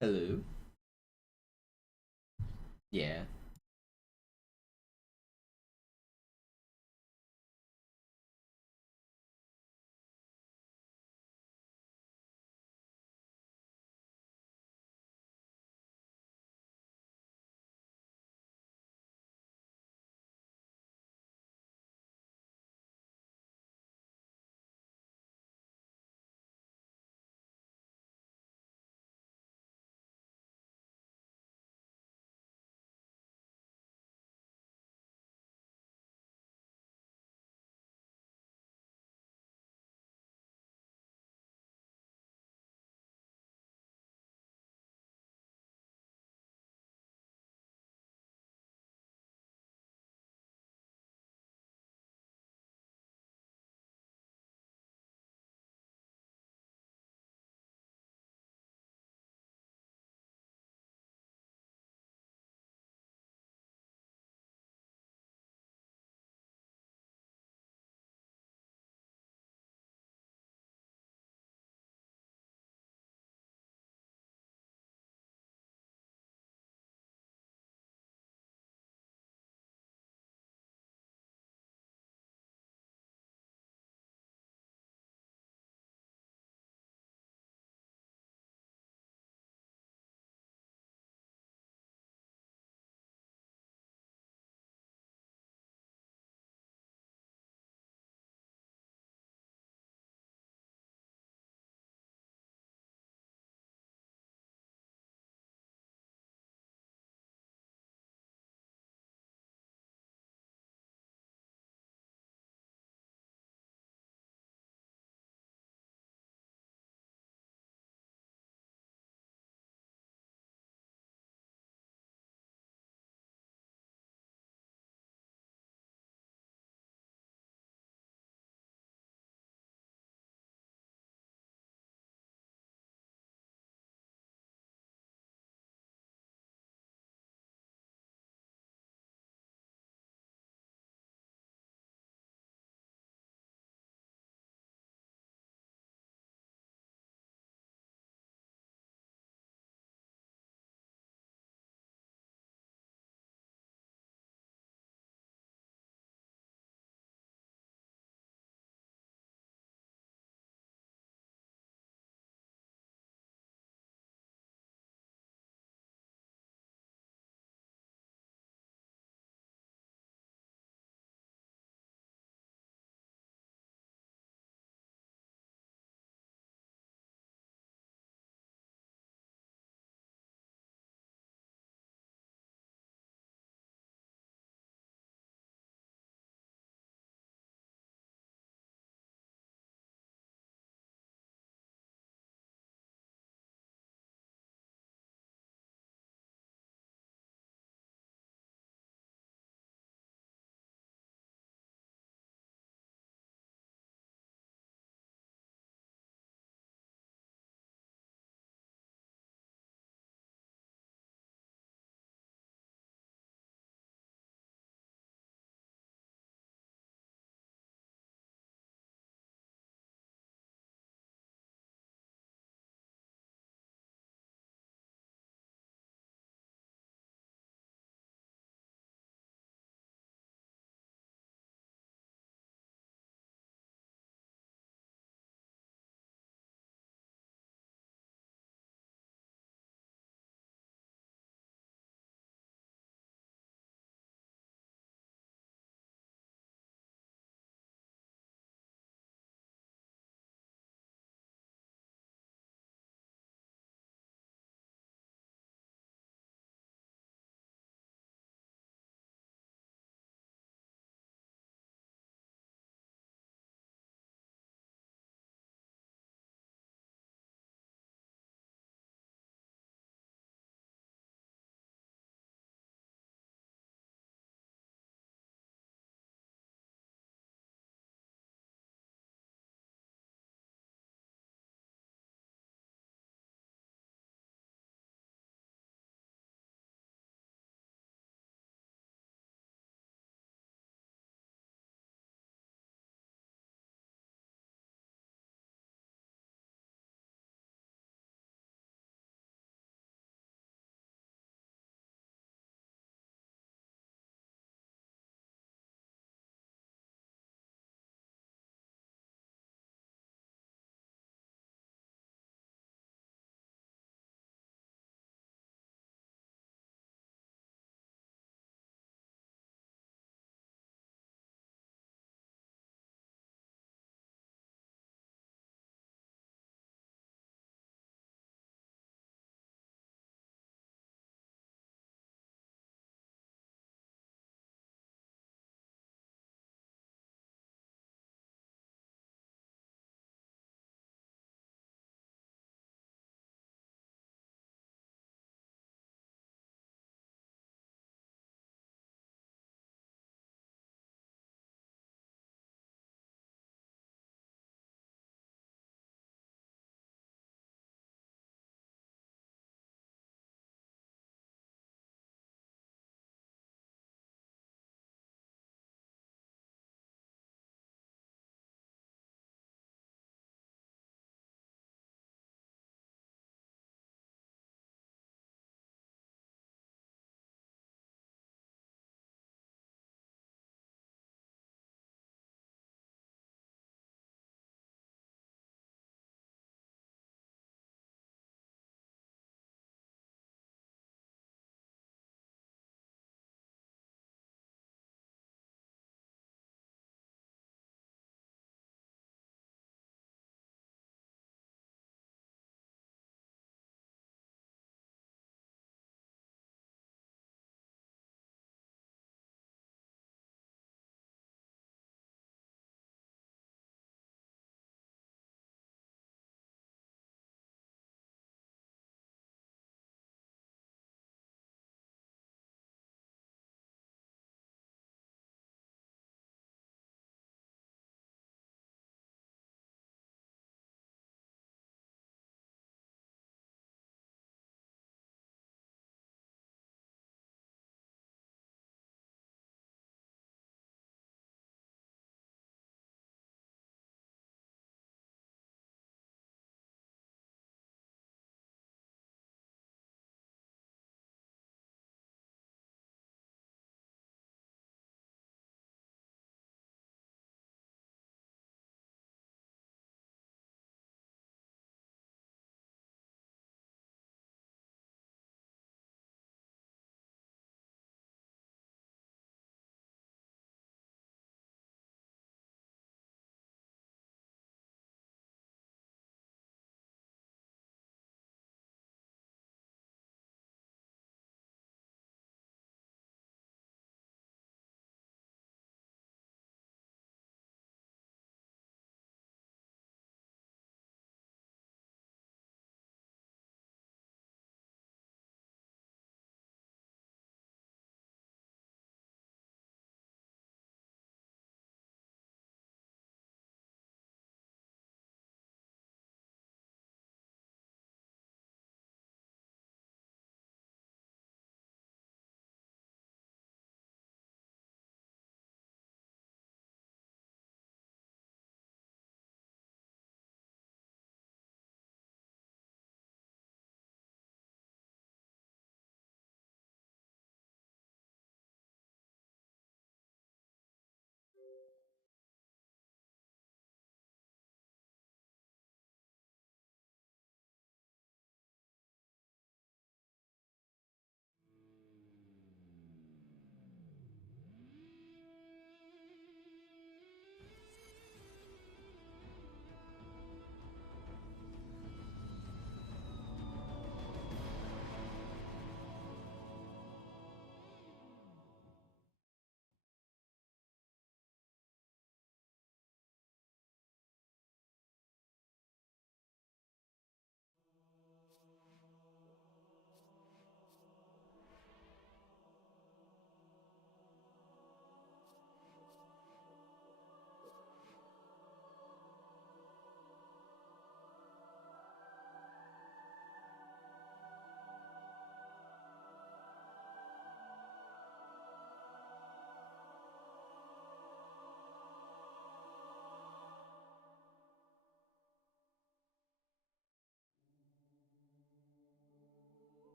Hello. Yeah.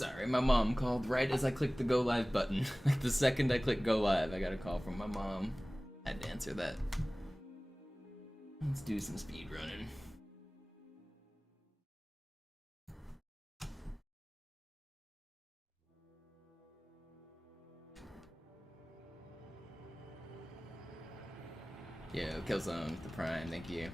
Sorry, my mom called right as I clicked the go live button. Like the second I click go live, I got a call from my mom. I had to answer that. Let's do some speed running. Yo, Killzone with the Prime, thank you.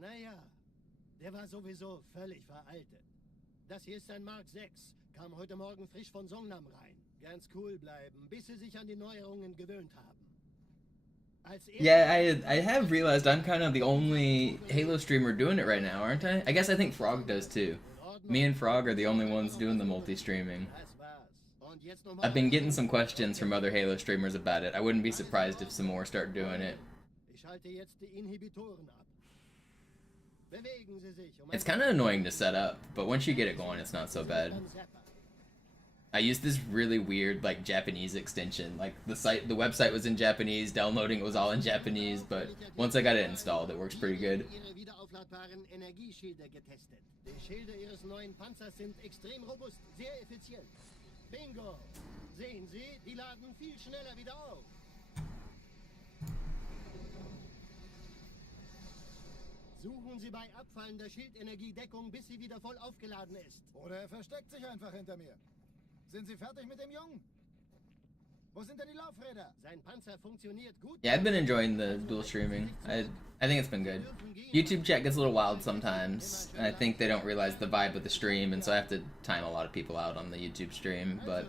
Naja, der war sowieso völlig veraltet. Das hier ist ein Mark 6. Kam heute Morgen frisch von Songnam rein. Ganz cool bleiben, bis sie sich an die Neuerungen gewöhnt haben. Yeah, I have realized I'm kind of the only Halo streamer doing it right now, aren't I? I guess I think Frog does too. Me and Frog are the only ones doing the multi-streaming. I've been getting some questions from other Halo streamers about it. I wouldn't be surprised if some more start doing it. It's kind of annoying to set up, but once you get it going, it's not so bad. I used this really weird, like, Japanese extension. Like, the website was in Japanese, downloading it was all in Japanese, but once I got it installed, it works pretty good. Bingo! Sehen Sie, die laden viel schneller wieder auf. Suchen Sie bei abfallender Schildenergiedeckung, bis sie wieder voll aufgeladen ist. Oder er versteckt sich einfach hinter mir. Sind Sie fertig mit dem Jungen? Wo sind denn die Laufräder? Sein Panzer funktioniert gut. Yeah, I've been enjoying the dual streaming. I think it's been good. YouTube chat gets a little wild sometimes. I think they don't realize the vibe of the stream, and so I have to time a lot of people out on the YouTube stream, but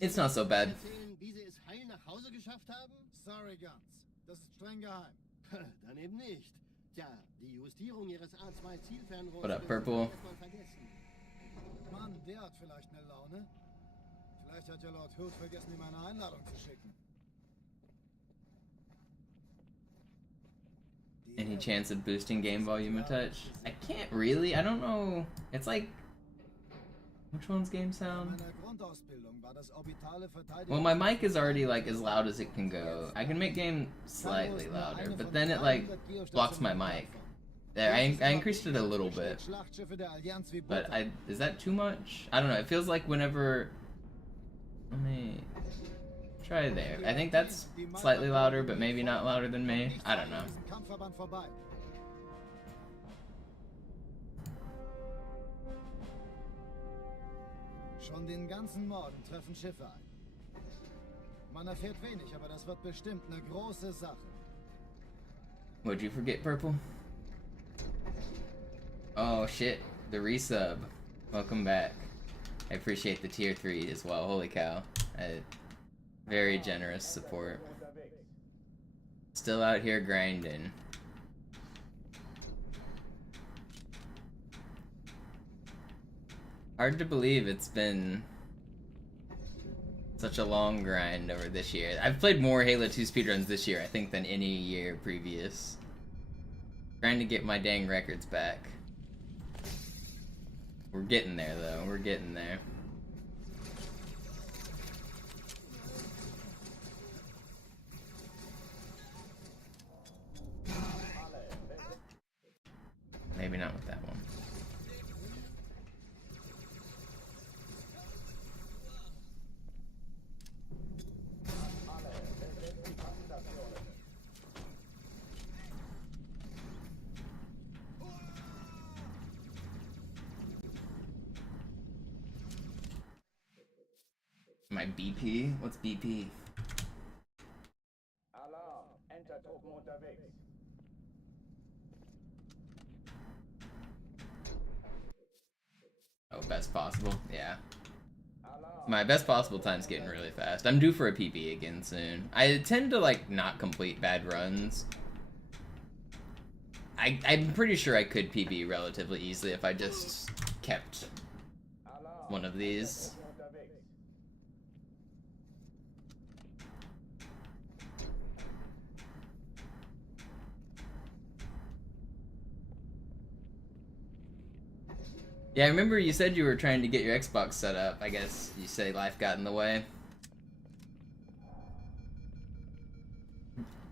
it's not so bad. Sorry, Guns. Das ist streng geheim. Dann eben nicht. Tja, die Justierung ihres A2-Zielfernrohrs. What up, Purple? Mann, der hat vielleicht eine Laune. Vielleicht hat ja Lord Hood vergessen, ihm eine Einladung zu schicken. Any chance of boosting game volume a touch? I can't really. I don't know. It's like, which one's game sound? Well, my mic is already like as loud as it can go. I can make game slightly louder, but then it like blocks my mic. There, I increased it a little bit, but is that too much? I don't know. It feels like whenever. Let me try there. I think that's slightly louder, but maybe not louder than me. I don't know. Schon den ganzen Morgen treffen Schiffe ein. Man erfährt wenig, aber das wird bestimmt eine große Sache. What'd you forget, Purple? Oh shit, the resub. Welcome back. I appreciate the tier 3 as well. Holy cow. Very generous support. Still out here grinding. Hard to believe it's been such a long grind over this year. I've played more Halo 2 speedruns this year, I think, than any year previous. Trying to get my dang records back. We're getting there, though. We're getting there. Maybe not with that one. My BP? What's BP? Alarm! Entertruppen unterwegs. Oh, best possible? Yeah. My best possible time's getting really fast. I'm due for a PB again soon. I tend to, like, not complete bad runs. I'm pretty sure I could PB relatively easily if I just kept one of these. Yeah, I remember you said you were trying to get your Xbox set up. I guess you say life got in the way.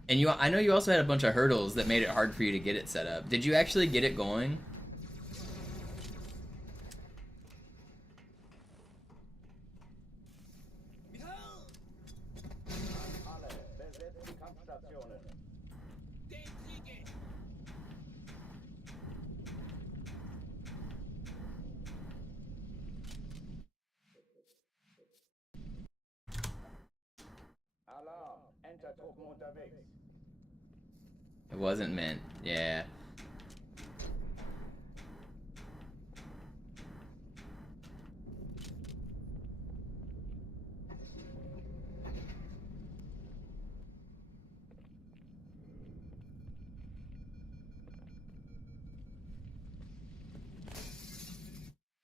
And I know you also had a bunch of hurdles that made it hard for you to get it set up. Did you actually get it going? Alle, besetzt die Kampfstationen. Alarm, Entertruppen unterwegs. It wasn't meant. Yeah.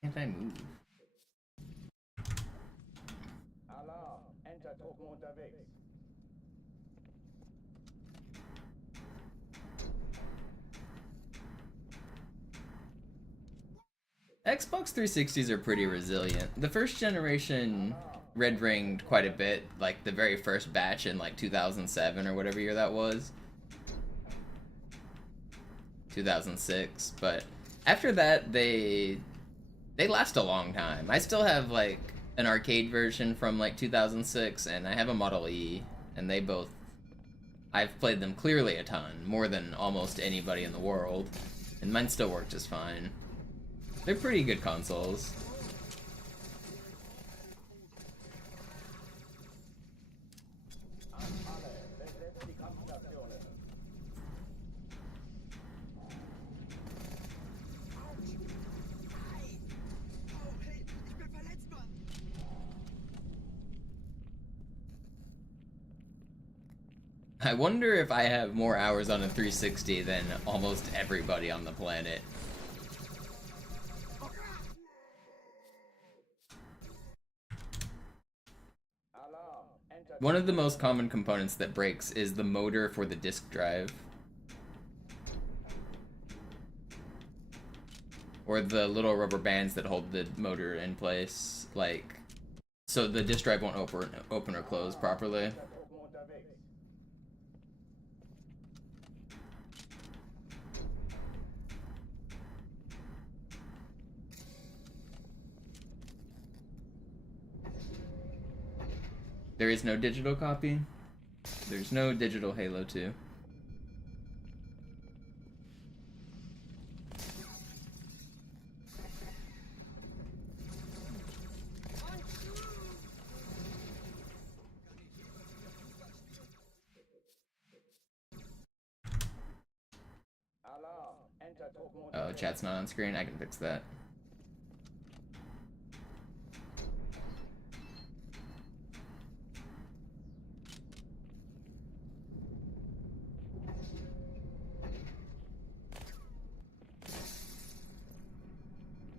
Can't I move? Alarm, Entertruppen unterwegs. Xbox 360s are pretty resilient. The first generation red ringed quite a bit, like the very first batch in like 2007 or whatever year that was. 2006, but after that they last a long time. I still have like an arcade version from like 2006 and I have a Model E, and they both, I've played them clearly a ton, more than almost anybody in the world, and mine still work just fine. They're pretty good consoles. Alle, besetzt die Kampfstationen. I wonder if I have more hours on a 360 than almost everybody on the planet. Alarm, Entertruppen. One of the most common components that breaks is the motor for the disk drive. Or the little rubber bands that hold the motor in place, like, so the disk drive won't open or close properly. Entertruppen unterwegs. There is no digital copy. There's no digital Halo 2. Alarm, Entertruppen Oh, unterwegs. chat's not on screen. I can fix that.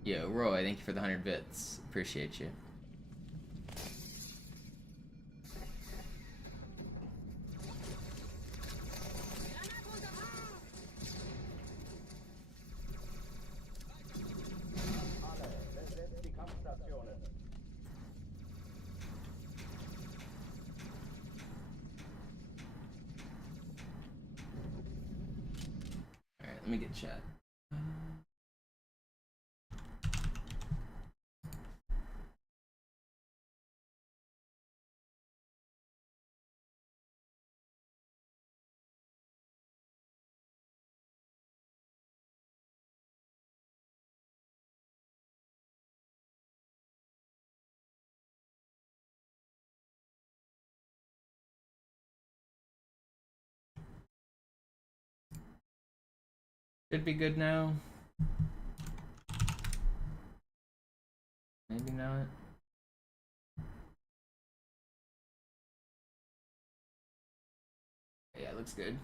Yo, Roy, thank you for the 100 bits. Appreciate you. Alle, besetzt die Kampfstationen. Alright, let me get chat. Should be good now. Maybe not. Yeah, it looks good.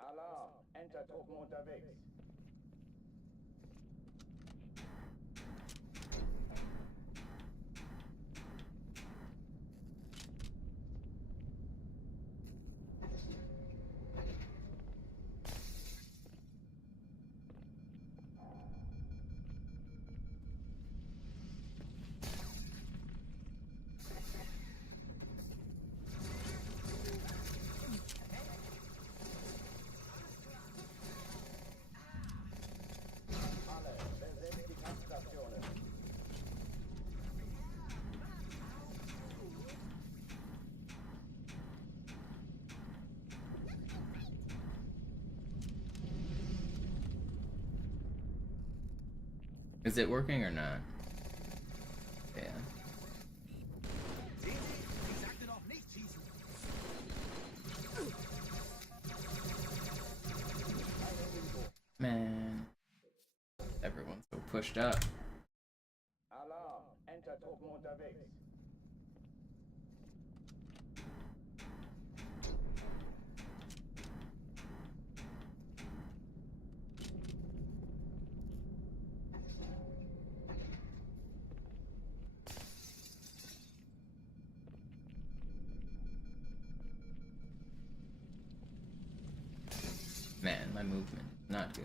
Alarm, Entertruppen unterwegs. Is it working or not? Yeah. Man. Everyone's so pushed up. Alarm! Entertruppen unterwegs. Man, my movement, not good.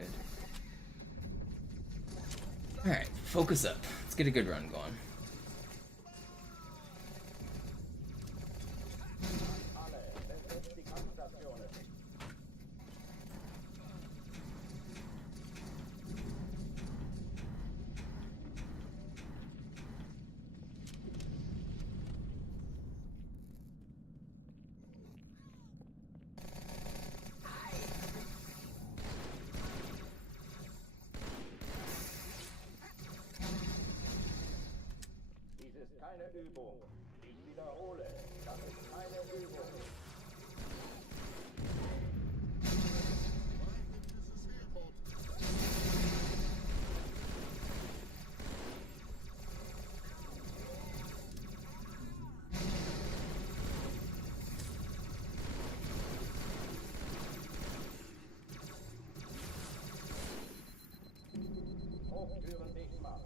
Alright, focus up. Let's get a good run going. Alle, besetzt die Kampfstationen. Dies ist keine Übung. Ich wiederhole, das ist keine Übung. Hochtüren dicht machen.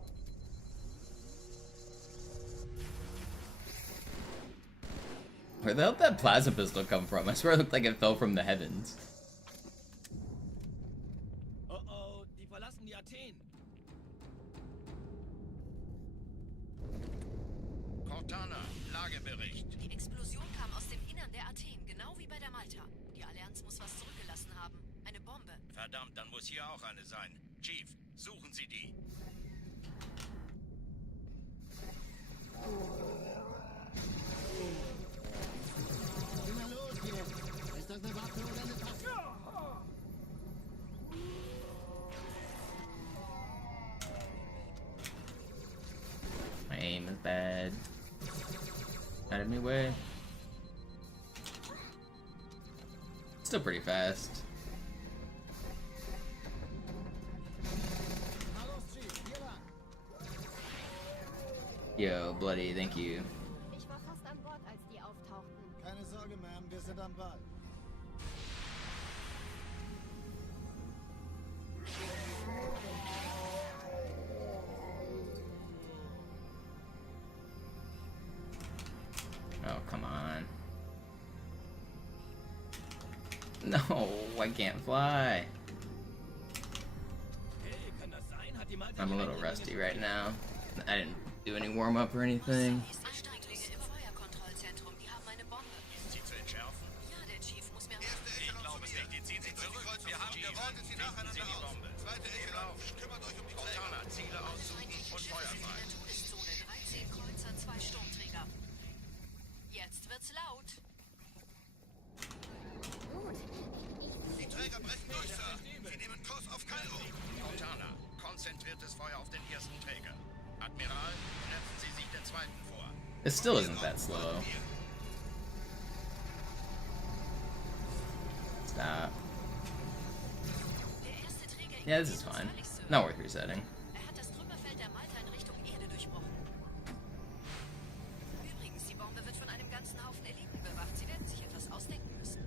Where the hell did that plasma pistol come from? I swear it looked like it fell from the heavens. Oh oh, die verlassen die Athen. Cortana, Lagebericht. Die Explosion kam aus dem Innern der Athen, genau wie bei der Malta. Die Allianz muss was zurückgelassen haben. Eine Bombe. Verdammt, dann muss hier auch eine sein. Chief, suchen Sie die. Na los hier! Ist das eine Waffe oder eine Tasse? My aim is bad. Out of my way. Still pretty fast. Na los, Chief, hier lang. Yo, bloody, thank you. Ich war fast an Bord, als die auftauchten. Keine Sorge, Ma'am, wir sind am Ball. Oh, come on. No, I can't fly. Hey, kann das sein? Hat die Malta I'm a die little Eindringlinge rusty right now. I didn't do any warm-up or anything. Eindringlinge im Feuerkontrollzentrum, die haben eine Bombe. Ist sie zu entschärfen? Ja, der Chief muss mir... Ich glaube es nicht. Die ziehen sie zurück. Wir haben gewonnen. Sie nacheinander Sie die Bombe. Zweite Echelon. Kümmert euch um die Cortana. Ziele aussuchen und Feuer In frei. der Todeszone, 13 Kreuzer, 2 Sturmträger. Jetzt wird's laut. Die Träger brechen durch, Sir. Sie nehmen Kurs auf Kairo. Cortana, konzentriertes Feuer auf den ersten Träger. Admiral, netzen Sie sich den zweiten vor. It still isn't that slow. Stop. Der erste Träger Yeah, this is ignoriert uns fine. völlig, Sir. Not worth resetting. Er hat das Trümmerfeld der Malta in Richtung Erde durchbrochen. Übrigens, die Bombe wird von einem ganzen Haufen Eliten bewacht. Sie werden sich etwas ausdenken müssen.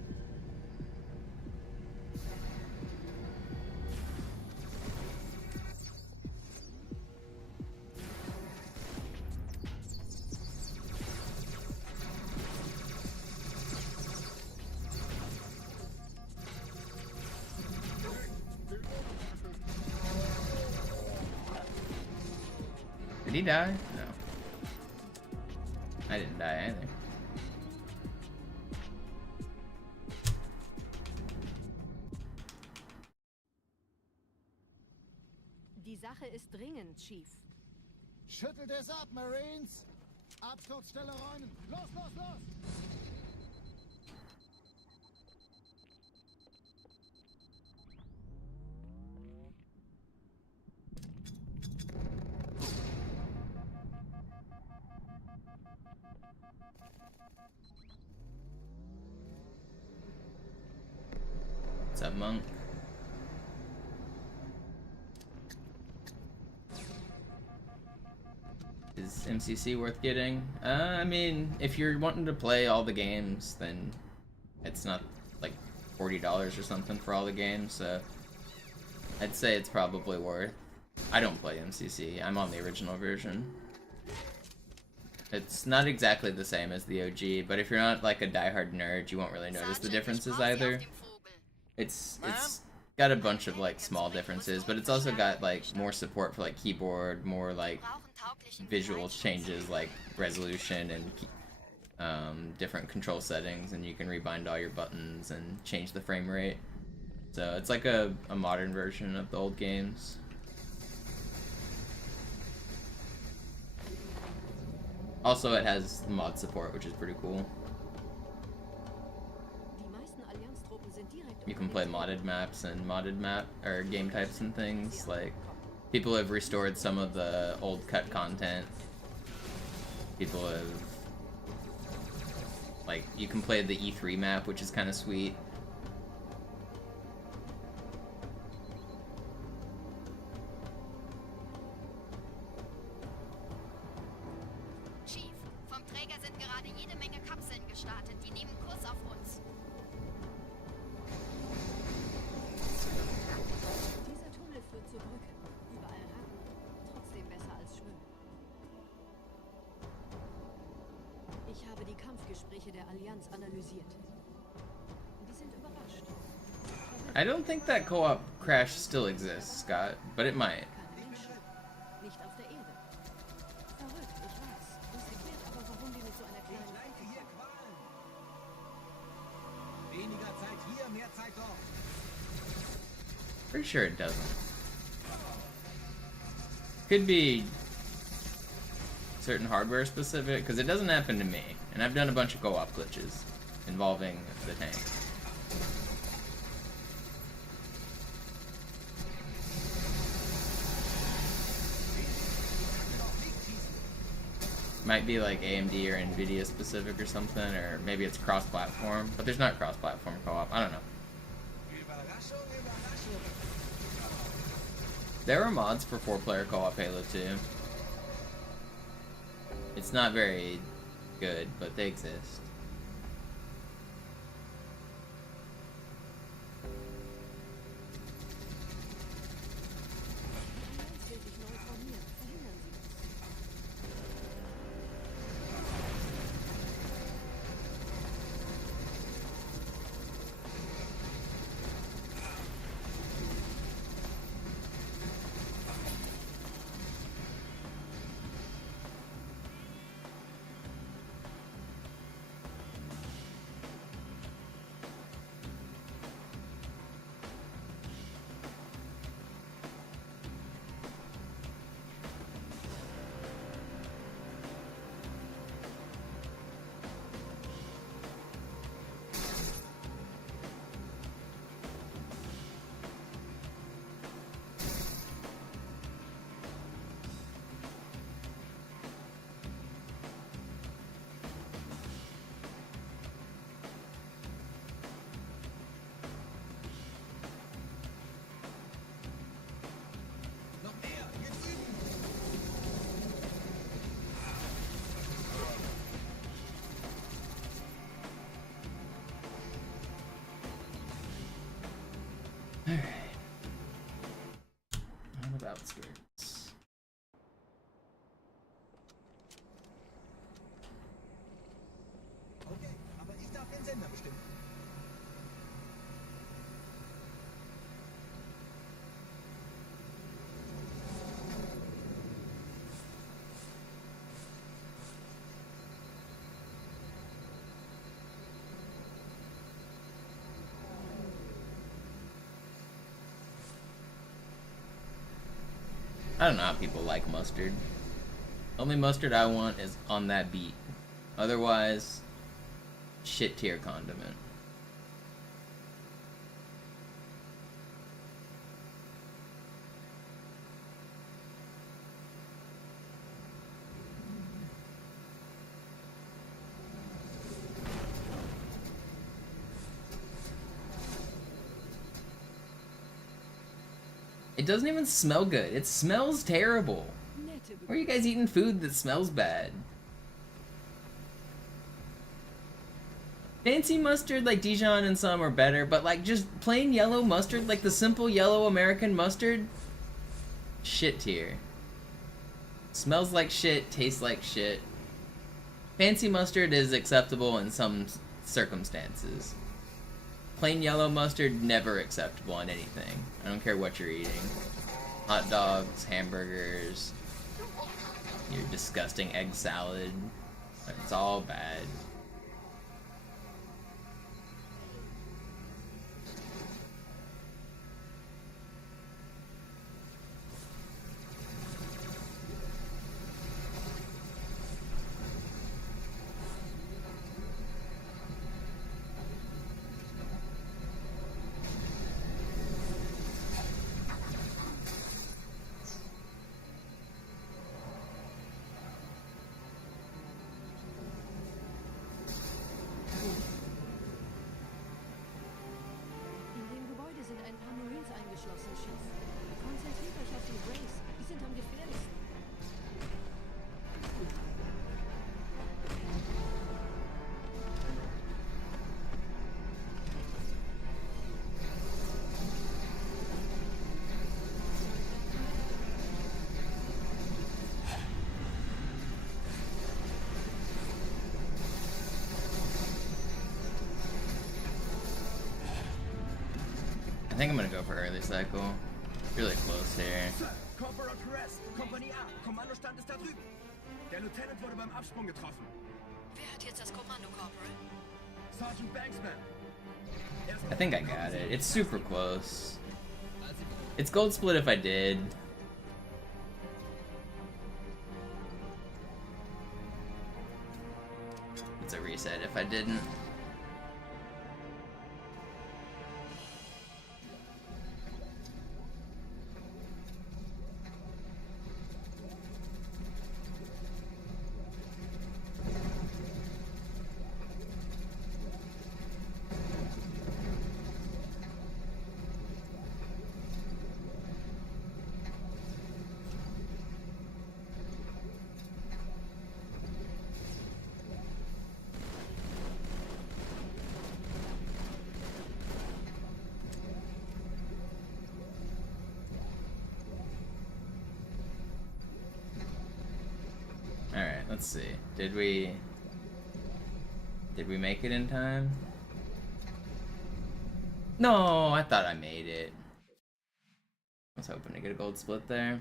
Did he die? No. I didn't die either. Die Sache ist dringend, Chief. Schüttelt es ab, Marines! Absturzstelle räumen! Los, los, los! that monk. Is MCC worth getting? I mean, if you're wanting to play all the games, then it's not like $40 or something for all the games, so I'd say it's probably worth. I don't play MCC, I'm on the original version. It's not exactly the same as the OG, but if you're not like a diehard nerd, you won't really notice the differences either. It's got a bunch of like small differences, but it's also got like more support for like keyboard, more like visual changes like resolution and different control settings, and you can rebind all your buttons and change the frame rate. So it's like a modern version of the old games. Also, it has mod support, which is pretty cool. You can play modded maps and modded or game types and things. Like, people have restored some of the old cut content. People have, like, you can play the E3 map, which is kind of sweet. Ich habe die Kampfgespräche der Allianz analysiert. Die sind überrascht. I don't think that co-op crash still exists, Scott, but it might. Nicht auf der Erde. Verrückt, ich weiß. Das erklärt aber, warum die mit so einer kleinen Flotte kommen. Weniger Zeit hier, mehr Zeit dort. Pretty sure it doesn't. Could be certain hardware specific, because it doesn't happen to me, and I've done a bunch of co-op glitches involving the tank. Might be like AMD or Nvidia specific or something, or maybe it's cross-platform, but there's not cross-platform co-op. I don't know. There are mods for 4-player co-op Halo 2. It's not very good, but they exist. Alright. On with Outskirts. Okay, aber ich darf den Sender bestimmen. I don't know how people like mustard. Only mustard I want is on that beat. Otherwise, shit tier condiment. It doesn't even smell good. It smells terrible. Why are you guys eating food that smells bad? Fancy mustard like Dijon and some are better, but like just plain yellow mustard, like the simple yellow American mustard, shit tier. Smells like shit, tastes like shit. Fancy mustard is acceptable in some circumstances. Plain yellow mustard, never acceptable in anything. I don't care what you're eating. Hot dogs, hamburgers, your disgusting egg salad. It's all bad. I think I'm gonna go for early cycle. Really close here. Corporal Perez, Kompanie A, Kommandostand ist da drüben. Der Lieutenant wurde beim Absprung getroffen. Wer hat jetzt das Kommando, Corporal? Sergeant Banksman. I think I got it. It's super close. It's gold split if I did. It's a reset if I didn't. Alright, let's see. Did we make it in time? No, I thought I made it. I was hoping to get a gold split there.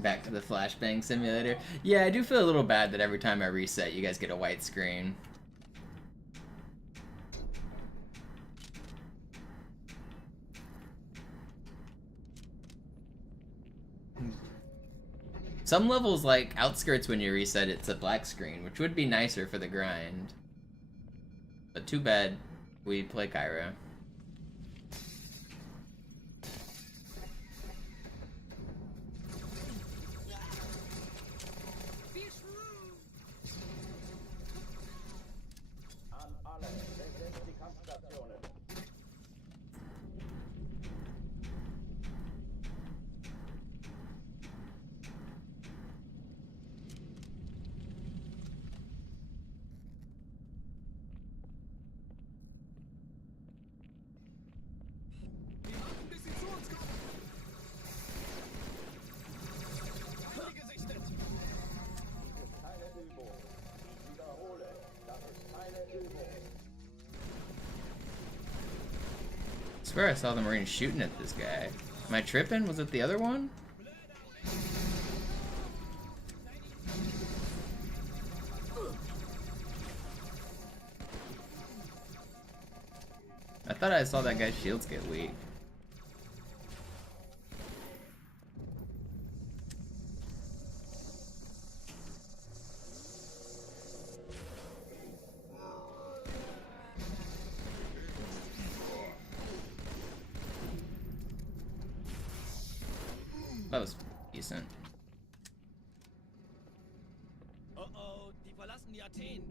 Back to the flashbang simulator. Yeah, I do feel a little bad that every time I reset, you guys get a white screen. Some levels, like Outskirts, when you reset, it's a black screen, which would be nicer for the grind. But too bad, we play Cairo. swear I saw the Marines shooting at this guy. Am I tripping? Was it the other one? I thought I saw that guy's shields get weak. That was decent. Oh oh, die verlassen die Athen.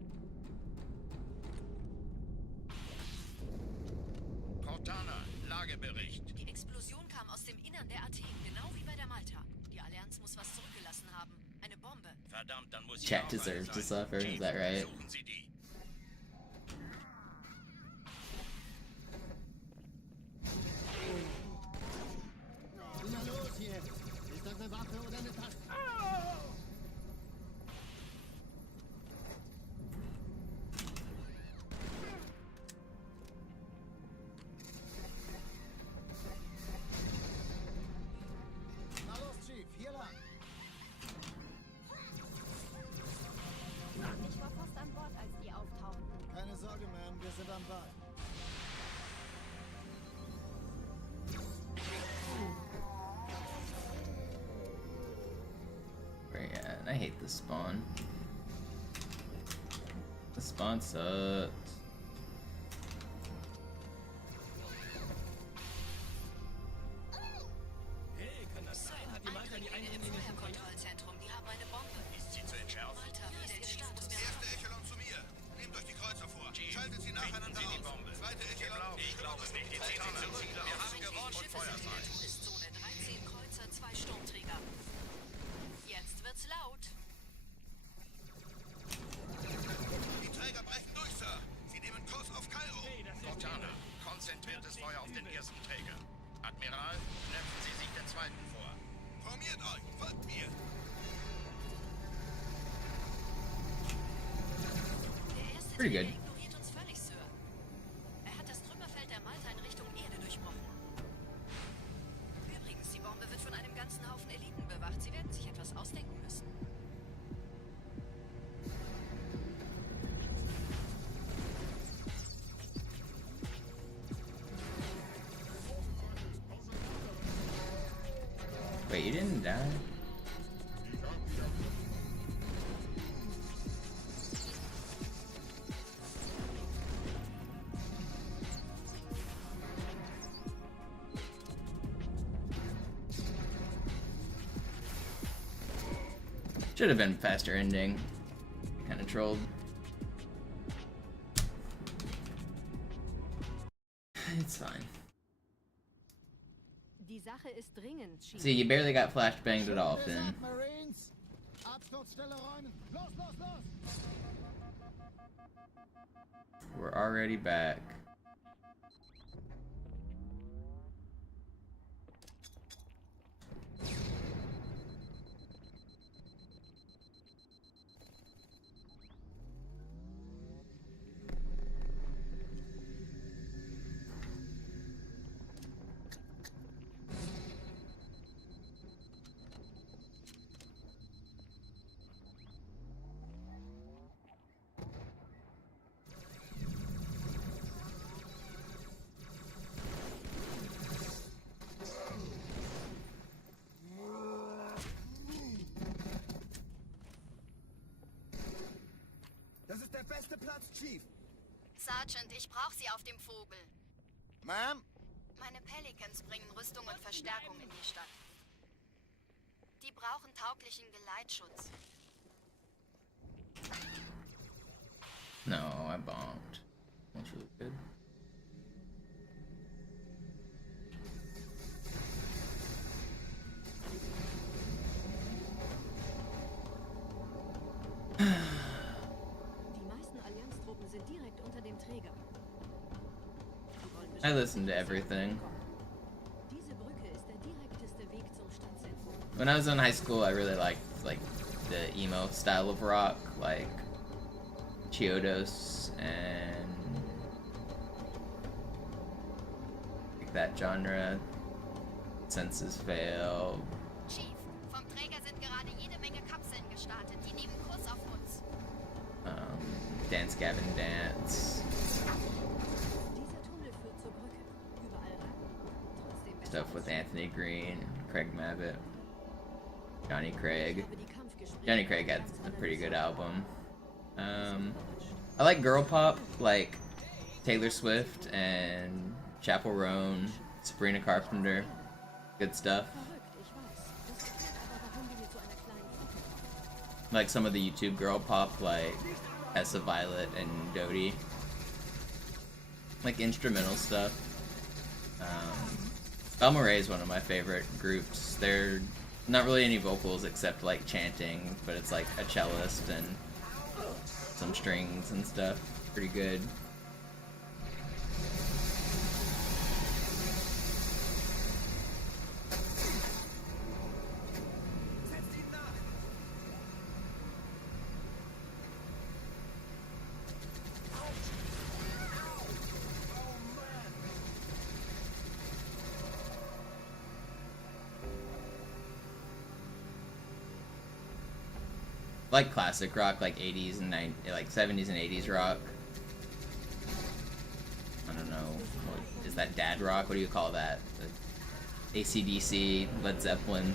Cortana, Lagebericht. Die Explosion kam aus dem Innern der Athen, genau wie bei der Malta. Die Allianz muss was zurückgelassen haben. Eine Bombe. Verdammt, dann muss Chat ich deserves to sein. suffer, is Chief, that right? Suchen Sie die. Na los jetzt! Ist das eine Waffe oder eine Taste? Na los, Chief, hier lang. Ich war fast an Bord, als die auftauchten. Keine Sorge, Ma'am, wir sind am Ball. Where you at? I hate this spawn. The spawn sucks. Hey, kann das sein? Hat die Malta die Eindringlinge im Eindringlinge von Korea? Feuerkontrollzentrum, die haben eine Bombe. Ist sie zu entschärfen? Malta, wie ist Ihr Status? Erste Echelon zu mir. Nehmt euch die Kreuzer vor. Schaltet sie nacheinander aus. Die Bombe. Zweite Echelon. Ich glaube es nicht. Die ziehen sie zurück. Wir haben gewonnen und Feuer In der Todeszone, 13 Kreuzer, 2 Sturmträger. Jetzt wird's laut. Die Träger brechen durch, Sir. Sie nehmen Kurs auf Kairo. Cortana, konzentriertes Feuer auf den ersten Träger. Admiral, knöpfen Sie sich den zweiten vor. Formiert euch, folgt mir. Der erste Pretty Träger good. ignoriert uns völlig, Sir. Er hat das Trümmerfeld der Malta in Richtung Erde durchbrochen. Übrigens, die Bombe wird von einem ganzen Haufen Eliten bewacht. Sie werden sich etwas ausdenken müssen. Wait, you didn't die? Should have been faster ending. Kind of trolled. It's fine. Die Sache ist dringend, Chief. See, you barely got flashbanged at all, Finn. Marines! Absturzstelle räumen! Los, los, los! We're already back. Das ist der beste Platz, Chief. Sergeant, ich brauche Sie auf dem Vogel. Ma'am? Meine Pelicans bringen Rüstung und Verstärkung in die Stadt. Die brauchen tauglichen Geleitschutz. No, I bombed. That's really good. Die meisten Allianztruppen sind direkt unter dem Träger. Die wollen I listened to everything. Diese Brücke ist der direkteste Weg zum Stadtzentrum. When I was in high school, I really liked like the emo style of rock, like Chiodos and that genre. Senses fail. Chief, vom Träger sind gerade jede Menge Kapseln gestartet. Die nehmen Kurs auf uns. Dance Gavin Dance. Dieser Tunnel führt zur Brücke. Überall Ratten. Trotzdem besser Stuff with als- Anthony Green, Craig Mabbitt, Johnny Ich Craig. habe die Kampfgespräche Johnny Craig had ganz a pretty good analysiert. album. I like girl pop, like Taylor Swift and Chappell Roan, Sabrina Carpenter. Good stuff. Verrückt, ich weiß. Das erklärt aber, warum wir mit so einer kleinen Truppe kommen. Like some of the YouTube girl pop, like Essa Violet and Dodie. Like instrumental stuff. Belma Ray is one of my favorite groups. They're not really any vocals except like chanting, but it's like a cellist and some strings and stuff. Pretty good. Setzt ihm nach! Like classic rock, like 80s and 90s, like 70s and 80s rock. I don't know, what, is that dad rock? What do you call that? AC/DC, Led Zeppelin.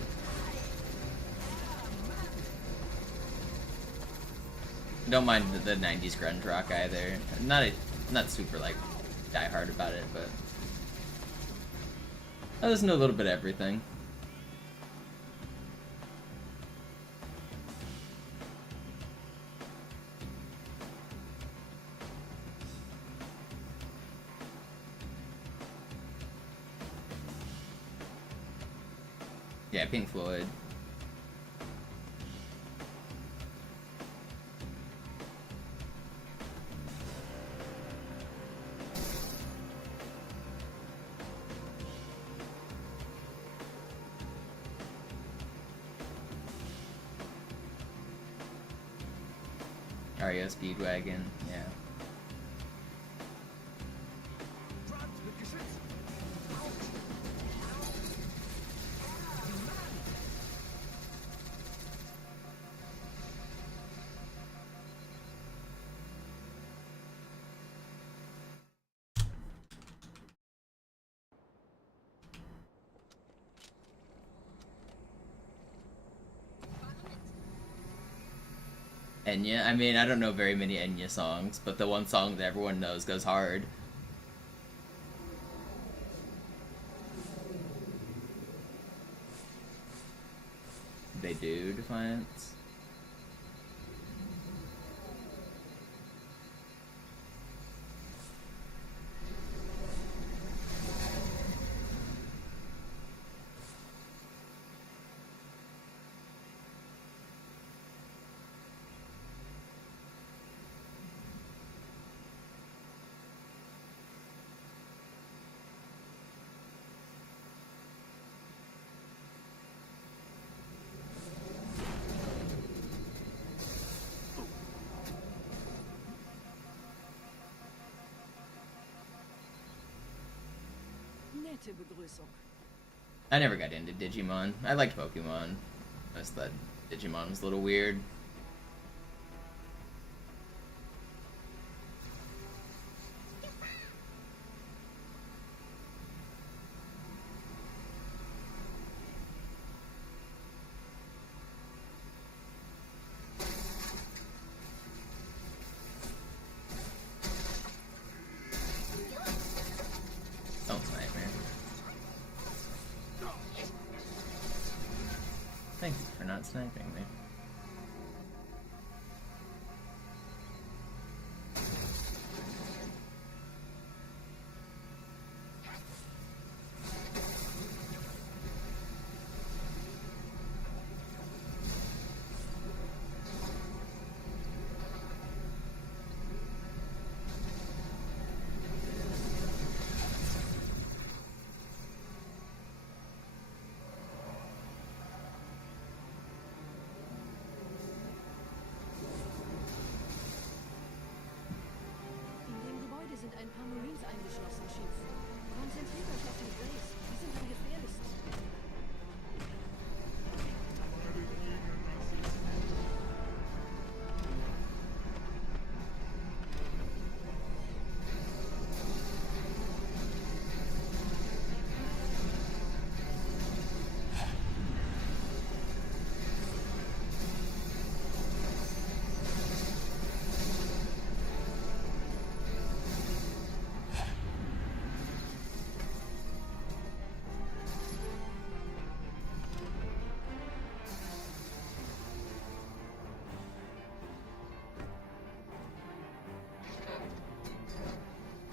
Don't mind the 90s grunge rock either. Not super like die hard about it, but I listen to a little bit of everything. Yeah, Pink Floyd. REO Speedwagon, yeah. Front wird geschützt! Enya? I mean, I don't know very many Enya songs, but the one song that everyone knows goes hard. They do, Defiance? Nette Begrüßung. I never got into Digimon. I liked Pokemon. I just thought Digimon was a little weird. Sounds nightmare. Thank you for not sniping me. In dem Gebäude sind ein paar Marines eingeschlossen, Chief. Trägerschaft mit Race. Die sind am gefährlichsten.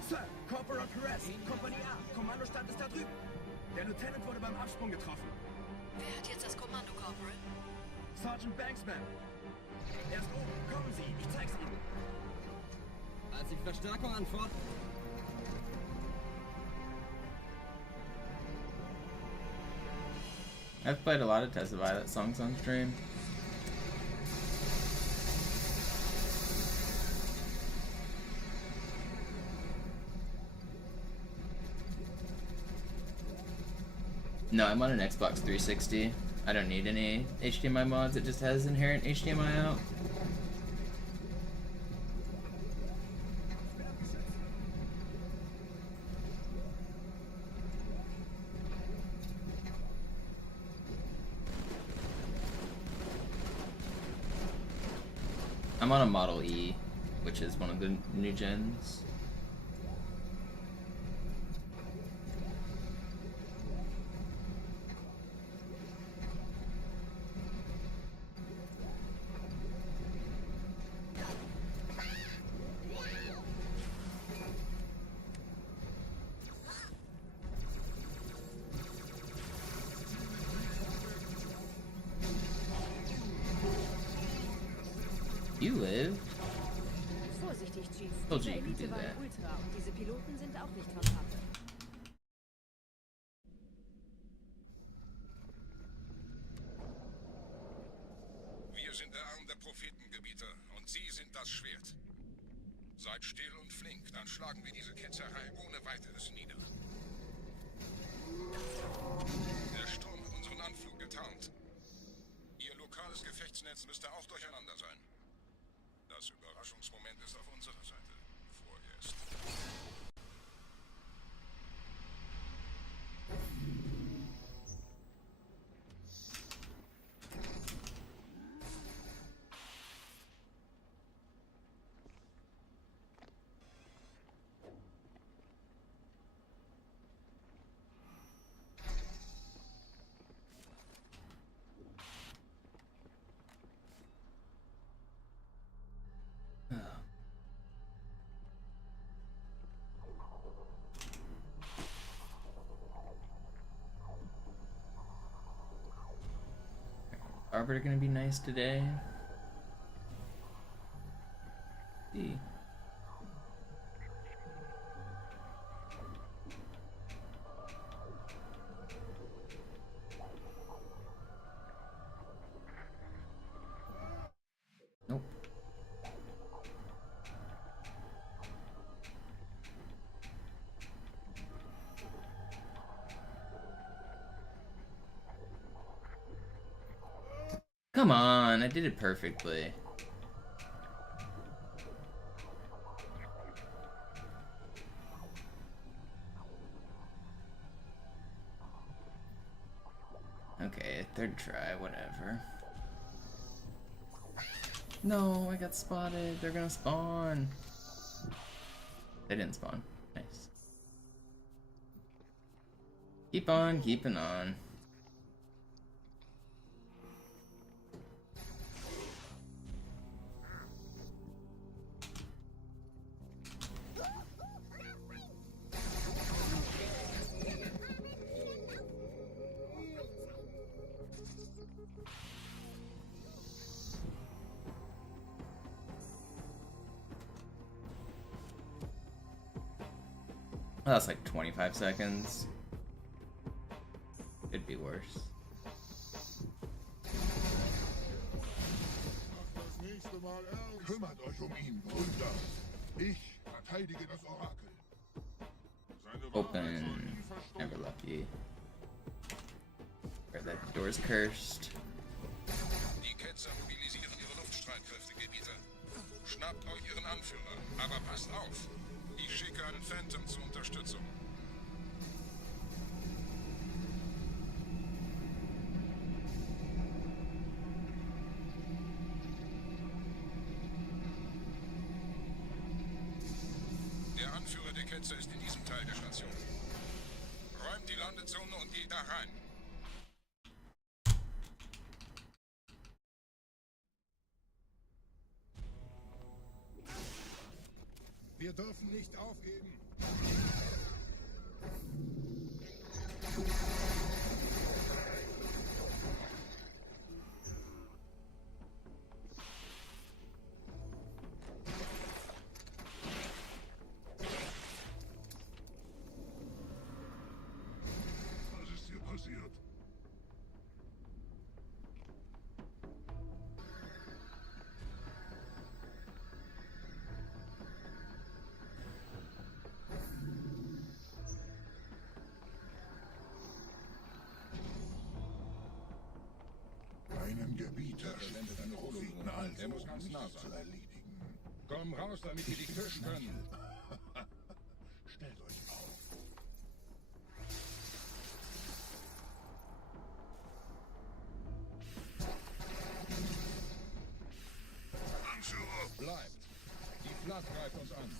Sir, Corporal Perez, Kompanie A, Kommandostand ist da drüben. Der Lieutenant wurde beim Absprung getroffen. Wer hat jetzt das Kommando, Corporal? Sergeant Banksman. Er ist oben. Kommen Sie, ich zeig's Ihnen. Als ich Verstärkung antworten. I've played a lot of Test of Violet songs on stream. No, I'm on an Xbox 360. I don't need any HDMI mods, it just has inherent HDMI out. I'm on a Model E, which is one of the new gens. You live? Vorsichtig, Chief. Told you Diese you could do Elite war that. ein Ultra und diese Piloten sind auch nicht von Pappe. Wir sind der Arm der Prophetengebieter und Sie sind das Schwert. Seid still und flink, dann schlagen wir diese Ketzerei ohne weiteres nieder. Der Sturm hat unseren Anflug getarnt. Ihr lokales Gefechtsnetz müsste auch durcheinander sein. Das Überraschungsmoment ist auf unserer Seite. Vorerst. Arbiter gonna be nice today? See. Nope. Come on, I did it perfectly. Okay, third try, whatever. No, I got spotted. They're gonna spawn. They didn't spawn. Nice. Keep on keeping on. Oh, that's like 25 seconds. Could be worse. Kümmert euch ihn, Brüder. Ich verteidige das Orakel. Seine Open. Never lucky. Or that door's cursed. Die Ketzer mobilisieren ihre Luftstreitkräfte, Gebieter. Schnappt euch ihren Anführer, aber passt auf. Ich schicke einen Phantom zur Unterstützung. Der Anführer der Ketzer ist in diesem Teil der Station. Räumt die Landezone und geht da rein. Wir dürfen nicht aufgeben. Was ist hier passiert? Einen Gebieter spendet einen Propheten ein. Er muss ganz nah zu sein. erledigen. Komm raus, damit wir dich töten können. Stellt euch auf. Anführer! Bleibt. Die Flat greift uns an.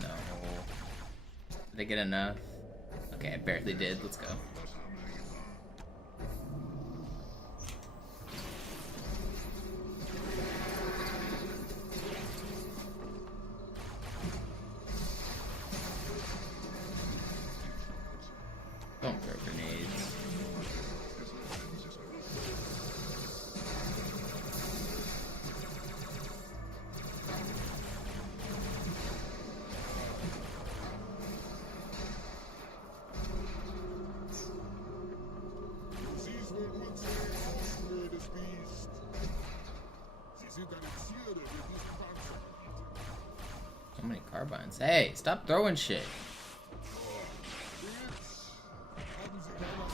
No. Did I get enough? Okay, I barely did. Let's go. Don't throw grenades. Du siehst wohl gut aus, blödes Biest. Sie sind eine Zierde mit diesem Panzer. So many carbines. Hey, stop throwing shit. Haben Sie keine...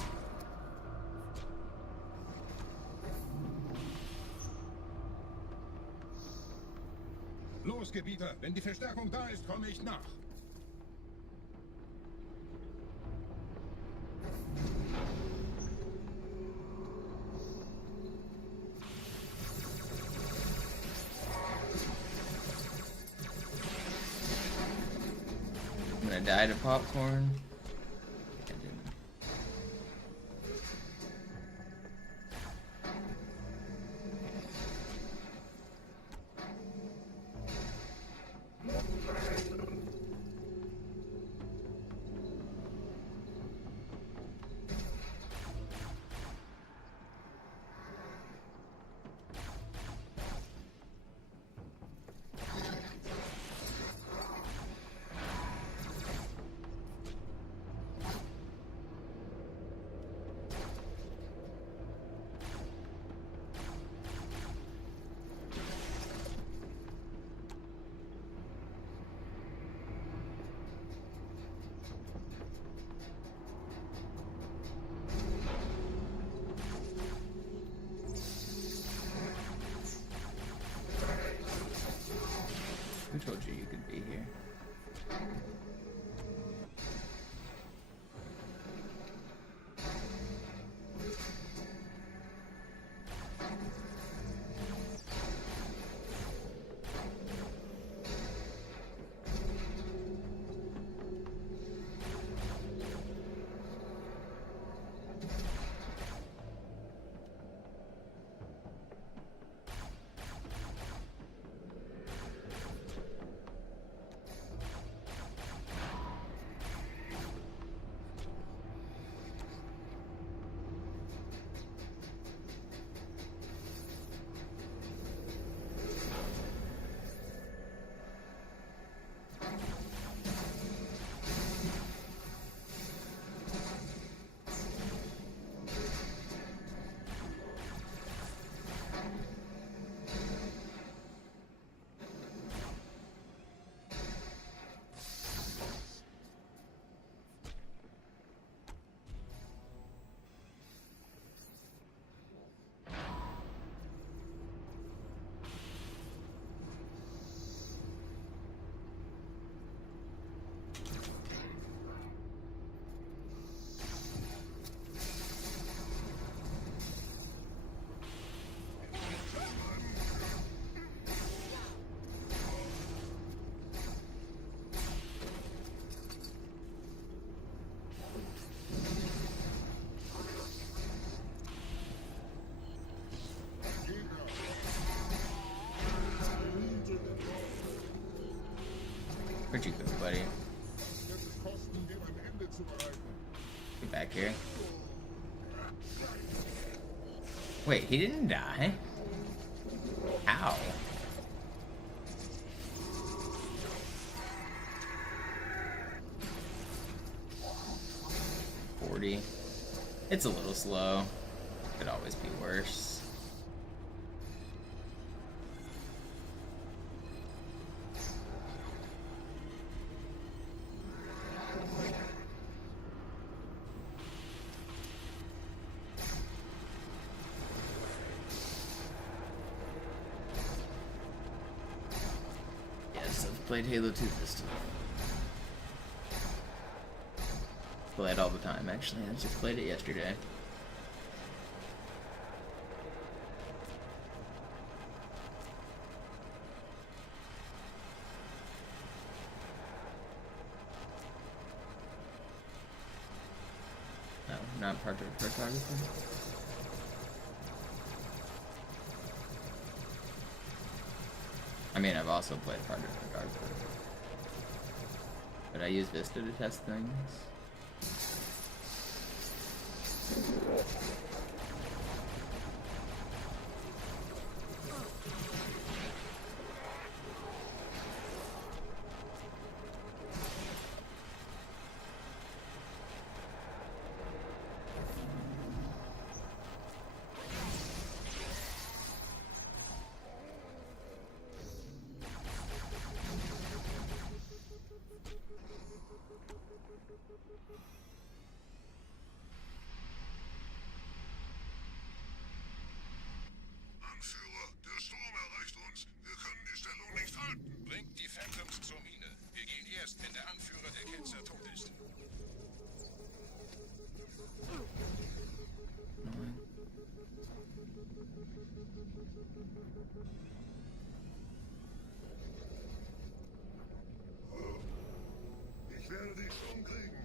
Los, Gebieter. Wenn die Verstärkung da ist, komme ich nach. I'm gonna die to popcorn. I didn't. Where'd you go, buddy? Get back here. Wait, he didn't die? How? It's a little slow. Could always be worse. Yes, I've played Halo 2 this time. Play it all the time, actually. I just played it yesterday. No, not part of photography. I mean, I've also played part of photography. But I use Vista to test things. wenn der Anführer der Ketzer tot ist. Ich werde dich schon kriegen.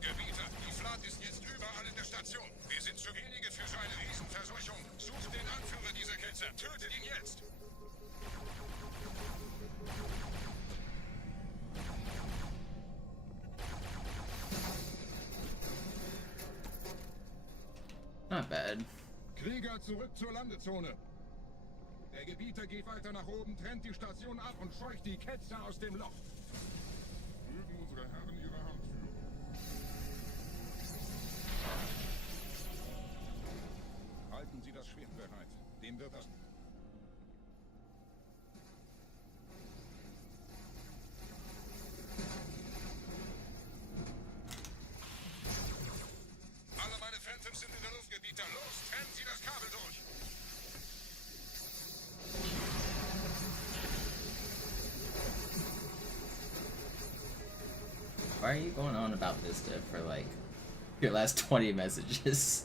Gebieter, die Flat ist jetzt überall in der Station. Wir sind zu wenige für so eine Riesenverseuchung. Sucht den Anführer dieser Ketzer. Tötet ihn jetzt. Not bad. Krieger, zurück zur Landezone. Der Gebieter geht weiter nach oben, trennt die Station ab und scheucht die Ketzer aus dem Loch. Mögen unsere Herren ihre Hand führen. Halten Sie das Schwert bereit. Dem wird das... Alle meine Phantoms sind in der Luft, Gebieter. Los, trennen Sie das Kabel durch. Why are you going on about Vista for like your last 20 messages?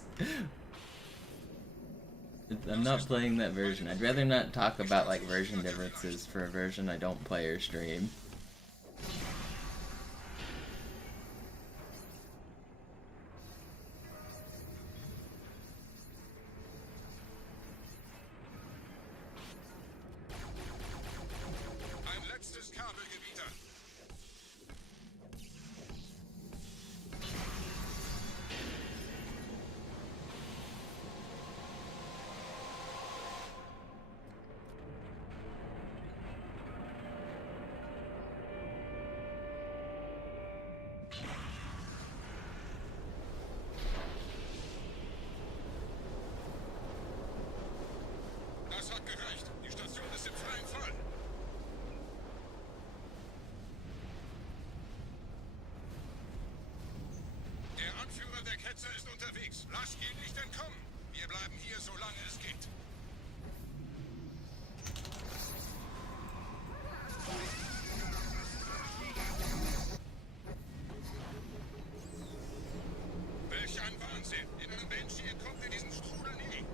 I'm not playing that version. I'd rather not talk about like version differences for a version I don't play or stream. Ein letztes Kabel, Gebieter. Das hat gereicht. Die Station ist im freien Fall. Der Anführer der Ketzer ist unterwegs. Lasst ihn nicht entkommen. Wir bleiben hier, solange es geht. Welch ein Wahnsinn. In einem Banshee entkommt in diesen Strudel nie.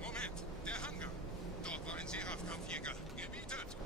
Moment, der Hangar. Dort war ein Seraph-Kampfjäger. Gebietet.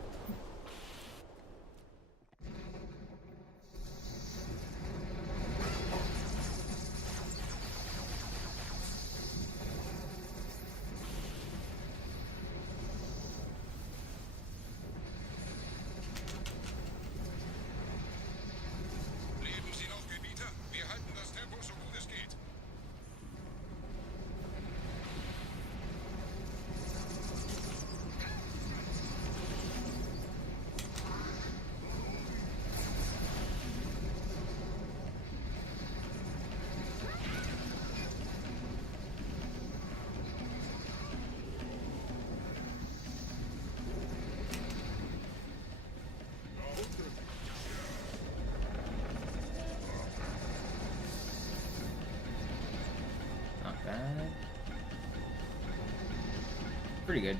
Pretty good.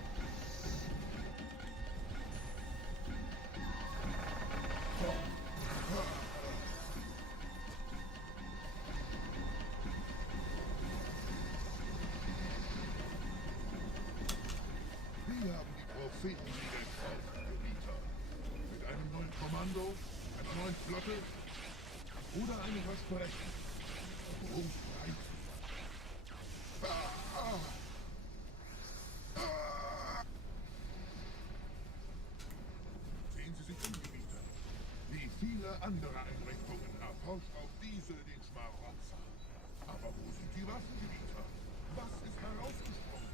Wir haben die Propheten wieder entfaltet, Gebieter. Mit einem neuen Kommando, einer neuen Flotte oder einem Versprechen. Wo bleibt Sehen Sie sich um, Gebieter. Wie viele andere Einrichtungen erforscht auch diese den Schmarotzer. Aber wo sind die Waffengebieter? Was ist herausgesprungen?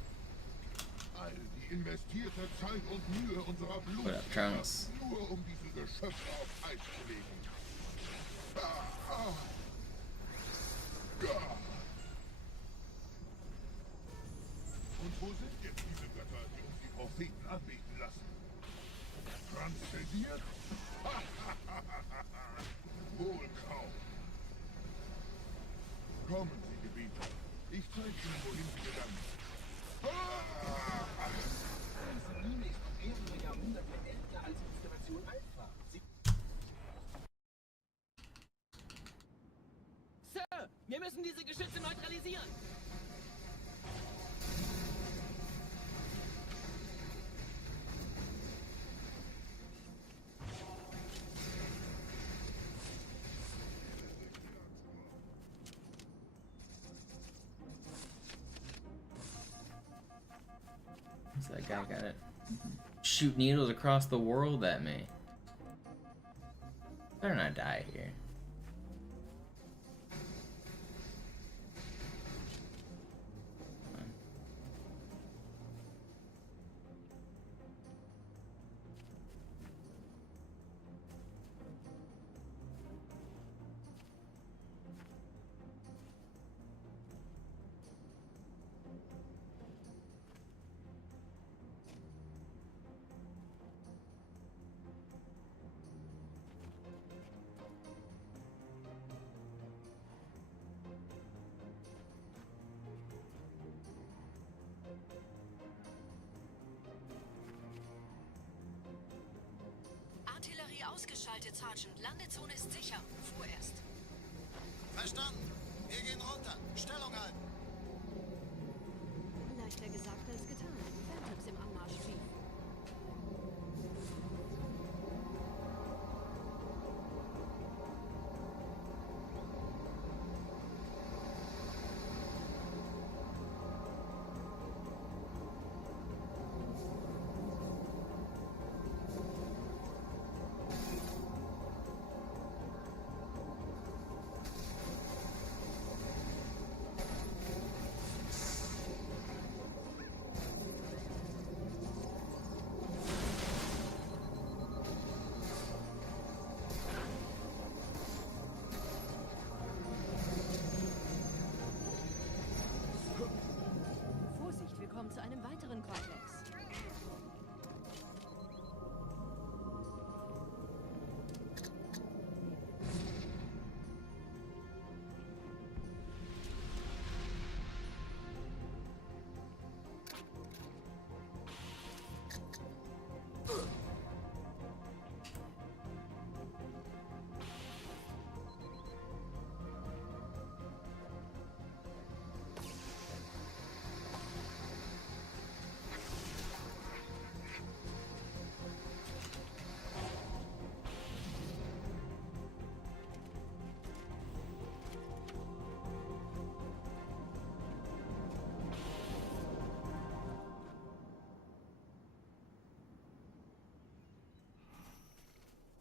All die investierte Zeit und Mühe unserer Blut, nur um diese Geschöpfe auf Eis zu legen. Und wo sind jetzt diese Götter, die uns die Propheten anbeten lassen? Transzendiert? Wohl kaum. Kommen Sie, Gebieter. Ich zeige Ihnen, wohin Sie gegangen sind. Mine ist um mehrere Jahrhunderte älter als Konstellation Alpha. Sir, wir müssen diese Geschütze neutralisieren. That guy got it. Shoot needles across the world at me. Better not die here. Artillerie ausgeschaltet, Sergeant. Landezone ist sicher. Vorerst. Verstanden. Wir gehen runter. Stellung halten. Leichter gesagt als getan. Phantoms im Anmarsch, Chief. Vorsicht, wir kommen zu einem weiteren Komplex.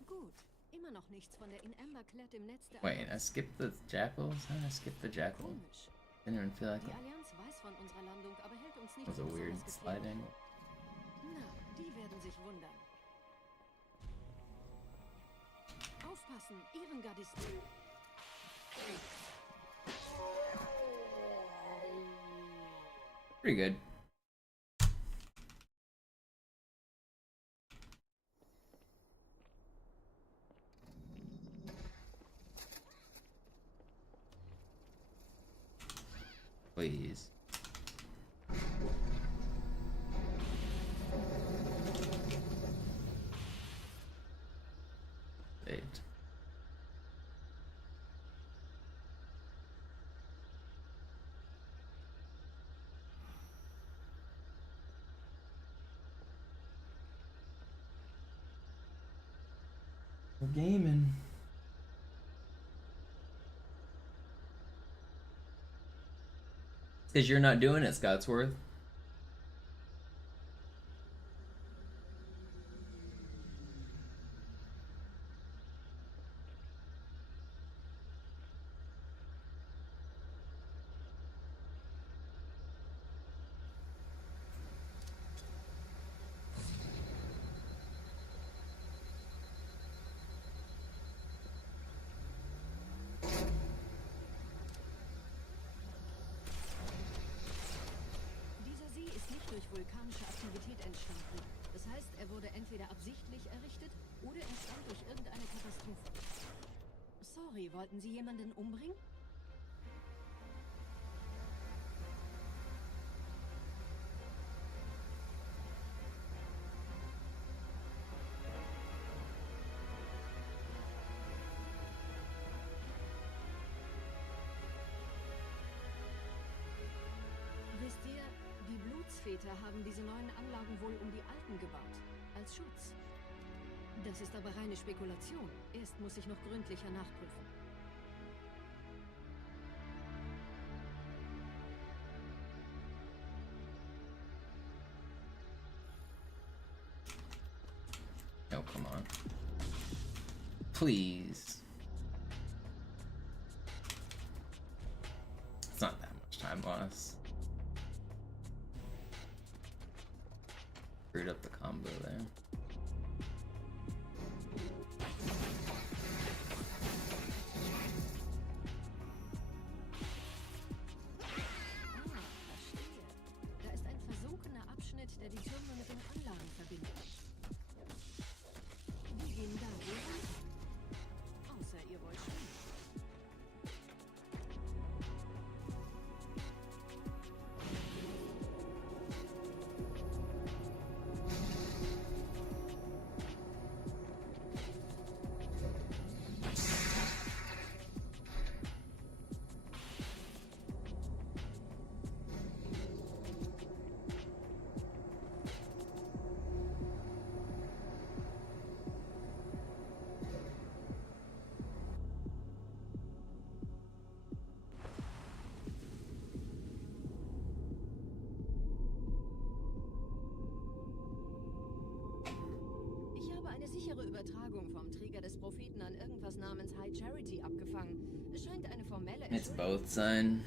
Gut. Immer noch nichts von der in Amber Klett im Netz der Wait, I skipped the jackals? How did I skip the jackal? Komisch. Didn't even feel like Die it Allianz weiß von unserer Landung, aber hält uns nicht was a für weird besonders slide gefährlich. angle. Na, die werden sich wundern. Aufpassen, Ehrengardisten. Pretty good. Please. We're gaming. Because you're not doing it, Scotsworth. Durch vulkanische Aktivität entstanden. Das heißt, er wurde entweder absichtlich errichtet oder entstand durch irgendeine Katastrophe. Sorry, wollten Sie jemanden umbringen? Wisst ihr, die Blutsväter haben diese neuen Anlagen wohl um die alten gebaut. Als Schutz. Das ist aber reine Spekulation. Erst muss ich noch gründlicher nachprüfen. Oh, come on. Please. It's not that much time lost. Screwed up the combo there. Da ist ein versunkener Abschnitt, der die Türme mit den Anlagen verbindet. Wir gehen da wohl runter. Außer ihr wollt schwimmen. Sichere Übertragung vom Träger des Propheten an irgendwas namens High Charity abgefangen. Es scheint eine formelle It's both, son.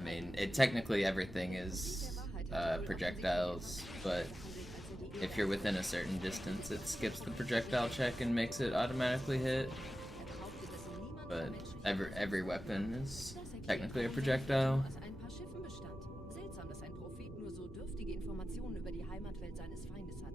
I mean, technically everything is projectiles, but if you're within a certain distance, it skips the projectile check and makes it automatically hit. But every weapon is technically a projectile. Seltsam, dass ein Prophet nur so dürftige Informationen über die Heimatwelt seines Feindes hat.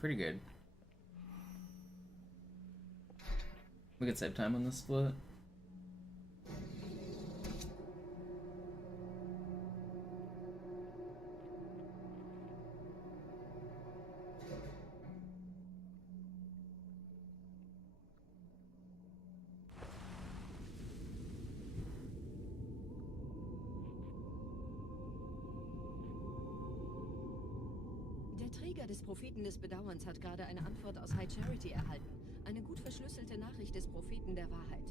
Pretty good. We could save time on this split. Der Träger des Propheten des Bedauerns hat gerade eine Antwort aus High Charity erhalten. Eine gut verschlüsselte Nachricht des Propheten der Wahrheit.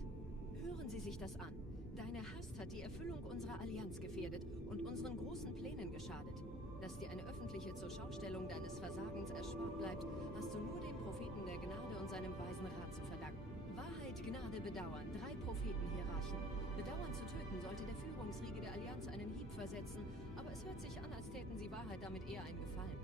Hören Sie sich das an. Deine Hast hat die Erfüllung unserer Allianz gefährdet und unseren großen Plänen geschadet. Dass dir eine öffentliche Zurschaustellung deines Versagens erspart bleibt, hast du nur dem Propheten der Gnade und seinem weisen Rat zu verdanken. Wahrheit, Gnade, Bedauern, 3 Prophetenhierarchen. Bedauern zu töten sollte der Führungsriege der Allianz einen Hieb versetzen, aber es hört sich an, als täten sie Wahrheit damit eher einen Gefallen.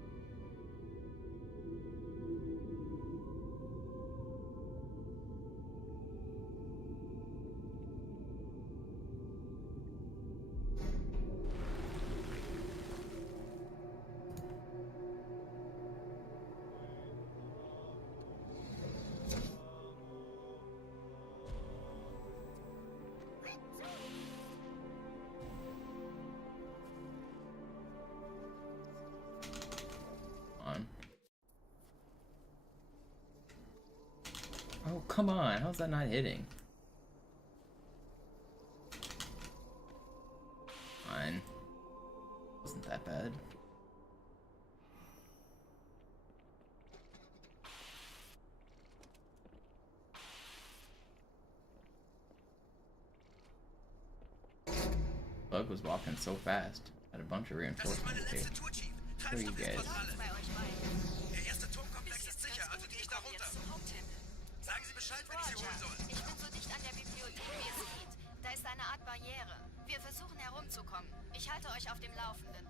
Oh, come on. How's that not hitting? Fine. Wasn't that bad. Bug was walking so fast. Had a bunch of reinforcements here. Where are you guys? Der erste Turmkomplex ist sicher, also gehe ich da runter. Sagen Sie Bescheid, wenn ich Sie holen soll. Ich bin so dicht an der Bibliothek, wie es geht. Da ist eine Art Barriere. Wir versuchen herumzukommen. Ich halte euch auf dem Laufenden.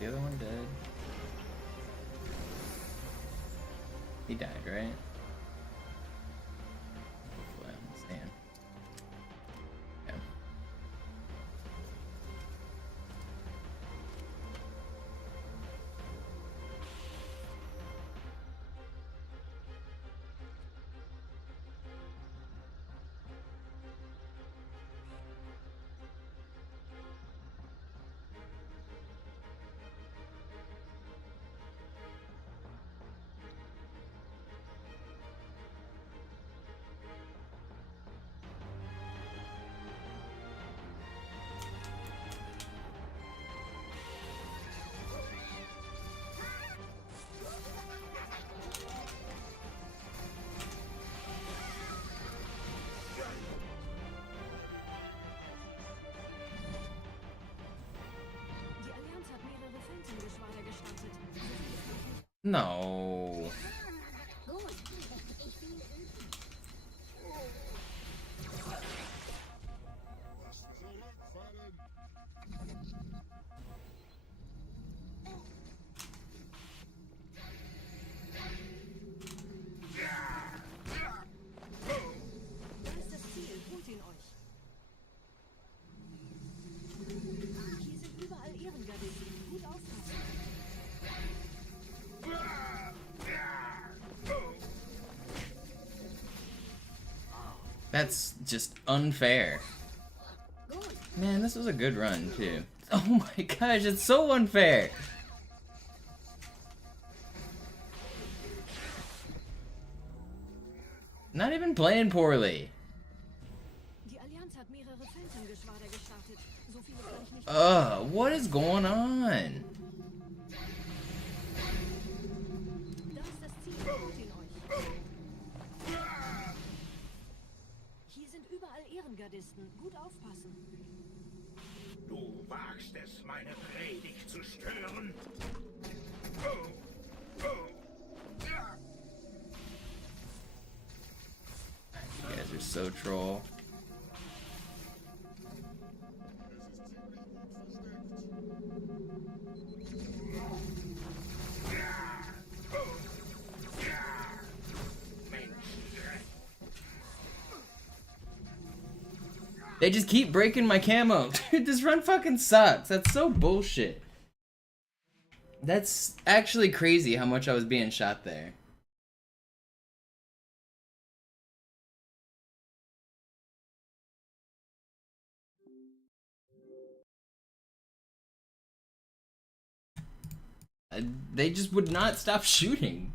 The other one dead. He died, right? Hopefully I'm staying. Yeah. No. That's just unfair. Man, this was a good run, too. Oh my gosh, it's so unfair! Not even playing poorly. What is going on? Gut aufpassen. Du wagst es, meine Predigt zu stören? You guys are so troll. They just keep breaking my camo. Dude, this run fucking sucks. That's so bullshit. That's actually crazy how much I was being shot there. They just would not stop shooting.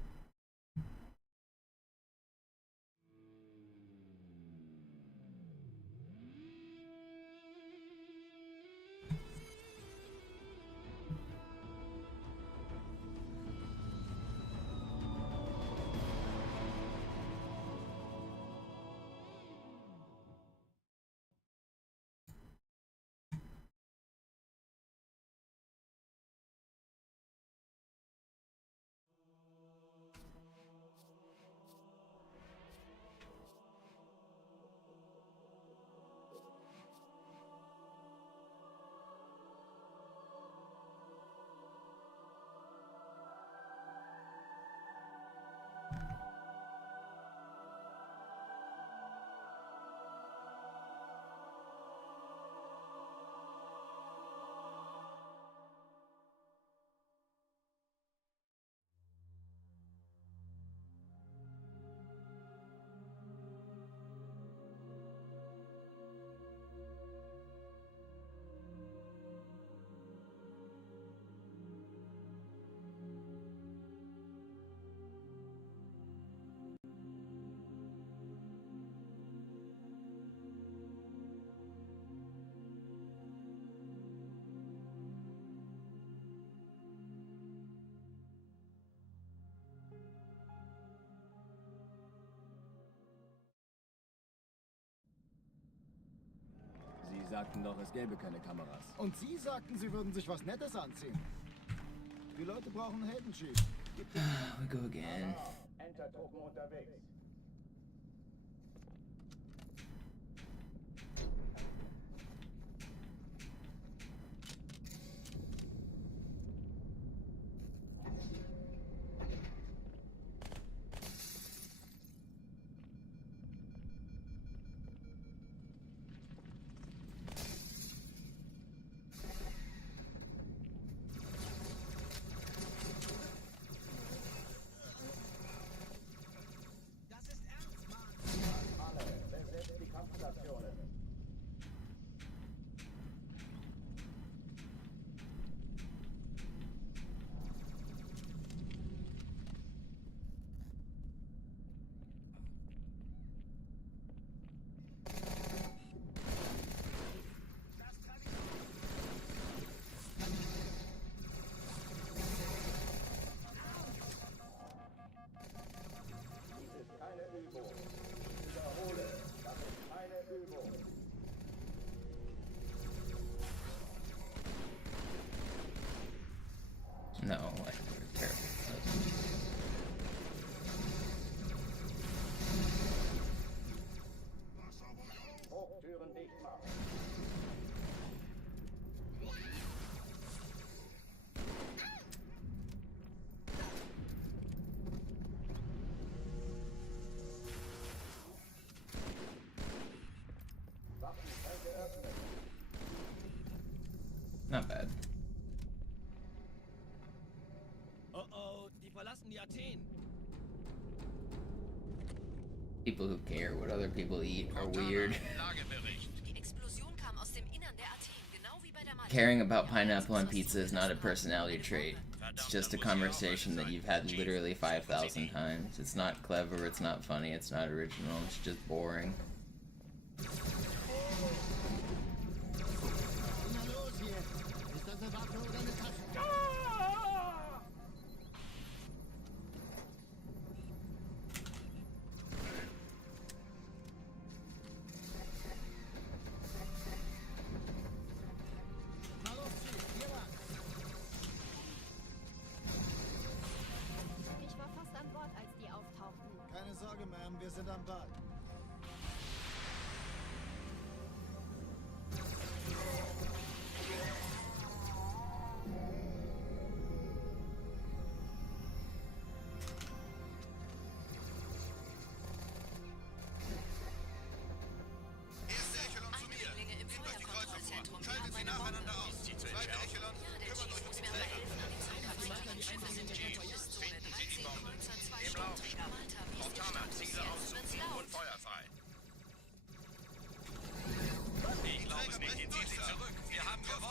Sie sagten doch, es gäbe keine Kameras. Und Sie sagten, Sie würden sich was Nettes anziehen. Die Leute brauchen Heldenschief. We go again. Entertruppen unterwegs. No, we're terrible. Hochtüren dicht machen. Waffenfeld geöffnet. Not bad. Oh, die verlassen die Athen. People who care what other people eat are weird. Die Explosion kam aus dem Innern der Athen, genau wie bei der Malta. Caring about pineapple on pizza is not a personality trait. It's just a conversation that you've had literally 5,000 times. It's not clever, it's not funny, it's not original, it's just boring. Ich war fast an Bord, als die auftauchten. Keine Sorge, Ma'am, wir sind am Ball. Erste Echelon zu mir.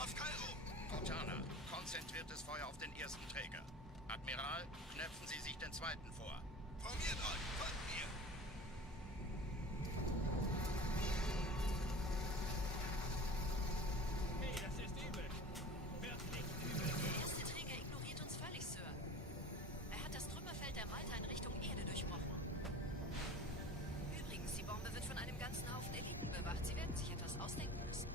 auf Kairo! Cortana, konzentriertes Feuer auf den ersten Träger. Admiral, knöpfen Sie sich den zweiten vor. Formiert euch, folgt mir! Hey, das ist übel. Wird nicht übel. Der erste Träger ignoriert uns völlig, Sir. Er hat das Trümmerfeld der Malta in Richtung Erde durchbrochen. Übrigens, die Bombe wird von einem ganzen Haufen Eliten bewacht. Sie werden sich etwas ausdenken müssen.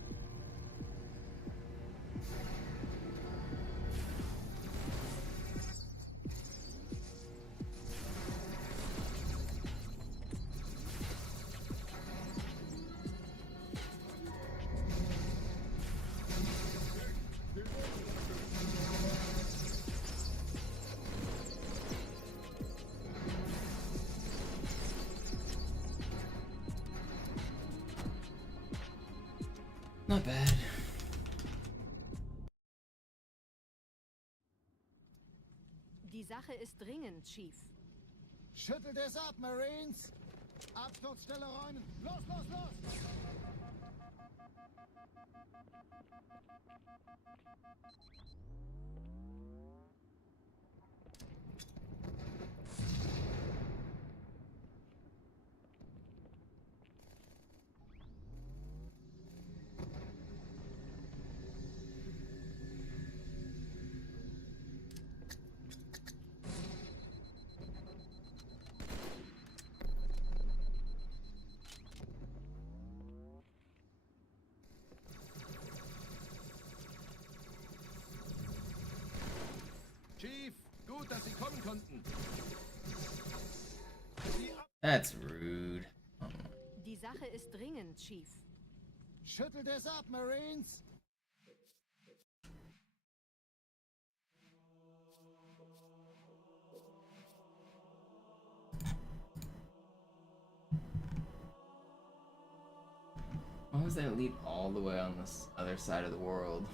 Not bad. Die Sache ist dringend, Chief. Schüttelt es ab, Marines! Absturzstelle räumen! Los, los, los! Chief, gut, dass Sie kommen konnten. That's rude. Die Sache ist dringend, Chief. Schüttelt es ab, Marines! Why was that elite all the way on this other side of the world?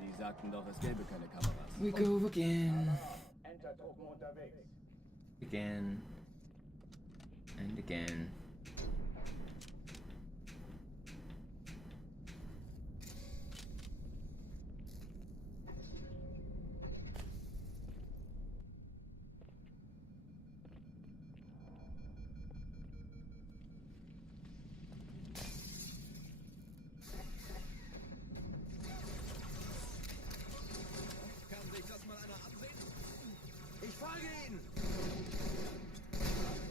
Sie sagten doch, es gäbe keine Kameras. We go again. Entertruppen unterwegs. Again. And again. Kann sich das mal einer ansehen? Ich folge Ihnen!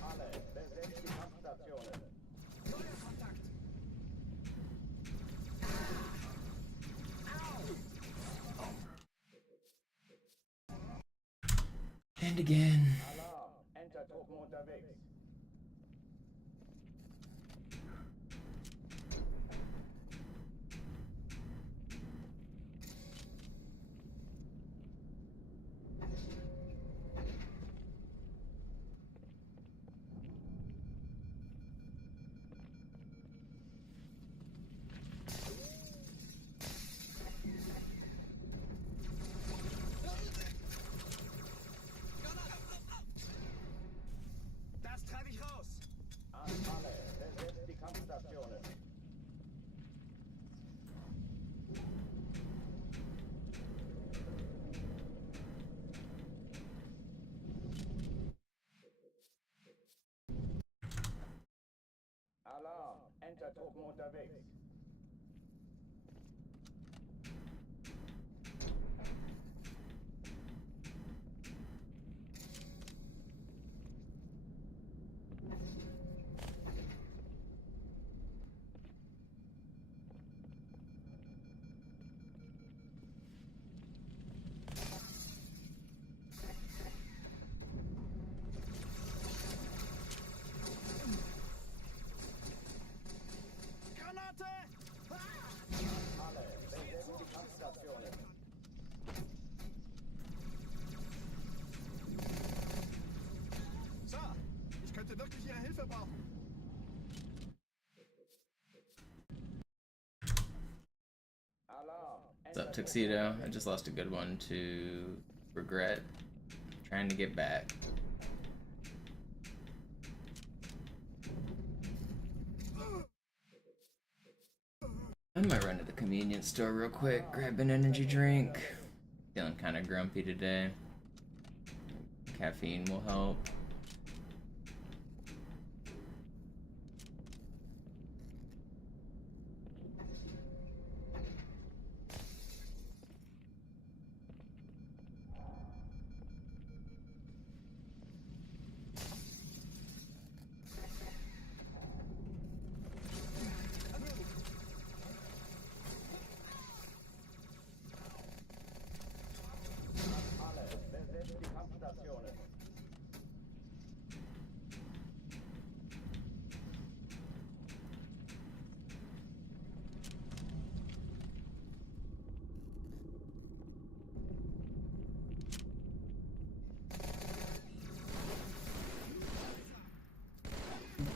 Alle, besetzt die Kampfstationen. Neuer Kontakt! And again. Alarm, Entertruppen unterwegs. Das treibe ich raus! An alle, besetzt die Kampfstationen. Alarm, Entertruppen unterwegs. könnte wirklich Ihre Hilfe brauchen. What's up, Tuxedo? I just lost a good one to regret. Trying to get back. I might run to the convenience store real quick, grab an energy drink. Feeling kind of grumpy today. Caffeine will help.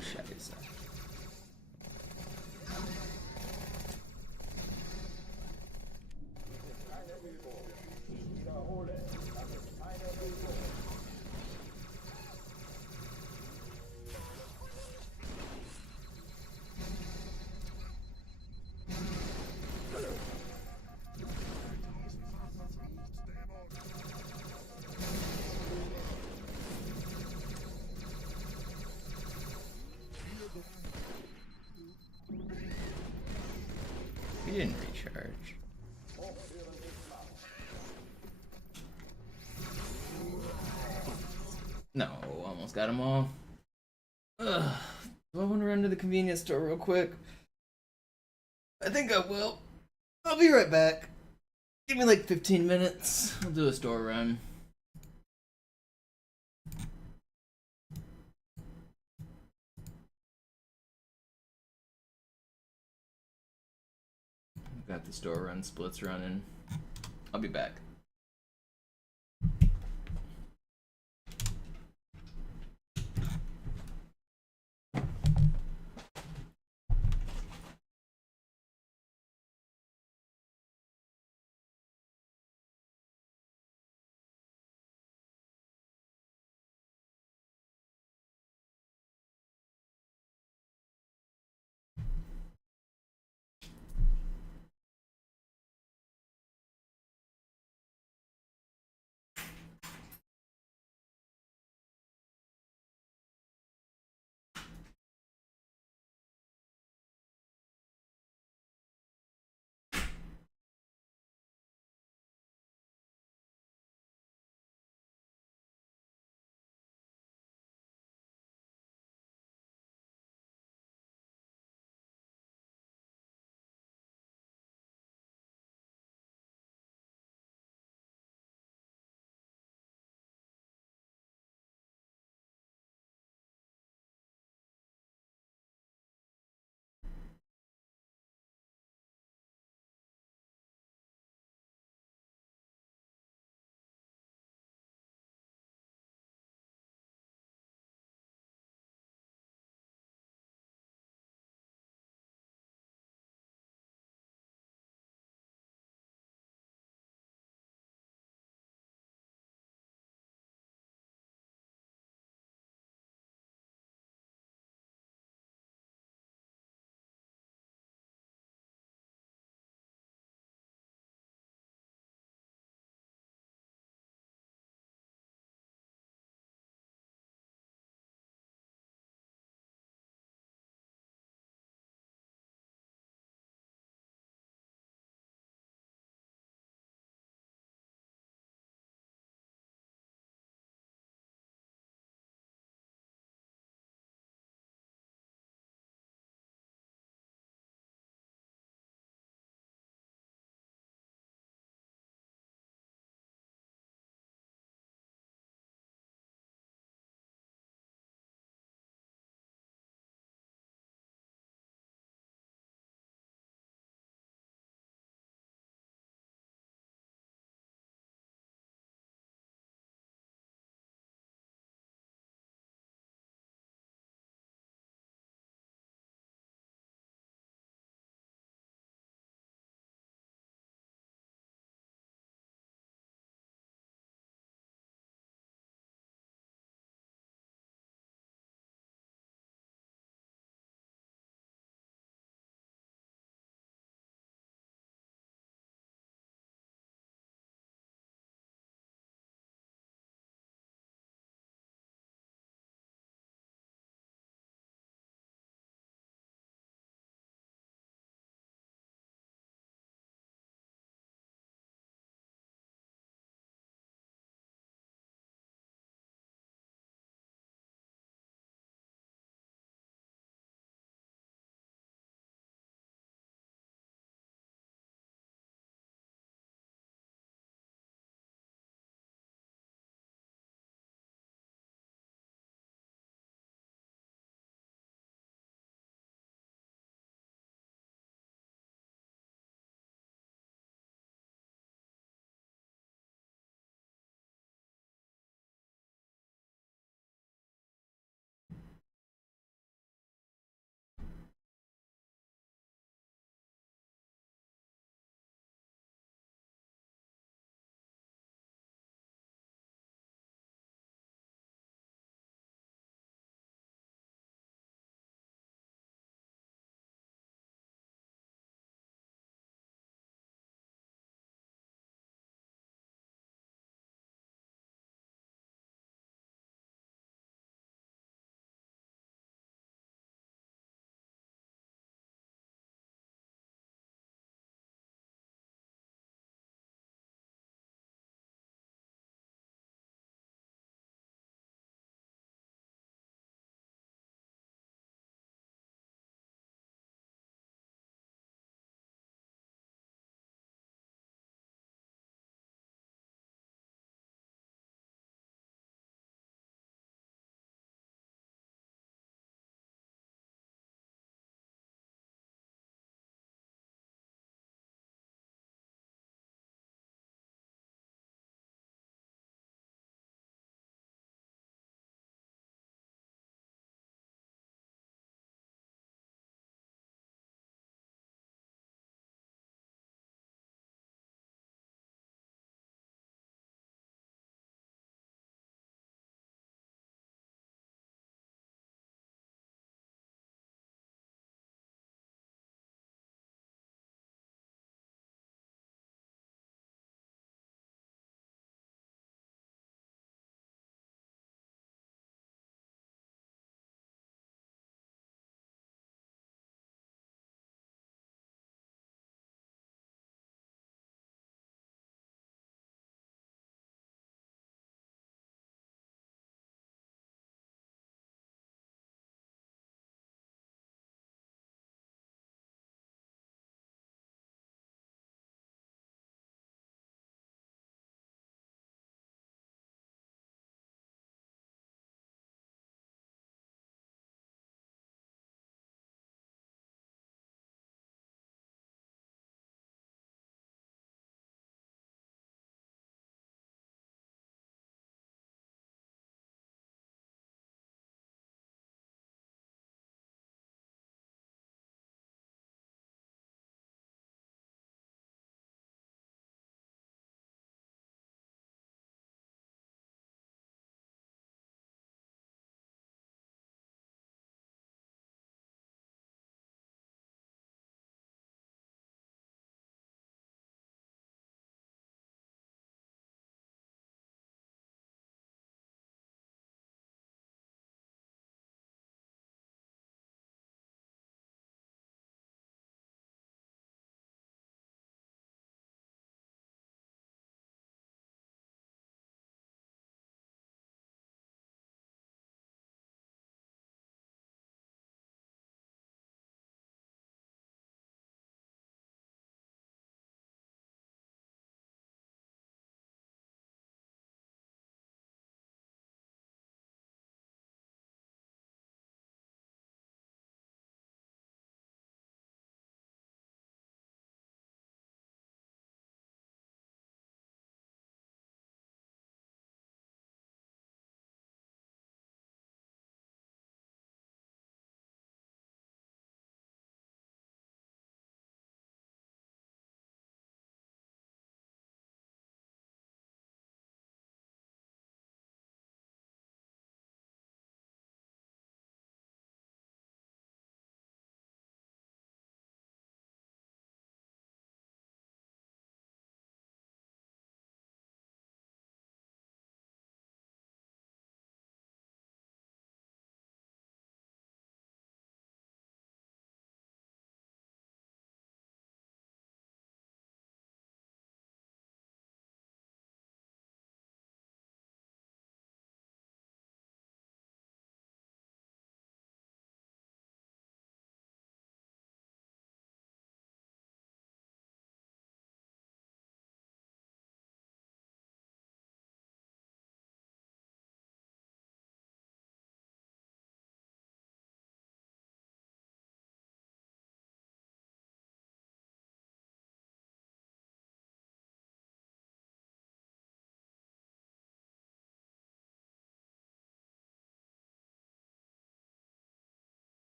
Scheiße. He didn't recharge. No, almost got them all. Ugh. Do I want to run to the convenience store real quick? I think I will. I'll be right back. Give me like 15 minutes. I'll do a store run. Got the store run splits running. I'll be back.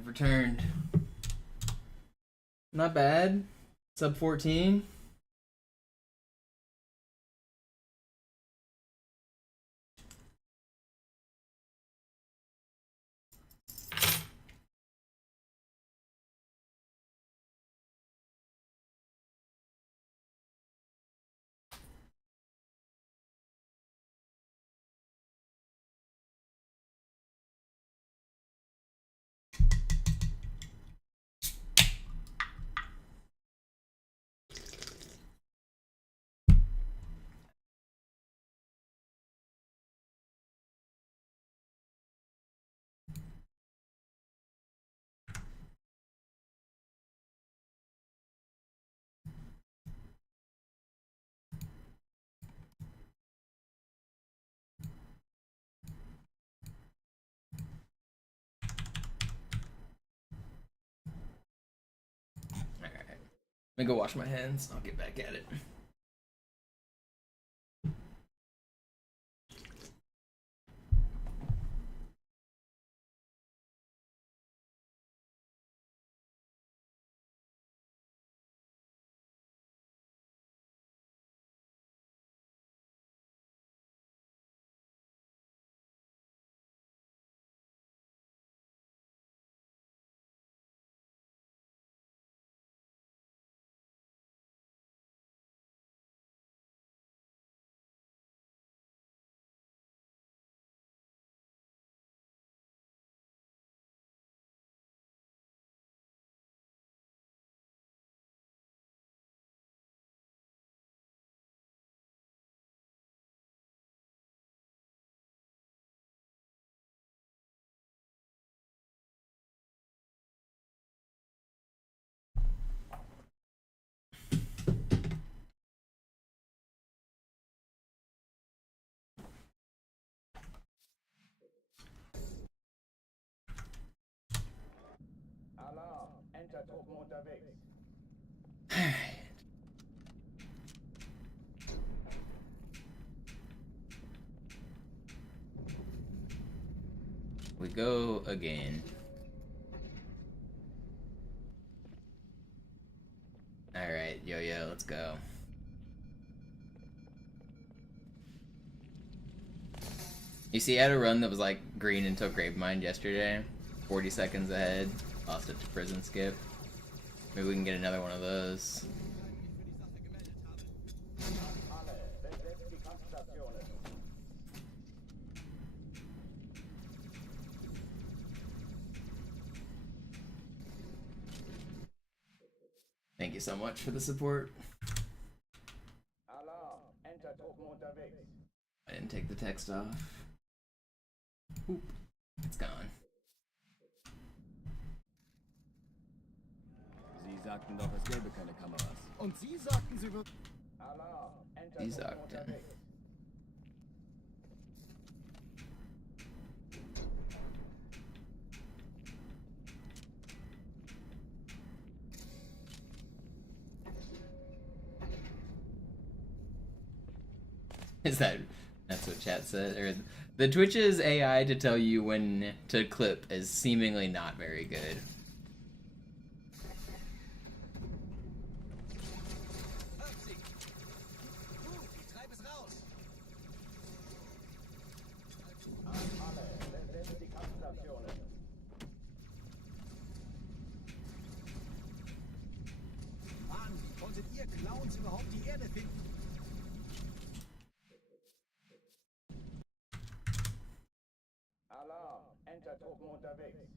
I've returned. Not bad. Sub 14. Alright. Let me go wash my hands. I'll get back at it. Alarm. Enter-Truppen unterwegs. We go again. Alright, yo, let's go. You see, I had a run that was like green until Gravemind yesterday. 40 seconds ahead. Lost it to prison skip. Maybe we can get another one of those. Alle, besetzt die Kampfstationen. Thank you so much for the support. Alarm. Enter-Truppen unterwegs. I didn't take the text off. Oop, it's gone. Sie sagten doch, es gäbe keine Kameras. Und Sie sagten, Sie würden... Alarm. Die Enter-Truppen sagten. unterwegs. That's what chat said? Or the Twitch's AI to tell you when to clip is seemingly not very good. Alle, besetzt die Kampfstationen. Mann, wie konntet ihr Clowns überhaupt die Erde finden? Alarm. Enter-Truppen unterwegs.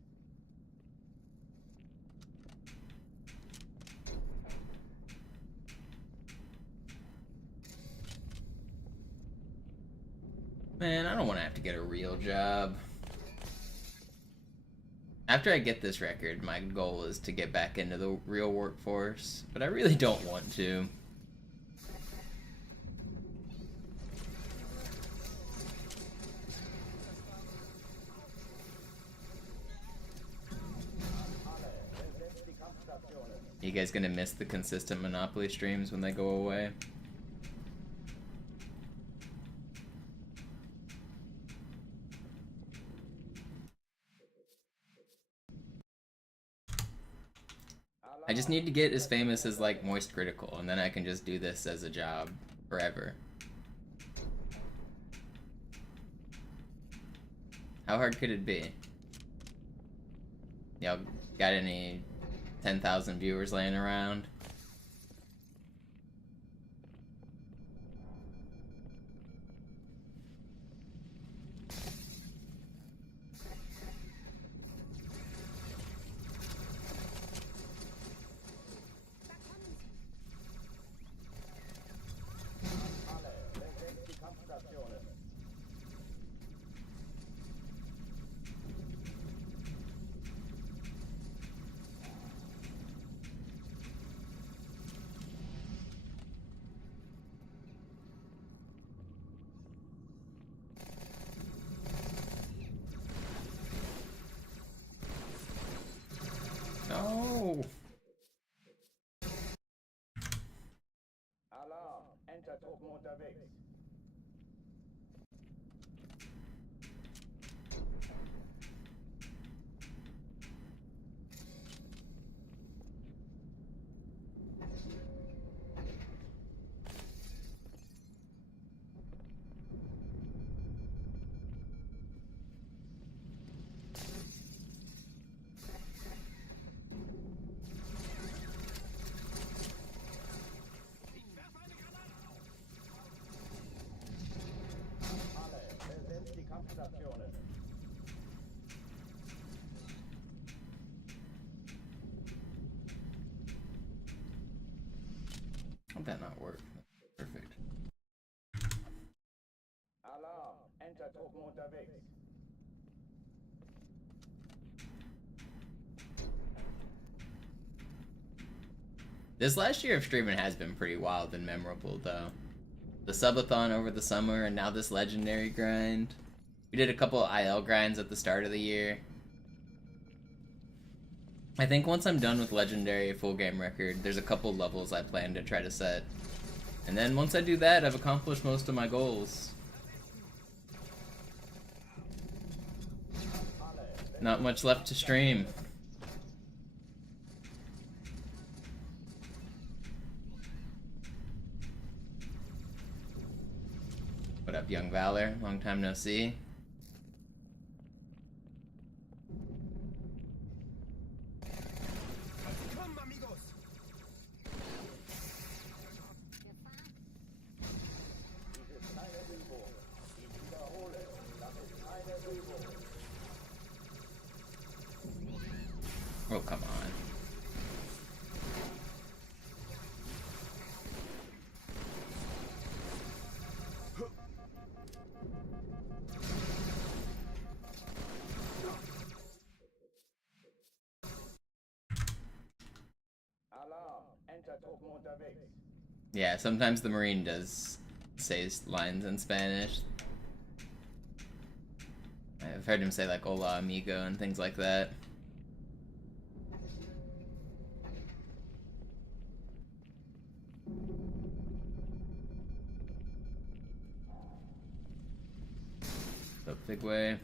Man, I don't want to have to get a real job. After I get this record, my goal is to get back into the real workforce, but I really don't want to. You guys gonna miss the consistent Monopoly streams when they go away? I just need to get as famous as like Moist Critical, and then I can just do this as a job forever. How hard could it be? Y'all got any 10,000 viewers laying around? No. Alarm! Entertruppen unterwegs. Kampfstationen. How'd that not work? Perfect. Alarm! Entertruppen unterwegs. This last year of streaming has been pretty wild and memorable, though. The subathon over the summer, and now this legendary grind. We did a couple of IL grinds at the start of the year. I think once I'm done with legendary full game record, there's a couple levels I plan to try to set. And then once I do that, I've accomplished most of my goals. Not much left to stream. What up, Young Valor? Long time no see. Oh, come on. Alarm! Entertruppen unterwegs. Yeah, sometimes the Marine does say lines in Spanish. I've heard him say like "Hola, amigo" and things like that. What's up, Figway?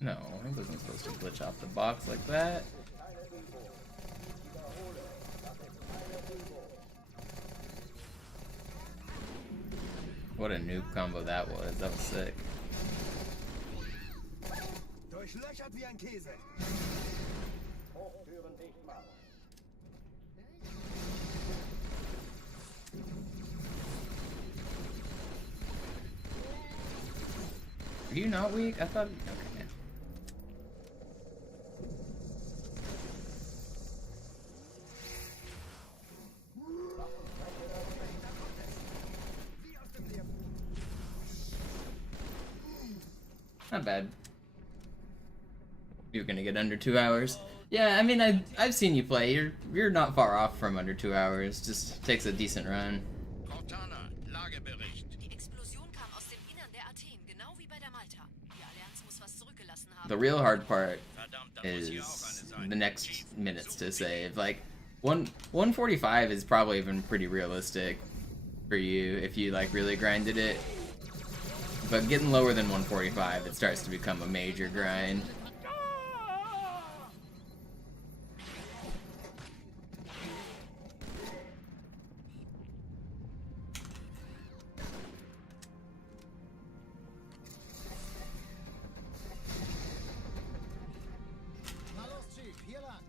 No, I wasn't supposed to glitch off the box like that. What a noob combo that was. That was sick. Durchlöchert wie ein Käse. Hochtüren dicht machen. Are you not weak? I thought. Okay. Not bad. You're gonna get under 2 hours. Yeah, I mean, I've seen you play. You're not far off from under 2 hours. Just takes a decent run. Cortana, Lagebericht. Die Explosion kam aus dem Innern der Athen, genau wie bei der Malta. Die Allianz muss was zurückgelassen haben. The real hard part Verdammt, da muss hier auch eine is sein. the next minutes to save. Like, 145 is probably even pretty realistic for you if you like really grinded it. But getting lower than 145, it starts to become a major grind. Na los, Chief, hier lang.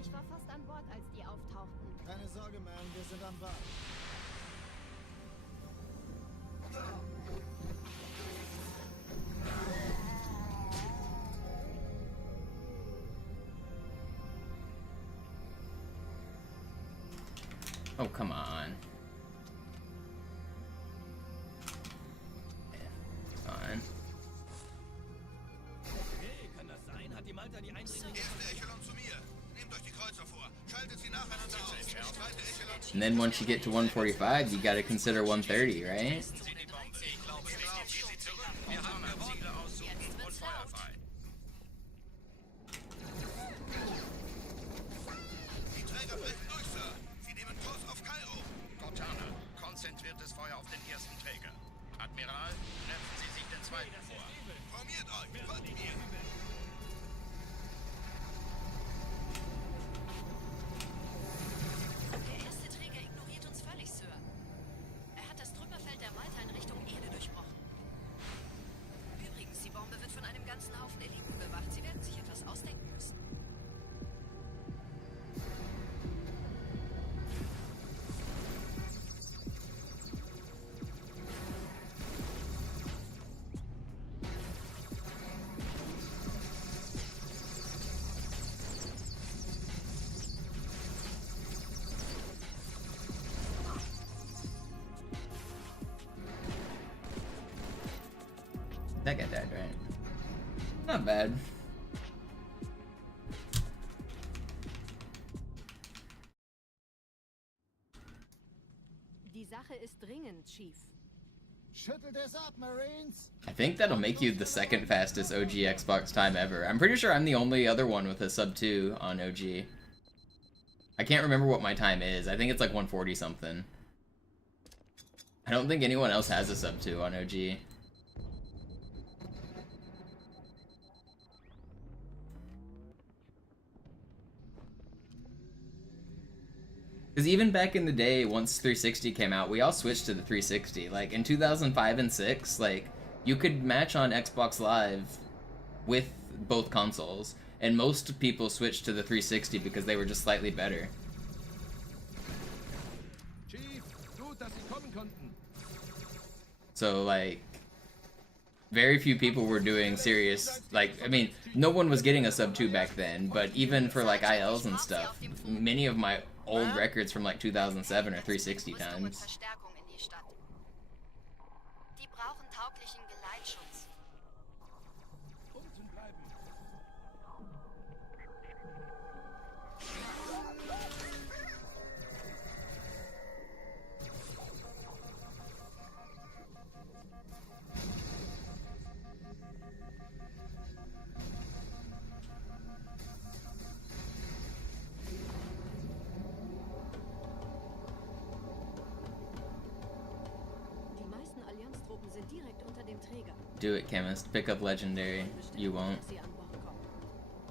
Ich war fast an Bord, als die auftauchten. Keine Sorge, Man, wir sind am Bad. Oh, come on. Fine. Hey, kann das sein? Hat die Malta die Einrichtung... Erste Echelon zu mir. Nehmt euch die Kreuzer vor. Schaltet sie nacheinander aus. Zweite Echelon. And then once you get to 145, you gotta consider 130, right? Sie die Bombe. Ich glaube, sie zieht zurück. Wir haben Ziele aussuchen und Feuer frei. Die Träger brechen durch, Sir. Sie nehmen Kurs auf Kairo. Cortana, konzentriertes Feuer auf den ersten Träger. Admiral, knöpfen Sie sich den zweiten vor. Formiert euch, folgt mir. Der erste Träger ignoriert uns völlig, Sir. Er hat das Trümmerfeld der Malta in Richtung Erde durchbrochen. Übrigens, die Bombe wird von einem ganzen Haufen Eliten bewacht. Sie werden sich etwas ausdenken müssen. That guy died, right? Not bad. Die Sache ist dringend, Chief. Schüttelt es ab, Marines. I think that'll make you the second fastest OG Xbox time ever. I'm pretty sure I'm the only other one with a sub 2 on OG. I can't remember what my time is. I think it's like 140 something. I don't think anyone else has a sub 2 on OG. Because even back in the day, once 360 came out, we all switched to the 360. Like, in 2005 and 6, like, you could match on Xbox Live with both consoles. And most people switched to the 360 because they were just slightly better. Chief, gut, dass Sie kommen konnten. So, like, very few people were doing serious, like, I mean, no one was getting a sub 2 back then, but even for, like, ILs and stuff, many of my old records from, like, 2007 or 360 Rüstung und times. Verstärkung in die Stadt. Die brauchen tauglichen Geleitschutz. Unten bleiben. Die meisten Allianztruppen sind direkt unter dem Träger. Do it, Chemist. Pick up Legendary. You won't. Dass sie an Bord kommen.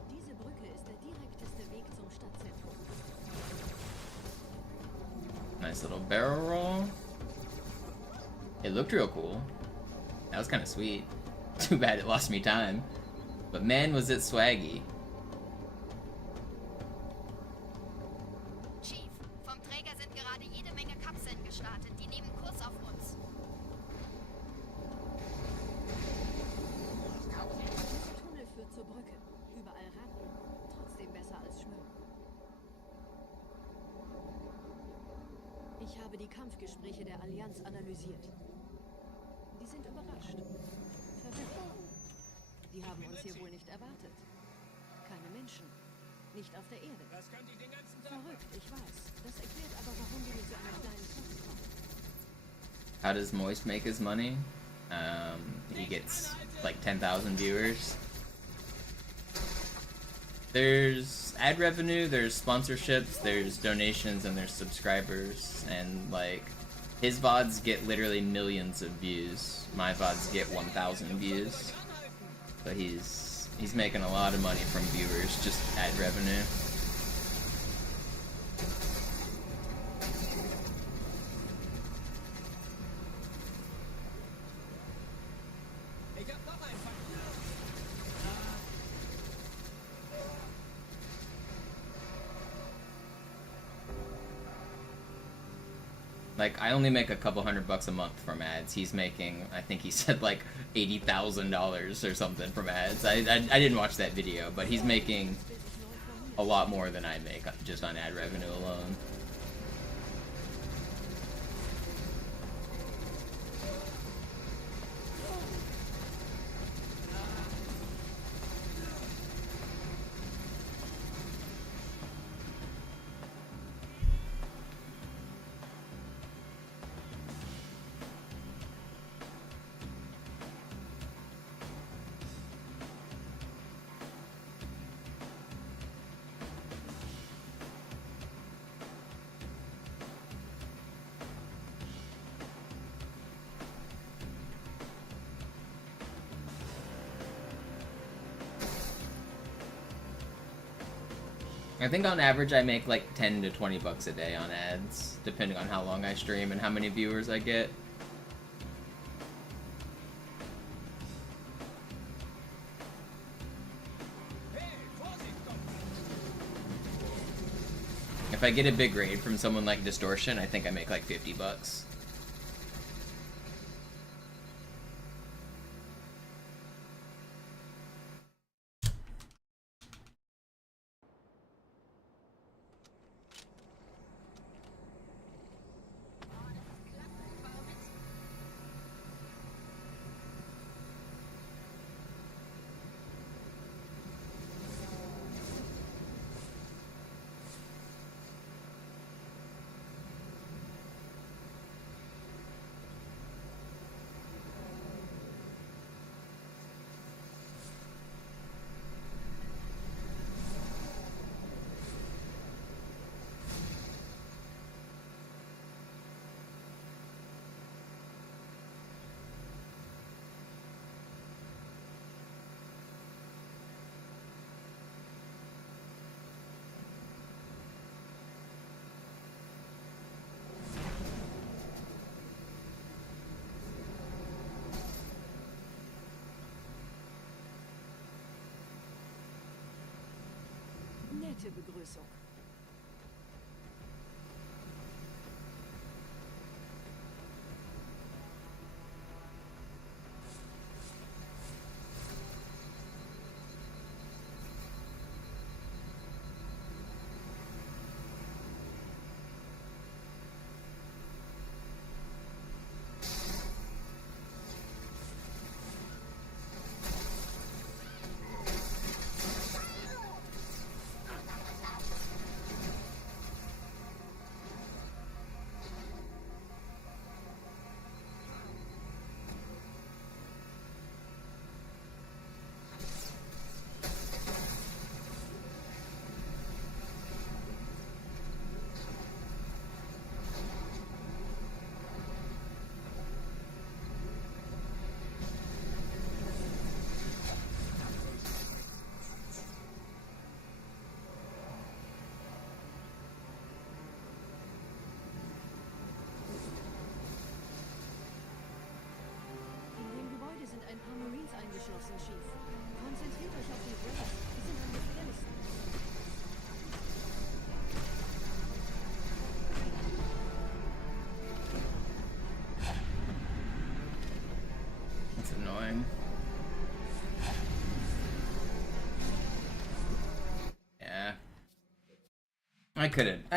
Diese Brücke ist der direkteste Weg zum Stadtzentrum. Nice little barrel roll. It looked real cool. That was kind of sweet. Too bad it lost me time. But man, was it swaggy. Chief, vom Träger sind gerade jede Menge Kapseln gestartet. Die nehmen Kurs auf uns. Dieser Tunnel führt zur Brücke. Überall Ratten. Trotzdem besser als Schwimmen. Ich habe die Kampfgespräche der Allianz analysiert. Die sind überrascht. Verwirrt. Die Die haben uns hier wohl nicht erwartet. Keine Menschen. Nicht auf der Erde. Das könnte ich den ganzen Tag. Verrückt, ich weiß. Das erklärt aber, warum wir mit so einer kleinen Stadt kommen. How does Moist make his money? He gets like 10,000 viewers. There's ad revenue, there's sponsorships, there's donations, and there's subscribers, and like his VODs get literally millions of views. My VODs get 1,000 views. But he's making a lot of money from viewers, just ad revenue. Like, I only make a couple $100 a month from ads. He's making, I think he said like $80,000 or something from ads. I didn't watch that video, but he's making a lot more than I make just on ad revenue alone. I think on average I make like 10 to 20 bucks a day on ads, depending on how long I stream and how many viewers I get. If I get a big raid from someone like Distortion, I think I make like 50 bucks. Nette Begrüßung. Ein paar Marines eingeschlossen, Chief. Konzentriert euch auf die Rays. Die sind am gefährlichsten. That's annoying. Yeah. I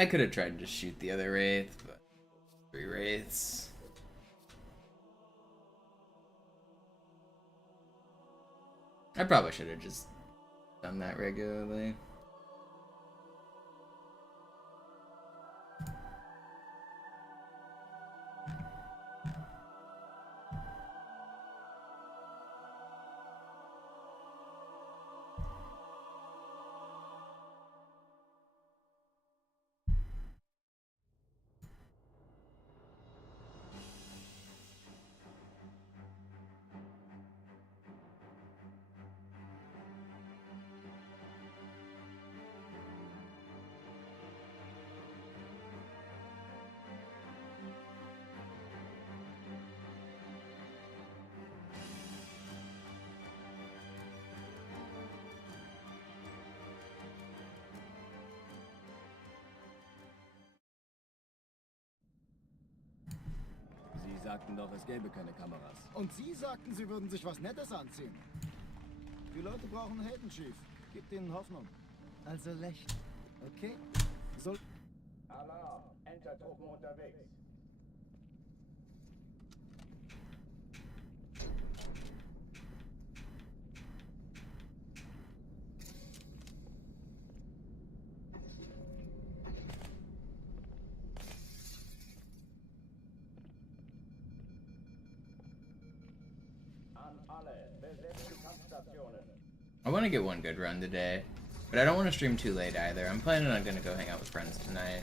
could have tried to shoot the other wraith, but 3 wraiths. I probably should have just done that regularly. Sie sagten doch, es gäbe keine Kameras. Und Sie sagten, Sie würden sich was Nettes anziehen. Die Leute brauchen Helden, Chief. Gibt ihnen Hoffnung. Also lächeln. Okay? Soll... Alarm! Entertruppen unterwegs. An alle, besetzt die Kampfstationen. I want to get one good run today, but I don't want to stream too late either. I'm planning on going to go hang out with friends tonight.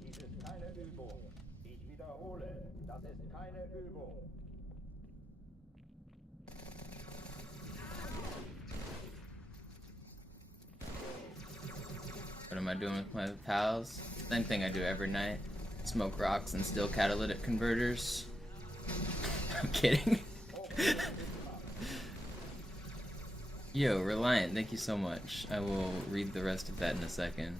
Dies ist keine Übung. Ich wiederhole, das ist keine Übung. What am I doing with my pals? Same thing I do every night. Smoke rocks and steal catalytic converters. I'm kidding. Yo, Reliant, thank you so much. I will read the rest of that in a second.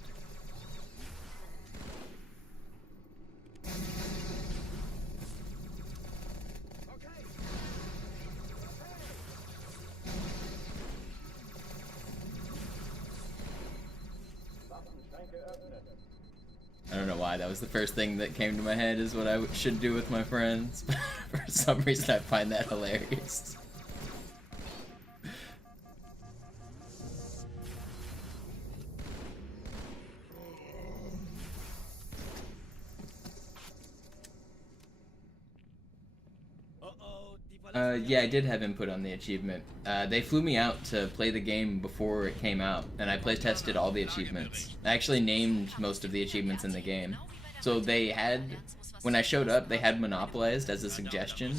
I don't know why, that was the first thing that came to my head is what I should do with my friends. For some reason I find that hilarious. Yeah, I did have input on the achievement. They flew me out to play the game before it came out, and I play tested all the achievements. I actually named most of the achievements in the game. So they had, when I showed up, they had Monopolized as a suggestion.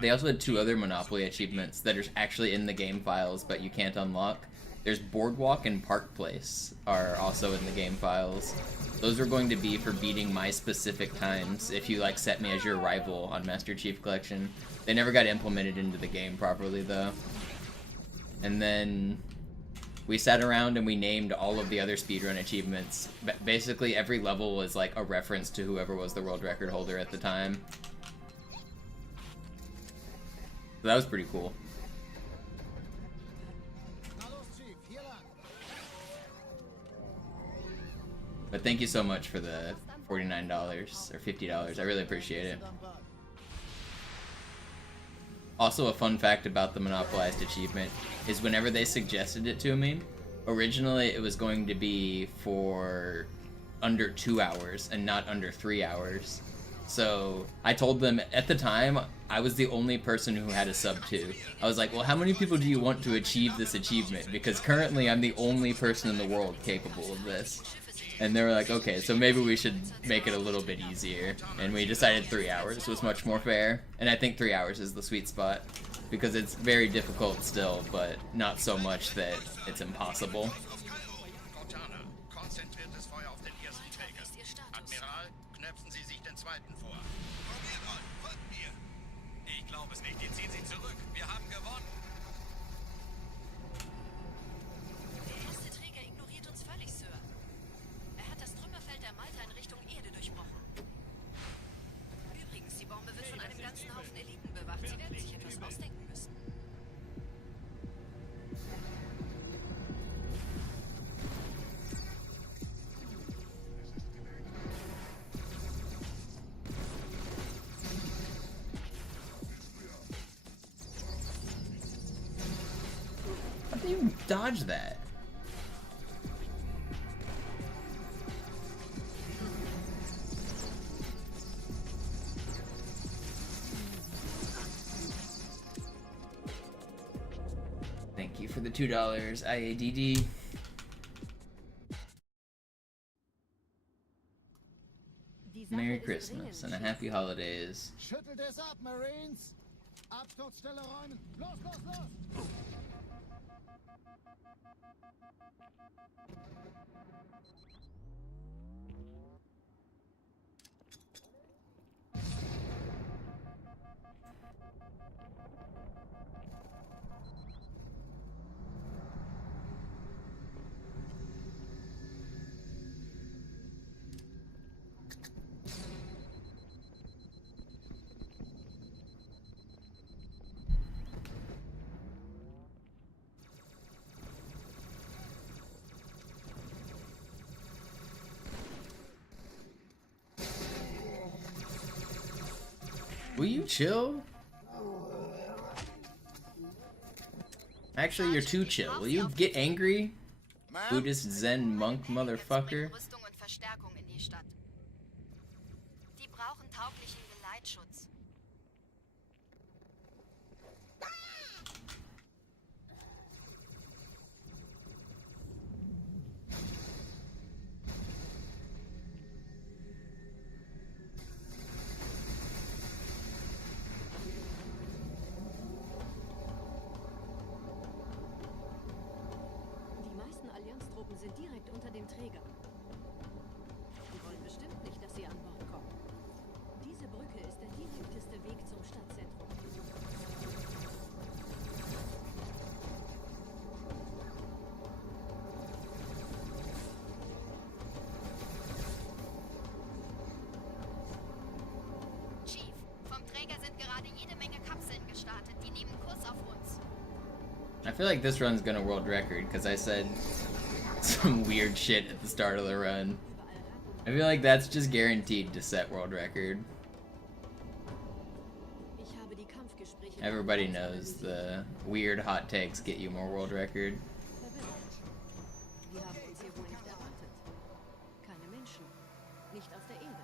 They also had 2 other Monopoly achievements that are actually in the game files, but you can't unlock. There's Boardwalk and Park Place are also in the game files. Those are going to be for beating my specific times if you like set me as your rival on Master Chief Collection. They never got implemented into the game properly though. And then we sat around and we named all of the other speedrun achievements. Basically every level was like a reference to whoever was the world record holder at the time. So that was pretty cool. But thank you so much for the $49 or $50. I really appreciate it. Also, a fun fact about the Monopolized achievement is whenever they suggested it to me, originally it was going to be for under 2 hours and not under 3 hours. So I told them at the time I was the only person who had a sub 2. I was like, well, how many people do you want to achieve this achievement? Because currently I'm the only person in the world capable of this. And they were like, okay, so maybe we should make it a little bit easier. And we decided 3 hours was much more fair. And I think 3 hours is the sweet spot. Because it's very difficult still, but not so much that it's impossible. Konzentriertes Feuer auf den ersten Träger. Admiral, knöpfen Sie sich den zweiten vor. Probiert euch, folgt mir. Ich glaube es nicht, die ziehen Sie zurück. Wir haben gewonnen. Der erste Träger ignoriert uns völlig, Sir. Er hat das Trümmerfeld der Malta in Richtung Erde durchbrochen. Übrigens, die Bombe wird von einem ganzen Haufen Eliten bewacht. Sie werden sich etwas ausdenken müssen. did you dodge that? Thank you for the $2, IADD. Merry Christmas and a happy holidays. Schüttelt es ab, Marines! Absturzstelle räumen! Los, los, los! Will you chill? Actually, you're too chill. Will you get angry? Buddhist Zen monk motherfucker. Rüstung und Verstärkung in die Stadt. Die brauchen tauglichen Geleitschutz. Die meisten Allianztruppen sind direkt unter dem Träger. Die wollen bestimmt nicht, dass sie an Bord kommen. Diese Brücke ist der direkteste Weg zum Stadtzentrum. Chief, vom Träger sind gerade jede Menge Kapseln gestartet. Die nehmen Kurs auf uns. I feel like this run's gonna world record because I said some weird shit at the start of the run. I feel like that's just guaranteed to set world record. Ich habe die Kampfgespräche. Everybody knows the weird hot takes get you more world record. Wir haben uns hier wohl nicht erwartet. Keine Menschen. Nicht auf der Erde.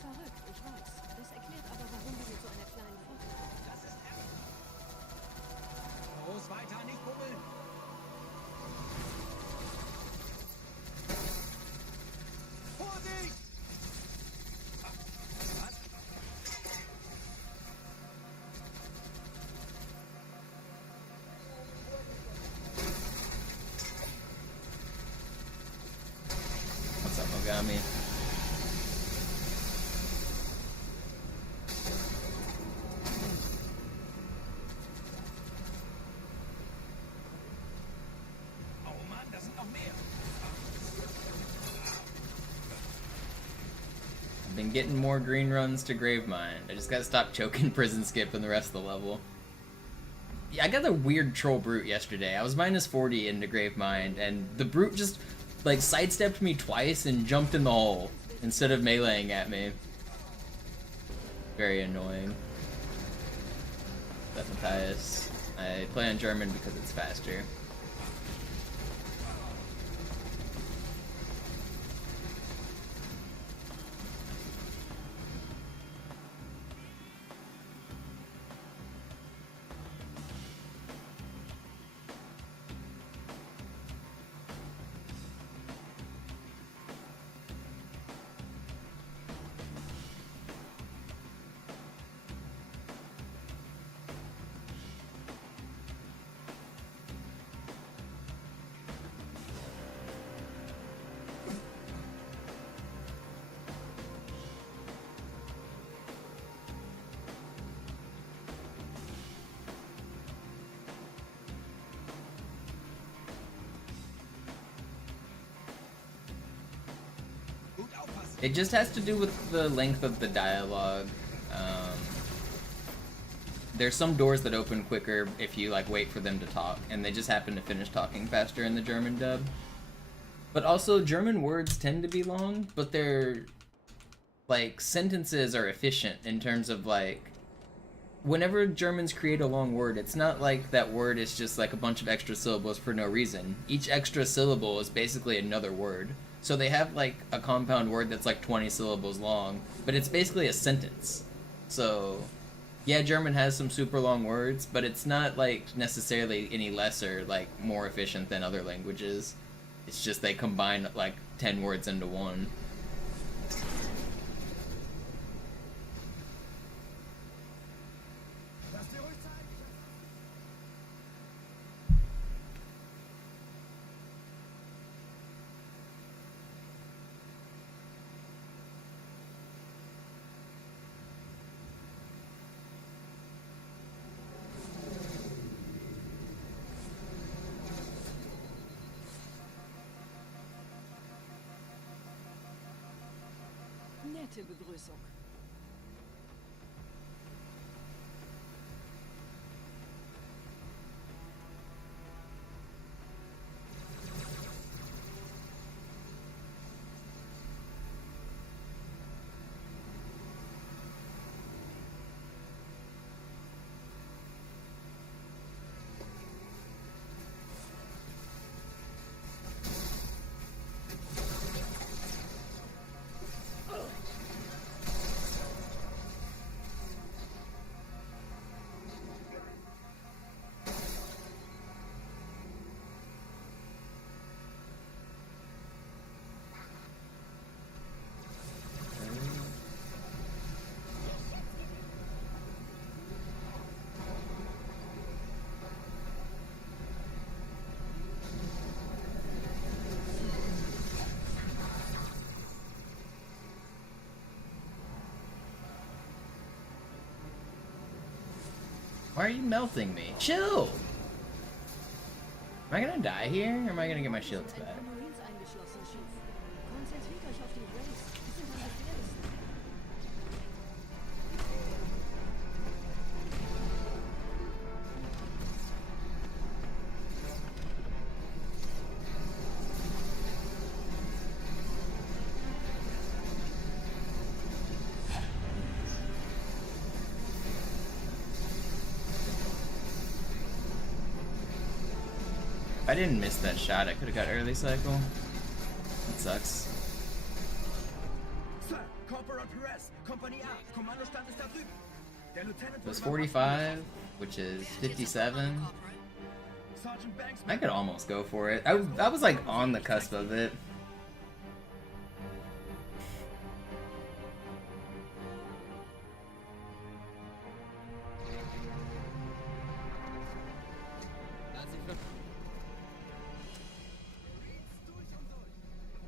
Verrückt, ich weiß. Das erklärt aber, warum wir mit so einer kleinen Flotte kommen. Das ist Los, weiter, nicht bummeln! Vorsicht! Was? What's up, Mogami? Oh Mann, das sind noch mehr! I've been getting more green runs to Gravemind. I just gotta stop choking Prison Skip and the rest of the level. Yeah, I got a weird troll brute yesterday. I was minus 40 into Gravemind, and the brute just, like, sidestepped me twice and jumped in the hole instead of meleeing at me. Very annoying. But Matthias. I play on German because it's faster. It just has to do with the length of the dialogue. There's some doors that open quicker if you like wait for them to talk, and they just happen to finish talking faster in the German dub. But also, German words tend to be long, but their like sentences are efficient in terms of like whenever Germans create a long word, it's not like that word is just like a bunch of extra syllables for no reason. Each extra syllable is basically another word. So they have like a compound word that's like 20 syllables long, but it's basically a sentence. So yeah, German has some super long words, but it's not like necessarily any less or like more efficient than other languages. It's just they combine like 10 words into one. Nette Begrüßung. Why are you melting me? Chill! Am I gonna die here, or am I gonna get my shields back? Konzentriert euch auf die Race. Die sind am gefährlichsten. If I didn't miss that shot, I could have got early cycle. That sucks. Sir, Corporal Perez, Kompanie A, Kommandostand ist da drüben. Der Lieutenant It was 45, which is 57. Sergeant Banks. I could almost go for it. I was like on the cusp of it.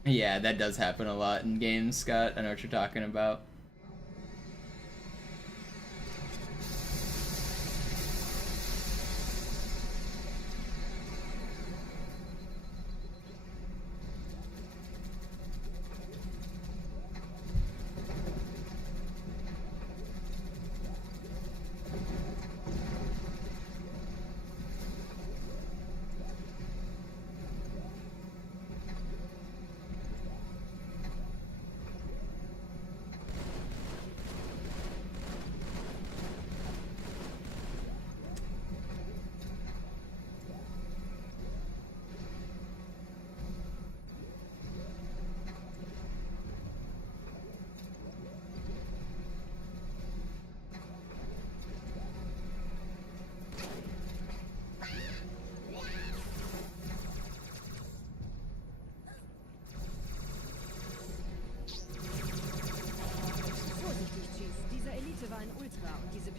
Yeah, that does happen a lot in games, Scott. I know what you're talking about.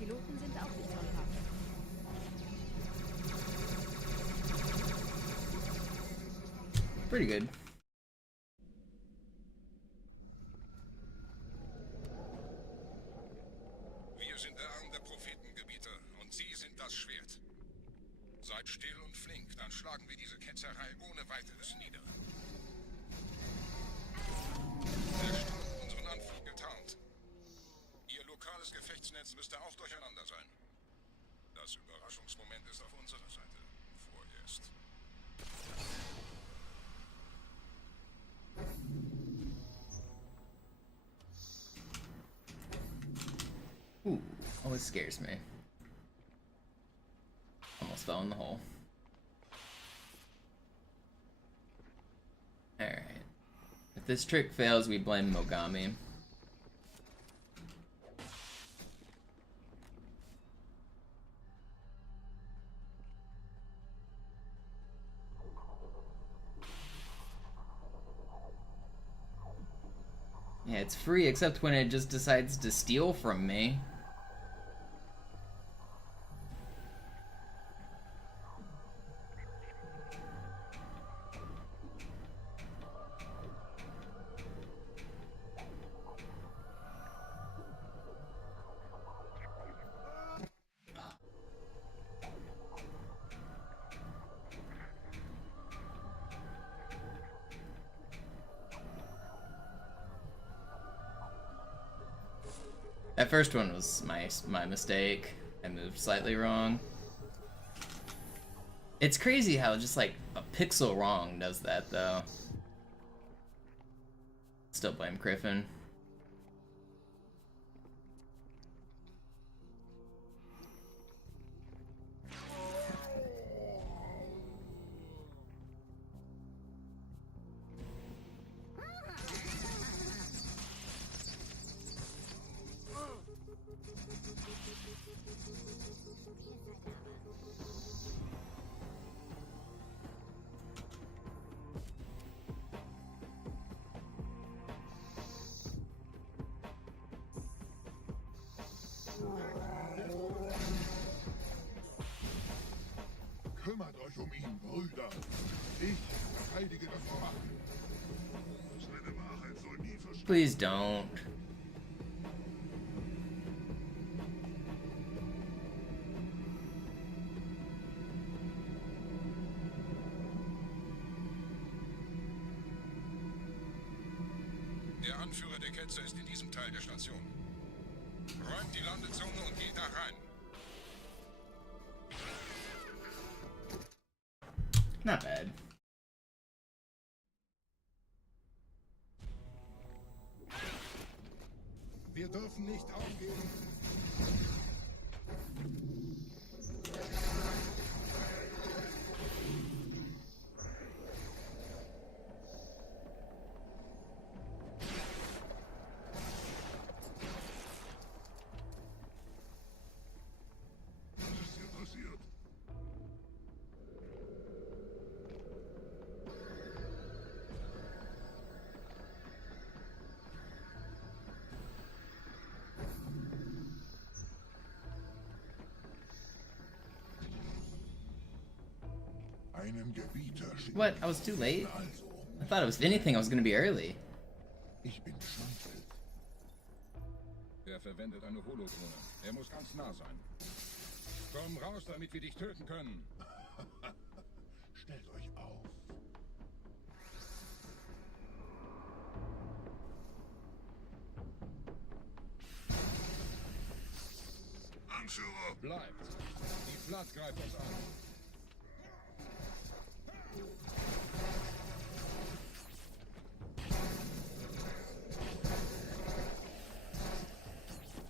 Piloten sind auch nicht von Pack. Pretty good. Wir sind der Arm der Prophetengebieter und Sie sind das Schwert. Seid still und flink, dann schlagen wir diese Ketzerei ohne weiteres nieder. Der Sturm hat unseren Anflug getarnt. Ihr lokales Gefechtsnetz müsste auch durcheinander sein. Das Überraschungsmoment ist auf unserer Seite. Vorerst. Always scares me. almost fell in the hole. Alright. If this trick fails, we blame Mogami. Yeah, it's free except when it just decides to steal from me. That first one was my mistake. I moved slightly wrong. It's crazy how just like a pixel wrong does that though. Still blame Griffin. Kümmert euch ihn, Brüder. Ich verteidige das Vorhaben. Seine Wahrheit soll nie verschwinden. Please don't. Der Anführer der Ketzer ist in diesem Teil der Station. Räumt die Landezone und geht da rein. Not bad. Wir dürfen nicht aufgeben. Was ist hier passiert? Einen Gebieter schicken. What? I was too late? I thought it was, if anything, I was gonna be early. Ich bin Schweinfeld. Er verwendet eine Holodrohne. Er muss ganz nah sein. Komm raus, damit wir dich töten können. Stellt euch auf. Anführer. Bleibt. Die Flat greift uns an.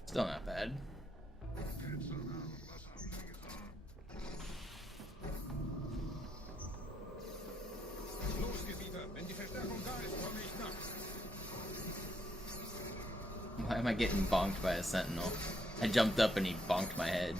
Still not bad. Los, Gebieter. Wenn die Verstärkung da ist, komme ich nach. Why am I getting bonked by a sentinel? I jumped up and he bonked my head.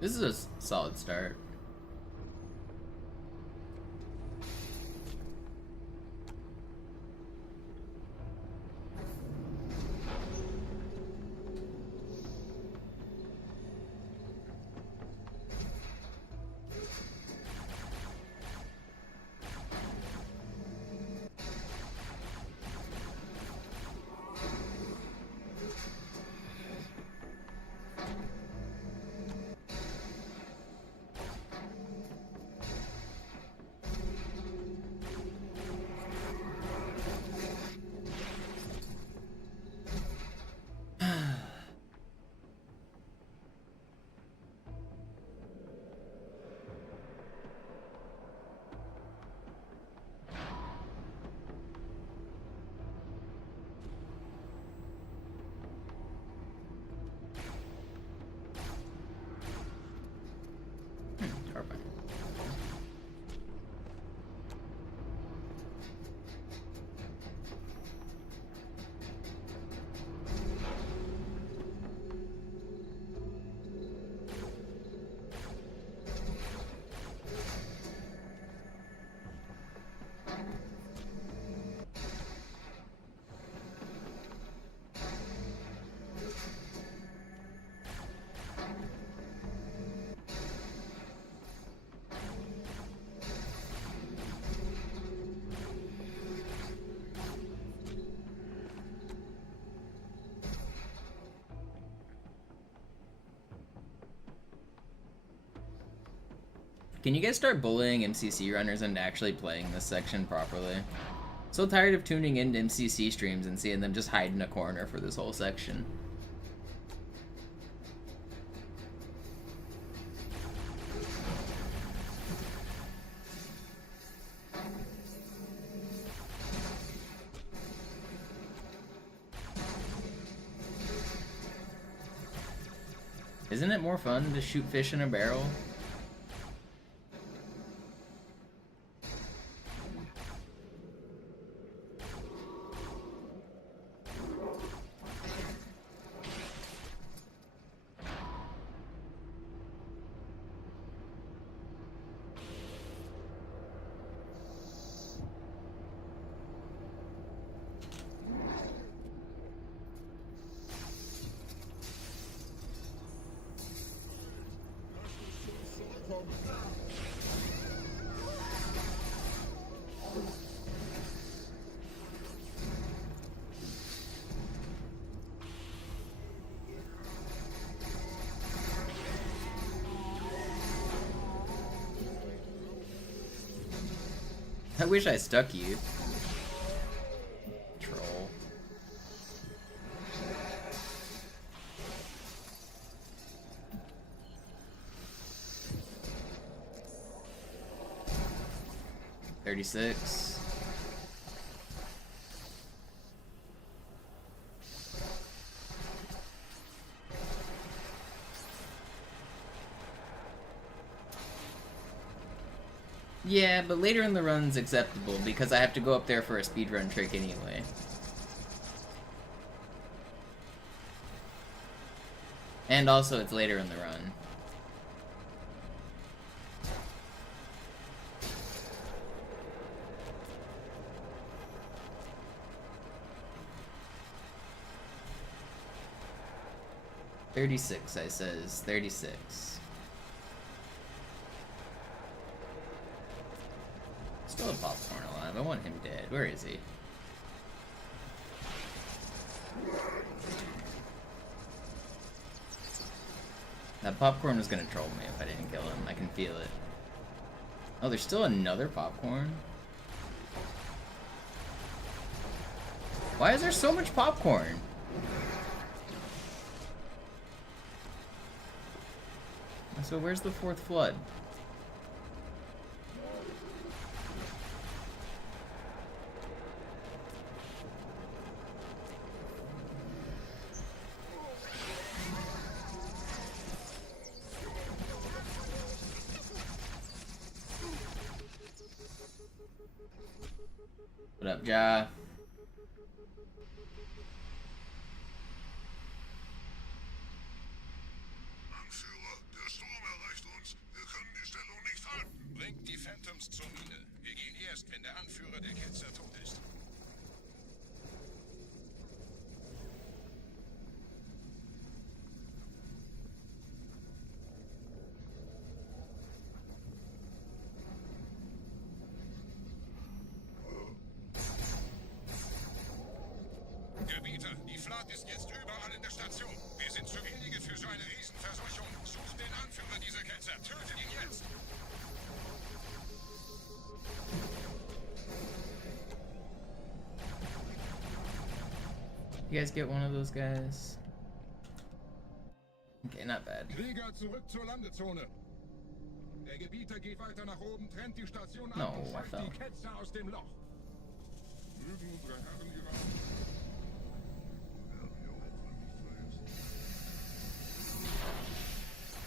This is a solid start. Can you guys start bullying MCC runners into actually playing this section properly? So tired of tuning into MCC streams and seeing them just hide in a corner for this whole section. Isn't it more fun to shoot fish in a barrel? I wish I stuck you. Troll. $36. Yeah, but later in the run's acceptable because I have to go up there for a speedrun trick anyway. And also it's later in the run. $36, I says. 36. Still a popcorn alive. I want him dead. Where is he? That popcorn was gonna troll me if I didn't kill him. I can feel it. Oh, there's still another popcorn? Why is there so much popcorn? So where's the fourth flood? What up, Ja? Anführer, der Sturm erreicht uns. Wir können die Stellung nicht halten. Bringt die Phantoms zur Mine. Wir gehen erst, wenn der Anführer der Ketzer tot ist. Gebieter, die Flat ist jetzt überall in der Station. Wir sind zu wenige für so eine Riesenverseuchung. Sucht den Anführer dieser Ketzer. Tötet ihn jetzt! You guys get one of those guys? Okay, not bad. Krieger, zurück zur Landezone. Der Gebieter geht weiter nach oben, trennt die Station ab No, und I zeigt fell. die Ketzer aus dem Loch. Mögen unsere Herren ihre...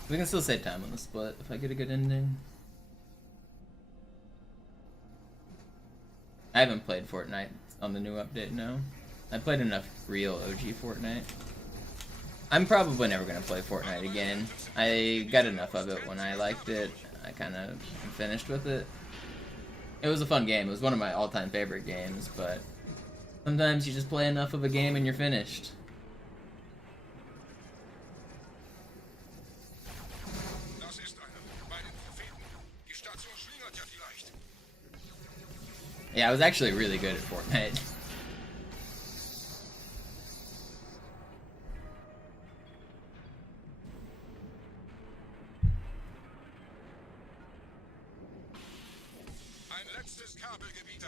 We can still save time on the split if I get a good ending. I haven't played Fortnite on the new update, no. I played enough real OG Fortnite. I'm probably never gonna play Fortnite again. I got enough of it when I liked it. I kinda finished with it. It was a fun game. It was one of my all-time favorite games, but sometimes you just play enough of a game and you're finished. Das ist einer. Bei den Propheten. Die Station schlingert ja vielleicht. Yeah, I was actually really good at Fortnite. Geschütztes Kabelgebieter.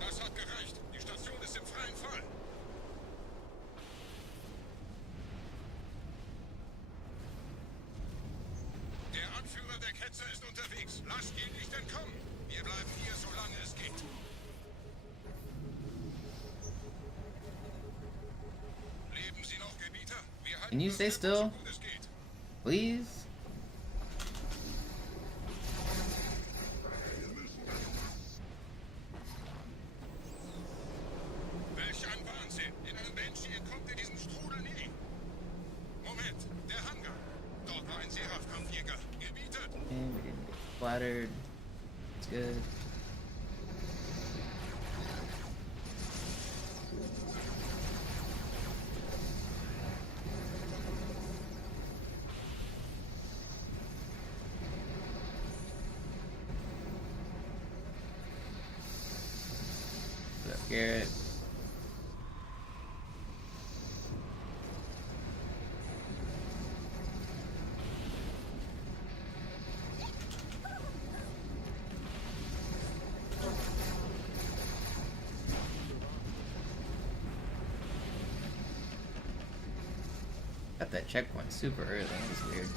Das hat gereicht. Die Station ist im freien Fall. Der Anführer der Ketzer ist unterwegs. Lasst ihn nicht entkommen. Wir bleiben hier, solange es geht. Leben Sie noch, Gebieter? Wir halten Can you stay das still? so gut es geht. Please? Welch ein Wahnsinn! In einem Banshee entkommt in diesem Strudel nie. Moment, der Hangar. Dort war ein Seraph-Kampfjäger. Gebietet! And we didn't get flattered. It's good. What's up, Garrett? Got that checkpoint super early. That was weird.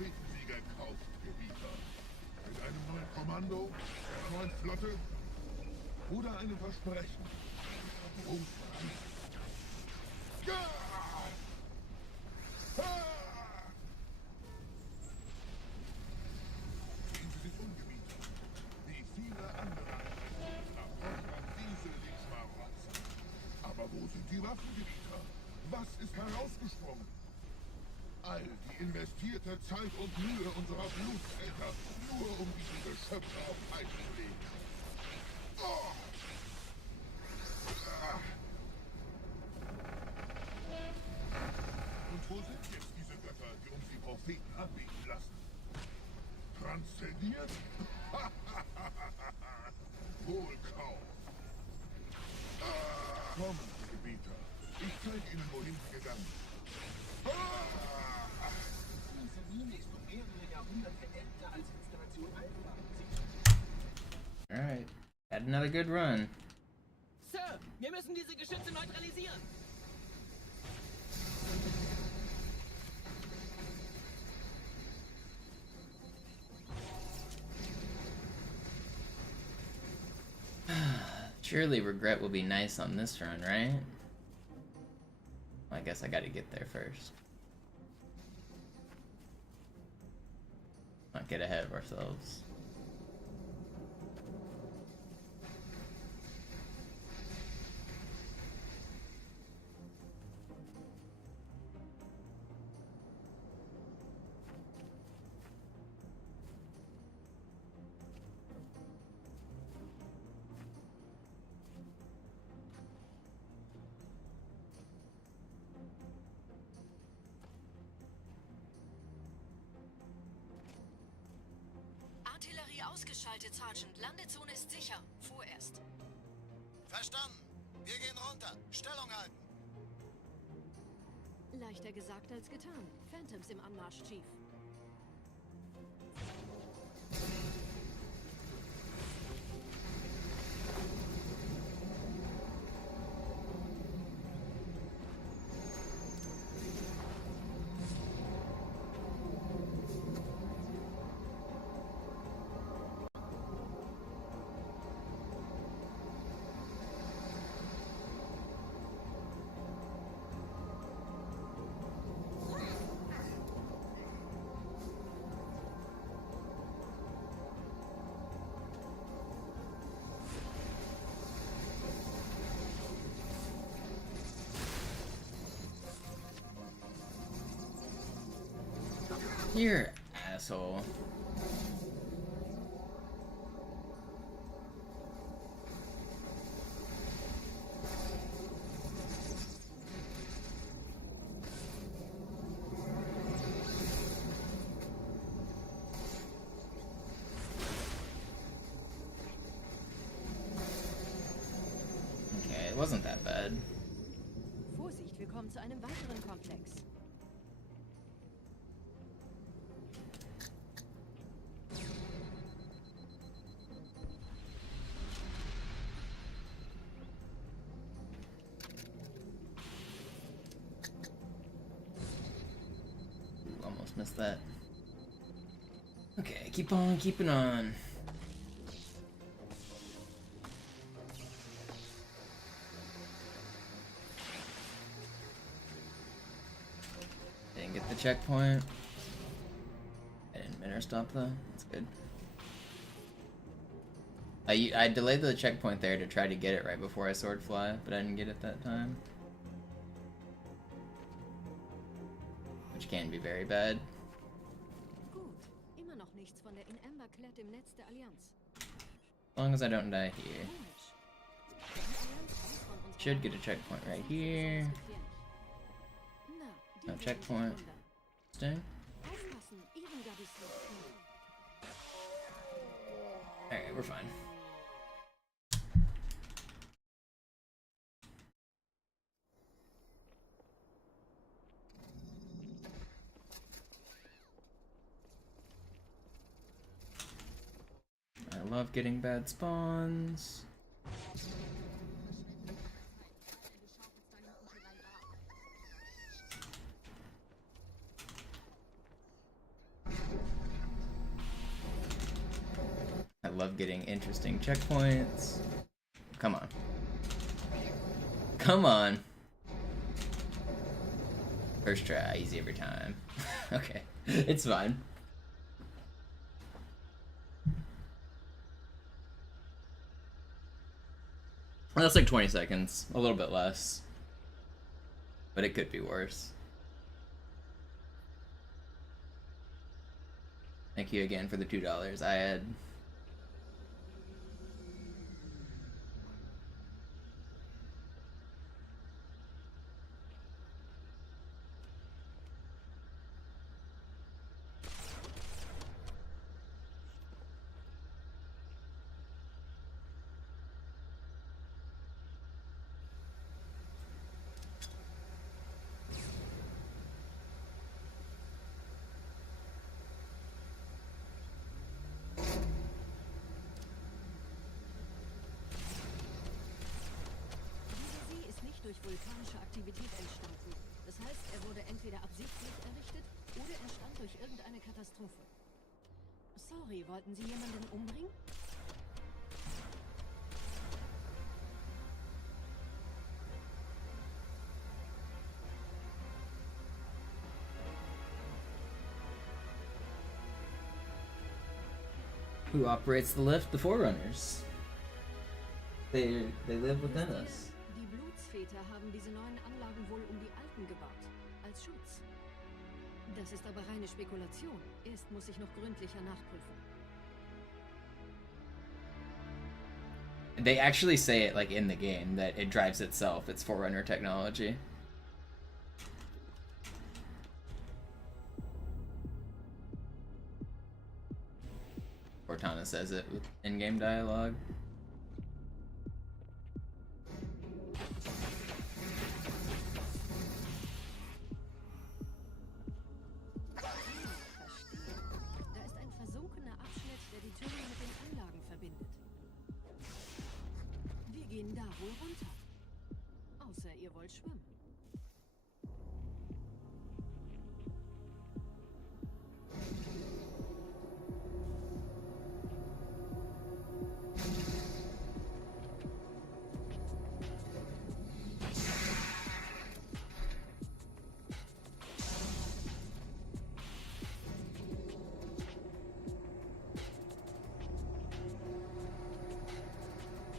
Prophetensieger kauft, Gebieter. Mit einem neuen Kommando, einer neuen Flotte oder einem Versprechen. Großartig. Ja! Ah! Sie sind Ungebieter. Wie viele andere erfolgreich diese den Schmarotzer. Aber wo sind die Waffengebieter? Was ist herausgesprungen? All die investierte Zeit und Mühe unserer Blutsväter, nur um diese Geschöpfe auf Eis zu legen. Oh! Ah! Und wo sind jetzt diese Götter, die uns die Propheten anbeten lassen? Transzendiert? Wohl kaum. Ah! Kommen, Gebieter. Ich zeige Ihnen, wohin Sie gegangen sind. Alright. Had another good run. Sir, wir müssen diese Geschütze neutralisieren. Surely regret will be nice on this run, right? I guess I gotta get there first. Not get ahead of ourselves. Artillerie ausgeschaltet, Sergeant. Landezone ist sicher. Vorerst. Verstanden. Wir gehen runter. Stellung halten. Leichter gesagt als getan. Phantoms im Anmarsch, Chief. You're an asshole. Okay, it wasn't that bad. Vorsicht, wir kommen zu einem weiteren Komplex. Ooh, almost missed that. Okay, keep on keeping on. Didn't get the checkpoint. I didn't minor stop though. That's good. I delayed the checkpoint there to try to get it right before I sword fly, but I didn't get it that time. Which can be very bad. Gut, immer noch nichts von der in Amber klärt im Netz der Allianz. As long as I don't die here. Should get a checkpoint right here. No checkpoint. Interesting. Alright, we're fine. I love getting bad spawns. I love getting interesting checkpoints. Come on. Come on. First try, easy every time. Okay, it's fine. Well, that's like 20 seconds, a little bit less. But it could be worse. Thank you again for the $2 I had. Durch vulkanische Aktivität entstanden. Das heißt, er wurde entweder absichtlich errichtet oder entstand durch irgendeine Katastrophe. Sorry, wollten Sie jemanden umbringen? Who operates the lift? The Forerunners. They live within us. Die Blutsväter haben diese neuen Anlagen wohl um die alten gebaut. Als Schutz. Das ist aber reine Spekulation. Erst muss ich noch gründlicher nachprüfen. They actually say it like in the game that it drives itself. It's Forerunner technology. Cortana says it with in-game dialogue. Da ist ein versunkener Abschnitt, der die Türme mit den Anlagen verbindet. Wir gehen da wohl runter. Außer ihr wollt schwimmen.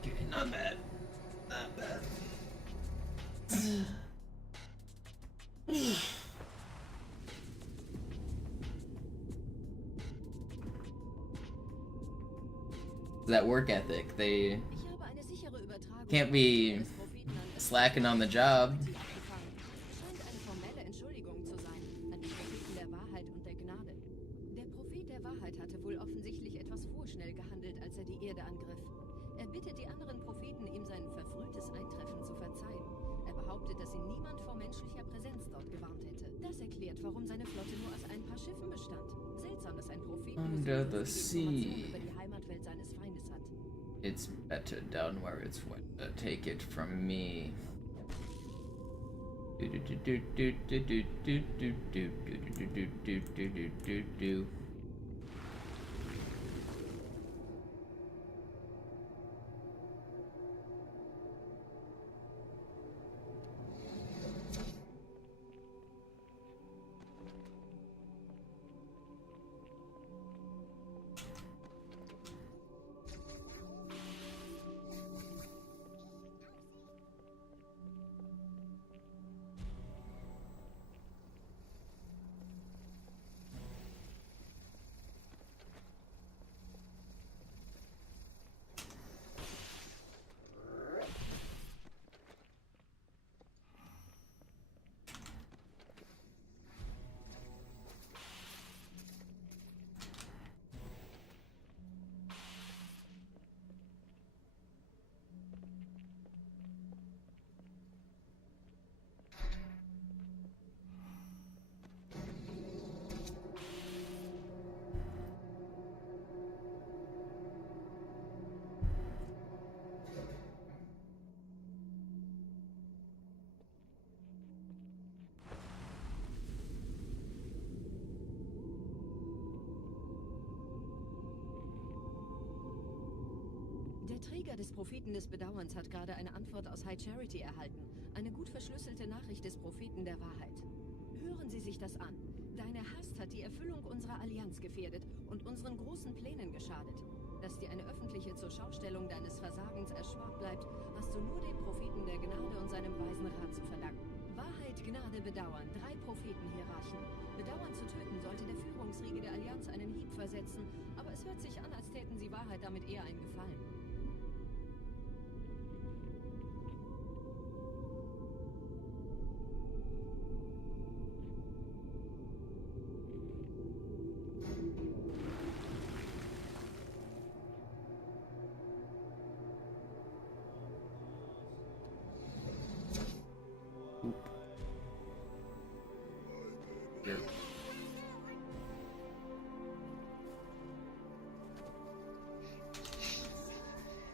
Okay, not bad. Not bad. that work ethic. They Ich habe eine sichere Übertragung can't be des Propheten an slacking on the job. abgefangen. Es scheint eine formelle Entschuldigung zu sein an die Propheten der Wahrheit und der Gnade. Der Prophet der Wahrheit hatte wohl offensichtlich etwas vorschnell gehandelt, als er die Erde angriff. Er bittet die anderen Propheten, ihm sein verfrühtes Eintreffen zu verzeihen. Er behauptet, dass ihn niemand vor menschlicher Präsenz dort gewarnt hätte. Das erklärt, warum seine Flotte nur aus ein paar Schiffen bestand. Seltsam, dass ein Prophet Under the nur so viele sea. Informationen über die Heimatwelt seines Feindes hat. It's better down where it's wet. Take it from me. Der Träger des Propheten des Bedauerns hat gerade eine Antwort aus High Charity erhalten. Eine gut verschlüsselte Nachricht des Propheten der Wahrheit. Hören Sie sich das an. Deine Hast hat die Erfüllung unserer Allianz gefährdet und unseren großen Plänen geschadet. Dass dir eine öffentliche Zurschaustellung deines Versagens erspart bleibt, hast du nur dem Propheten der Gnade und seinem weisen Rat zu verdanken. Wahrheit, Gnade, Bedauern. 3 Prophetenhierarchen. Bedauern zu töten sollte der Führungsriege der Allianz einen Hieb versetzen, aber es hört sich an, als täten sie Wahrheit damit eher einen Gefallen.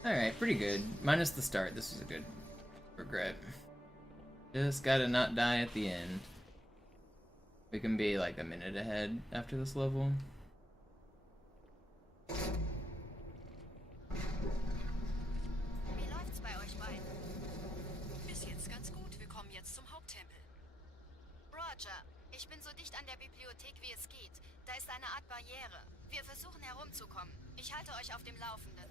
Alright, pretty good. Minus the start, this was a good regret. Just gotta not die at the end. We can be like a minute ahead after this level. Wie läuft's bei euch beiden? Bis jetzt ganz gut. Wir kommen jetzt zum Haupttempel. Roger, ich bin so dicht an der Bibliothek wie es geht. Da ist eine Art Barriere. Wir versuchen herumzukommen. Ich halte euch auf dem Laufenden.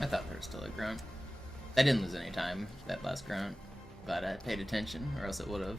I thought there was still a grunt. I didn't lose any time, that last grunt. Glad I paid attention, or else it would have.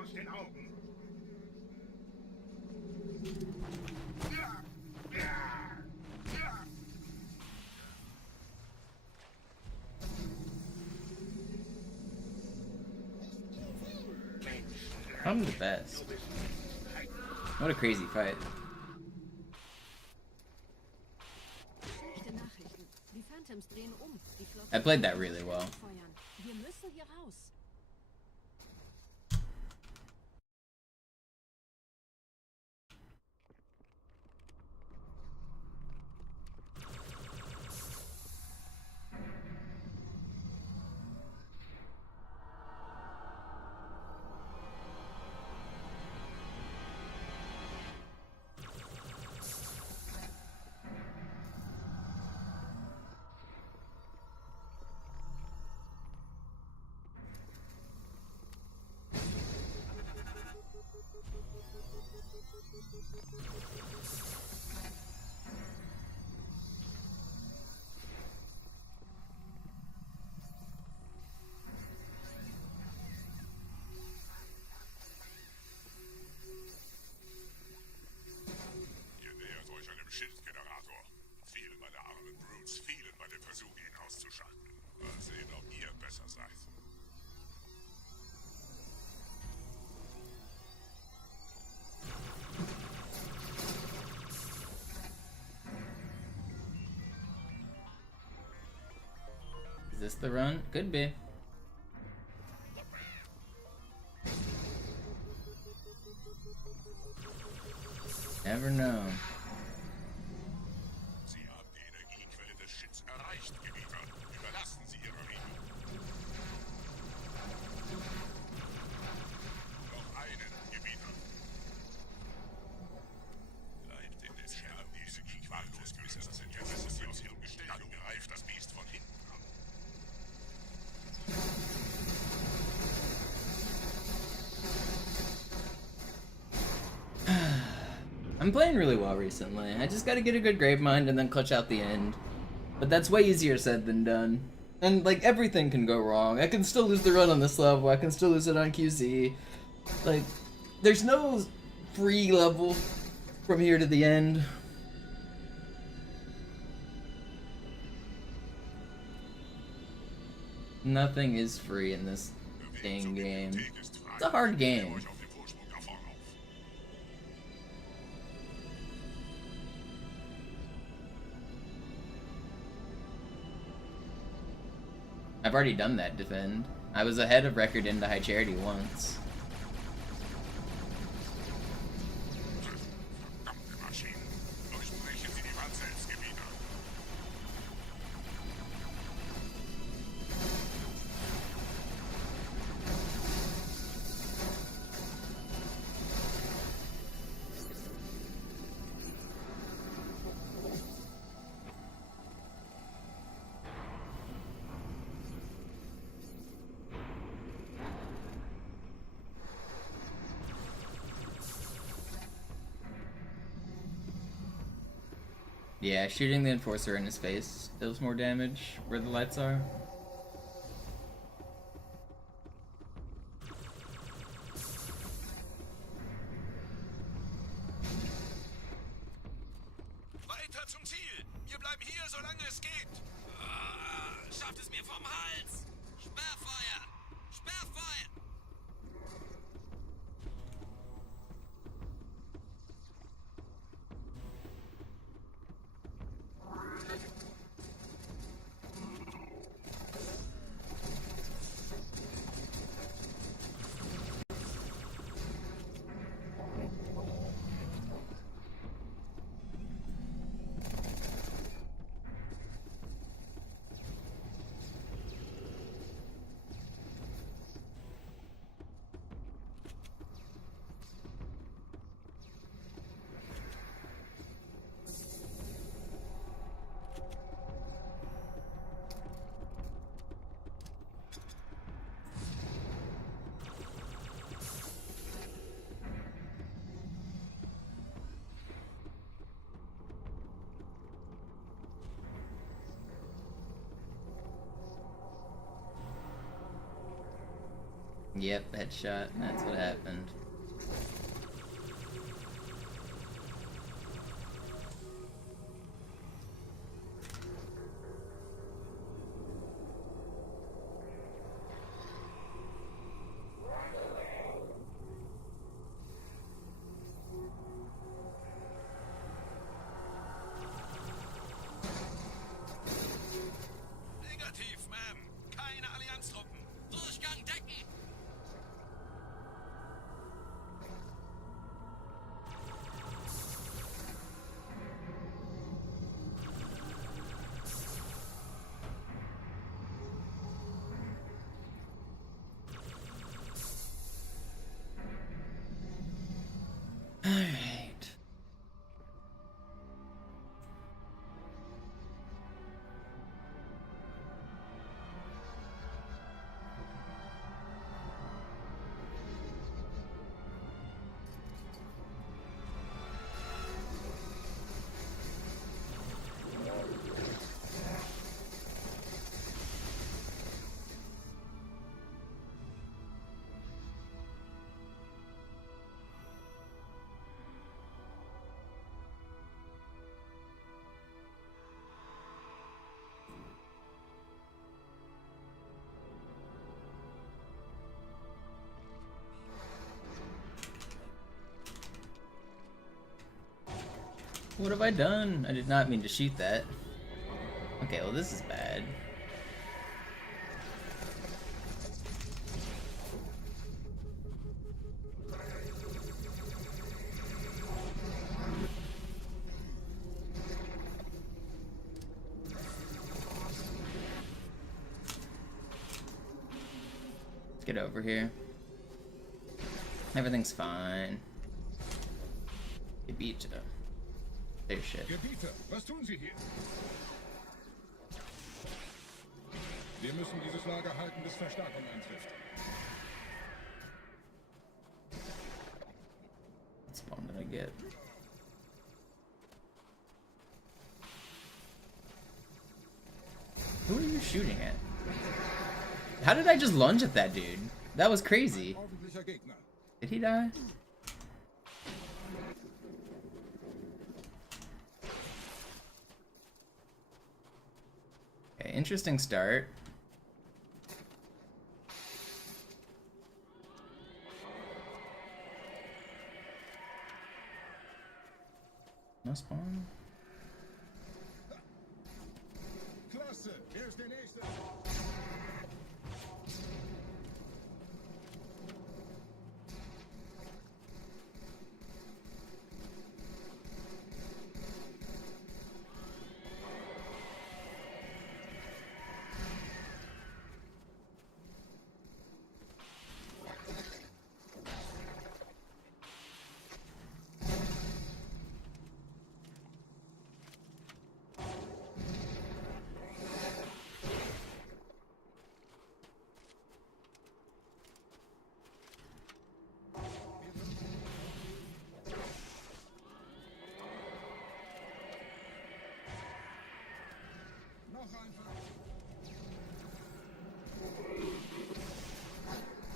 aus den Augen. I'm the best. What a crazy fight. Schlechte Nachrichten. Die Phantoms drehen um. Die Flotte I played that really well. feuern. Wir müssen hier raus. Ihr nähert euch einem Schildgenerator. Viele meiner armen Brutes fielen bei dem Versuch, ihn auszuschalten. Mal sehen, ob ihr besser seid. Is this the run? Could be. Never know. Sie haben die Energiequelle des Shits erreicht, Gebieter. Überlassen Sie Ihre Regel. Noch einen, Gebieter. Bleibt in des Herrn diese Gequartus, bis es das Interesse Sie aus Ihrem Gestell. Dann greift das Biest von hinten an. I'm playing really well recently. I just gotta get a good grave mind and then clutch out the end. But that's way easier said than done. And like everything can go wrong. I can still lose the run on this level. I can still lose it on QZ. Like, there's no free level from here to the end. Nothing is free in this dang game. It's a hard game. Euch auf den Vorsprung nach vorn auf. I've already done that defend. I was ahead of record into high charity once. Verdammte Maschinen. Durchbrechen Sie die Wand selbst, Gebieter. Yeah, shooting the enforcer in his face deals more damage where the lights are. Weiter zum Ziel! Wir bleiben hier, solange es geht! Schafft es mir vom Hals! Sperrfeuer! Sperrfeuer! Yep, headshot. That's what happened. Negativ, Ma'am. Keine Allianztruppen. Durchgang decken. Alright. What have I done? I did not mean to shoot that. Okay, well this is bad. Let's get over here. Everything's fine. Gebiete. Their shit. Gebiete, was tun Sie hier? Wir müssen dieses Lager halten, bis Verstärkung eintrifft. What spawn did I get? Who are you shooting at? How did I just lunge at that dude? That was crazy. Ordentlicher Gegner. Did he die? Okay, interesting start. No spawn? Klasse, wer ist der Nächste?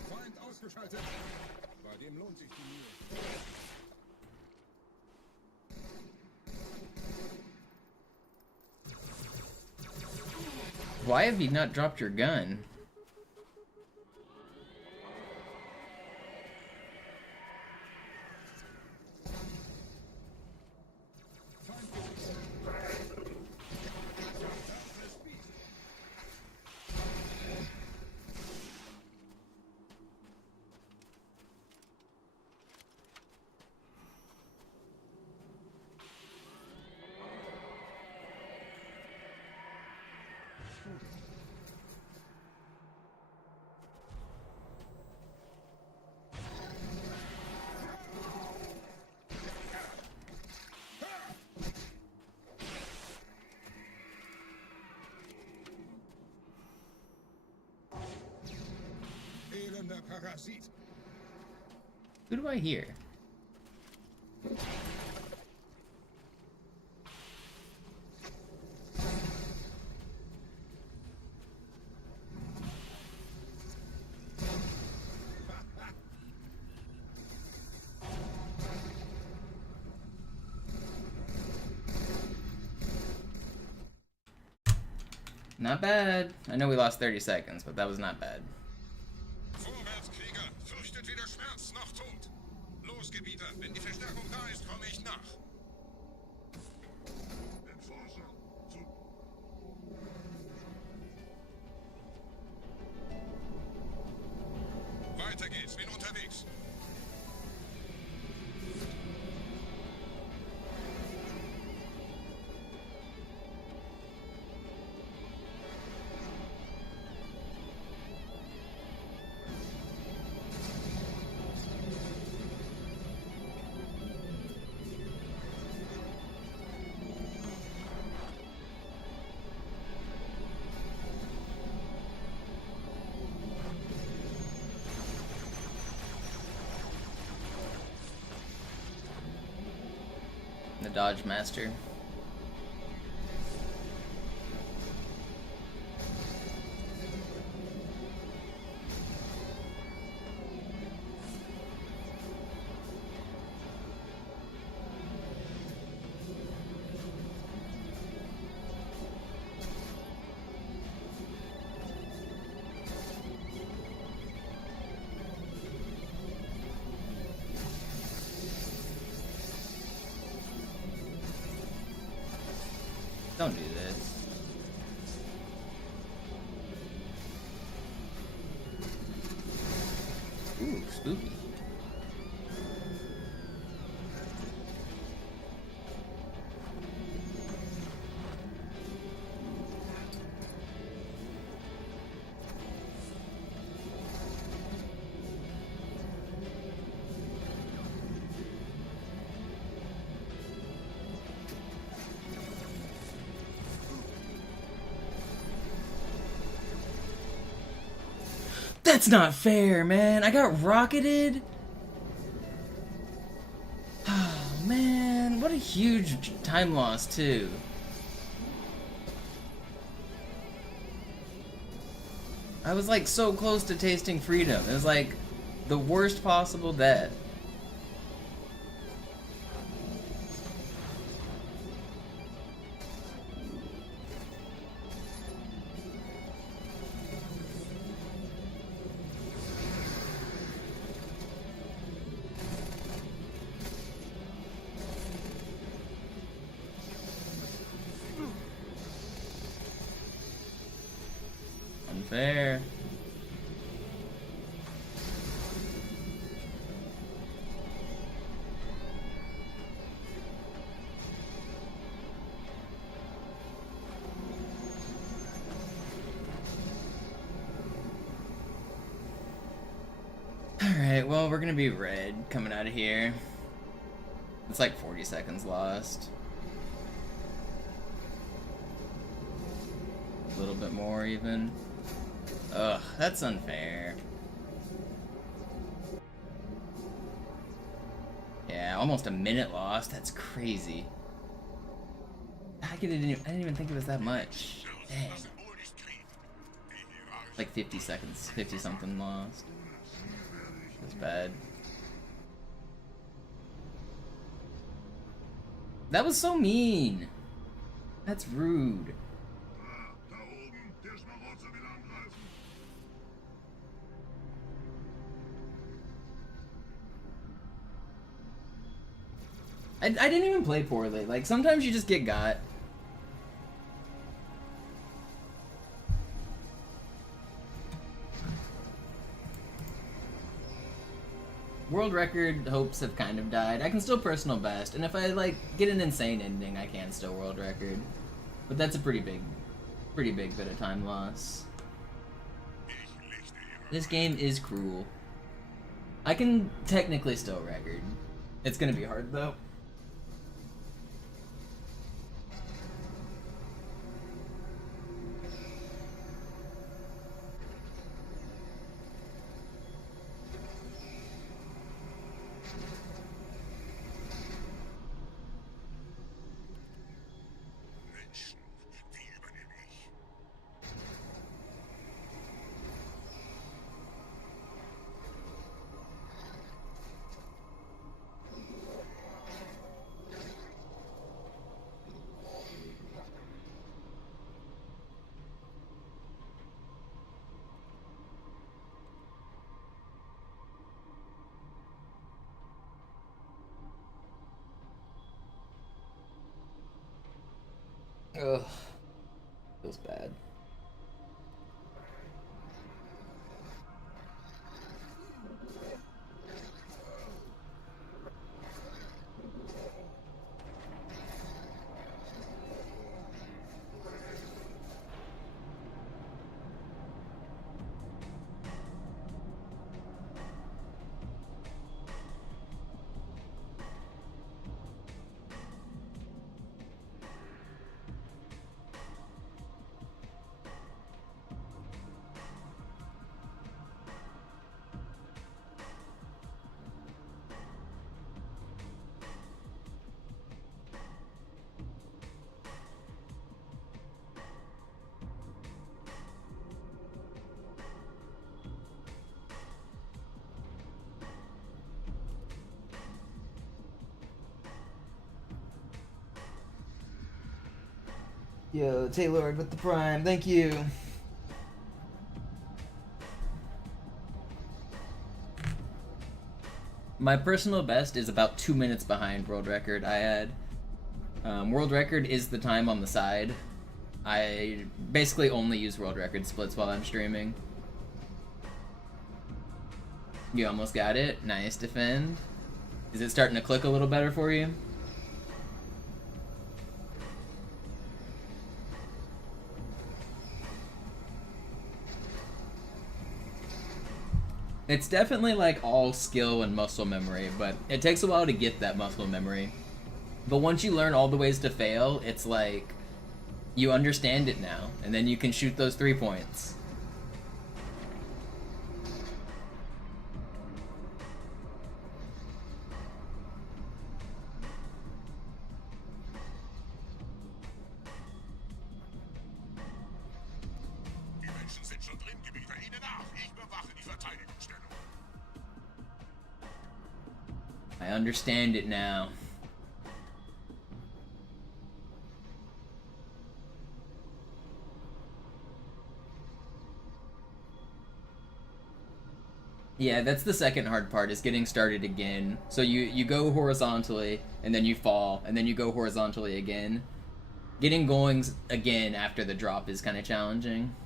Feind ausgeschaltet. Bei dem lohnt sich die Mühe. Why have you not dropped your gun? Elender Parasit. Who do I hear? Not bad. I know we lost 30 seconds, but that was not bad. Vorwärts, Krieger! Fürchtet weder Schmerz noch Tod! Los, Gebieter! Wenn die Verstärkung da ist, komme ich nach! Enforcer, zu... Weiter geht's, bin unterwegs! The Dodge Master. Don't do this. Ooh, spooky. That's not fair, man. I got rocketed. Oh, man. What a huge time loss, too. I was like so close to tasting freedom. It was like the worst possible death. Unfair. Alright, well, we're gonna be red coming out of here. It's like 40 seconds lost. A little bit more, even. Ugh, that's unfair. Yeah, almost a minute lost. That's crazy. I didn't even think it was that much. Dang. Like 50 seconds, 50 something lost. That's bad. That was so mean. That's rude. I didn't even play poorly. Like, sometimes you just get got. World record hopes have kind of died. I can still personal best, and if I, like, get an insane ending, I can still world record. But that's a pretty big bit of time loss. This game is cruel. I can technically still record. It's gonna be hard, though. Ugh. Feels bad. Yo, Taylor with the Prime, thank you. My personal best is about 2 minutes behind world record. I had world record is the time on the side. I basically only use world record splits while I'm streaming. You almost got it. Nice defend. Is it starting to click a little better for you? It's definitely like all skill and muscle memory, but it takes a while to get that muscle memory. But once you learn all the ways to fail, it's like you understand it now, and then you can shoot those 3 points. Die Menschen sind schon drin, Gebieter. Ihnen nach. Ich bewache die Verteidigungsstellung. I understand it now. Yeah, that's the second hard part, is getting started again. So you go horizontally, and then you fall, and then you go horizontally again. Getting going again after the drop is kind of challenging.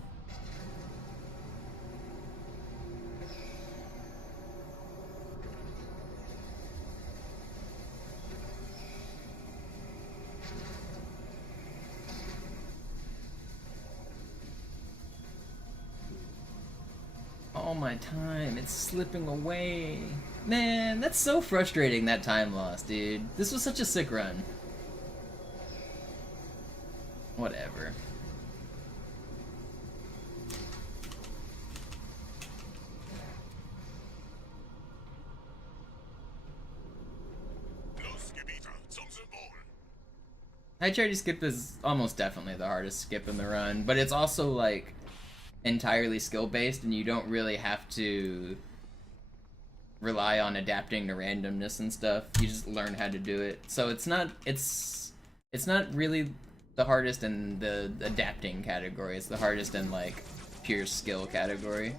All my time, it's slipping away. Man, that's so frustrating, that time loss, dude. This was such a sick run. Whatever. Los, Gebieter, zum Symbol. High charity skip is almost definitely the hardest skip in the run, but it's also like entirely skill based, and you don't really have to rely on adapting to randomness and stuff. You just learn how to do it. So it's not really the hardest in the adapting category. It's the hardest in like pure skill category.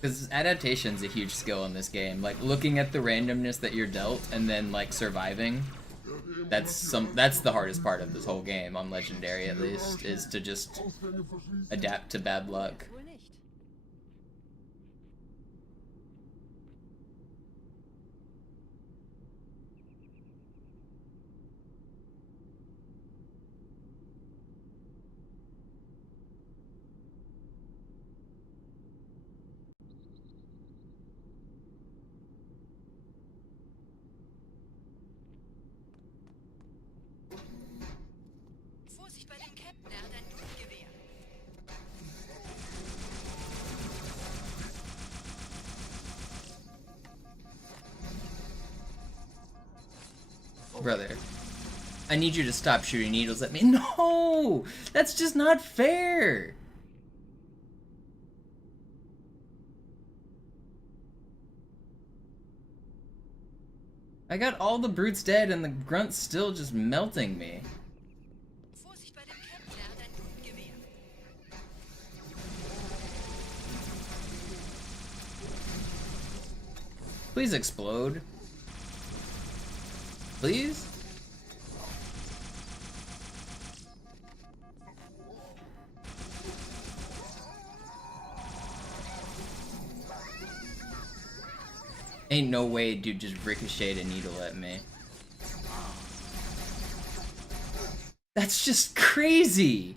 Because adaptation's a huge skill in this game. Like looking at the randomness that you're dealt and then like surviving. That's the hardest part of this whole game, on Legendary at least, is to just adapt to bad luck. Vorsicht bei dem Captain, er hat ein Luftgewehr. Brother, I need you to stop shooting needles at me. No! That's just not fair! I got all the brutes dead and the grunt's still just melting me. Vorsicht bei dem Captain, er hat ein Luftgewehr. Please explode. Please? Ain't no way dude just ricocheted a needle at me. That's just crazy!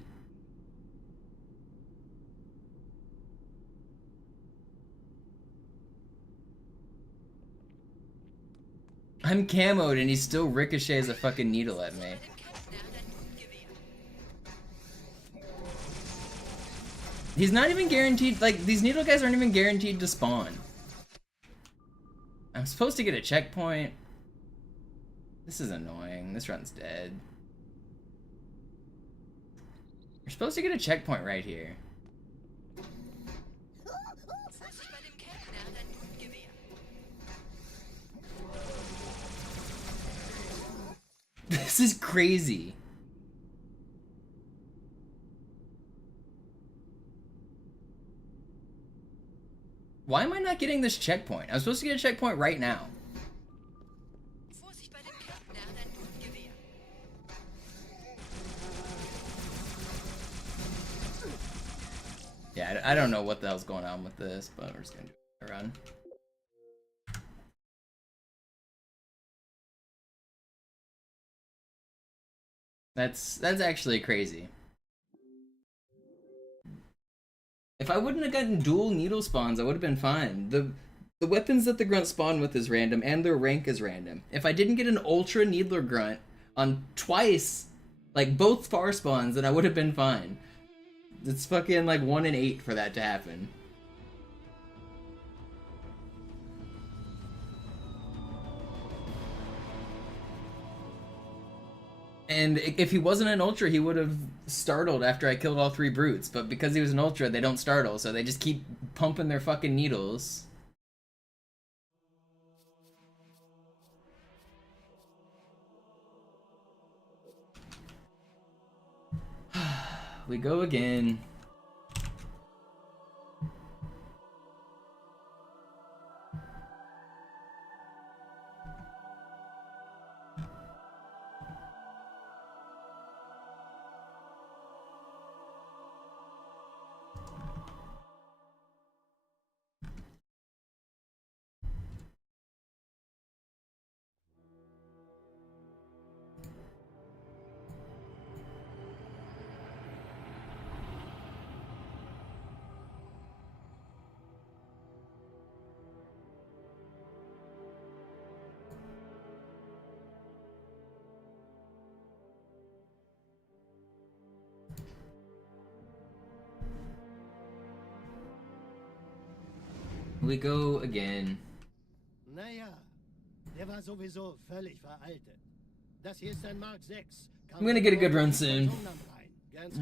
I'm camoed and he still ricochets a fucking needle at me. He's not even guaranteed, like, these needle guys aren't even guaranteed to spawn. I'm supposed to get a checkpoint. This is annoying. This run's dead. You're supposed to get a checkpoint right here. This is crazy. Why am I not getting this checkpoint? I'm supposed to get a checkpoint right now. Yeah, I don't know what the hell's going on with this, but we're just gonna do a run. That's actually crazy. If I wouldn't have gotten dual needle spawns, I would have been fine. The weapons that the grunt spawn with is random, and their rank is random. If I didn't get an ultra needler grunt on twice, like both far spawns, then I would have been fine. It's fucking like 1 in 8 for that to happen. And if he wasn't an ultra, he would have startled after I killed all 3 brutes. But because he was an ultra, they don't startle, so they just keep pumping their fucking needles. We go again. We go again. Naja, der war sowieso völlig veraltet. Das hier ist ein Mark 6. I'm gonna get a good run soon.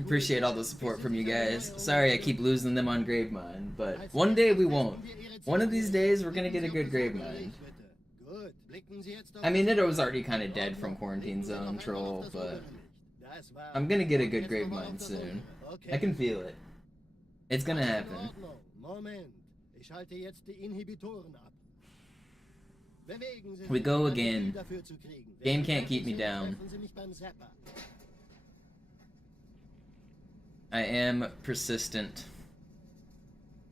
Appreciate all the support from you guys. Sorry I keep losing them on Gravemind, but one day we won't. One of these days we're gonna get a good Gravemind. I mean, it was already kind of dead from Quarantine Zone Troll, but I'm gonna get a good Gravemind soon. I can feel it. It's gonna happen. Ich schalte jetzt die Inhibitoren ab. Bewegen Sie We sich, go um again. dafür zu kriegen. Game can't keep me down. Treffen Sie mich beim Zapper. I am persistent.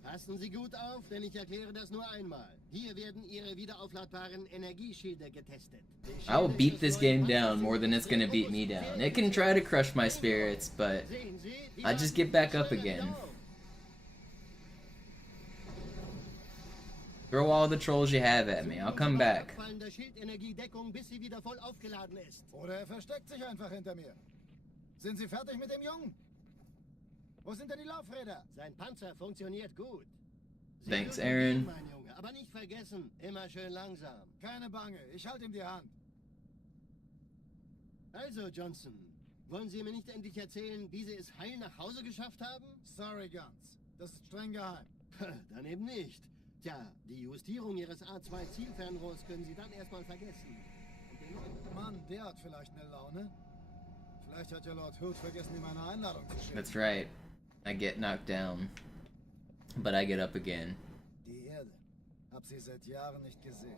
Passen Sie gut auf, denn ich erkläre das nur einmal. Hier werden Ihre wiederaufladbaren Energieschilde getestet. I will beat this game down more than it's gonna beat me down. It can try to crush my spirits, but I just get back up again. Throw all the trolls you have at me. I'll come back. Oder versteckt sich einfach hinter mir. Sind Sie fertig mit dem Jungen? Wo sind denn die Laufräder? Sein Panzer funktioniert gut. Thanks, Aaron. Mein Junge, aber nicht vergessen, immer schön langsam. Keine Bange, ich halte ihm die Hand. Also, Johnson, wollen Sie mir nicht endlich erzählen, wie Sie es heil nach Hause geschafft haben? Sorry, Guns. Das ist streng geheim. Dann eben nicht. Tja, die Justierung Ihres A2-Zielfernrohrs können Sie dann erstmal vergessen. Mann, der hat vielleicht eine Laune. Vielleicht hat ja Lord Hood vergessen, ihm eine Einladung zu schicken. That's right. I get knocked down, but I get up again. Die Erde. Hab sie seit Jahren nicht gesehen.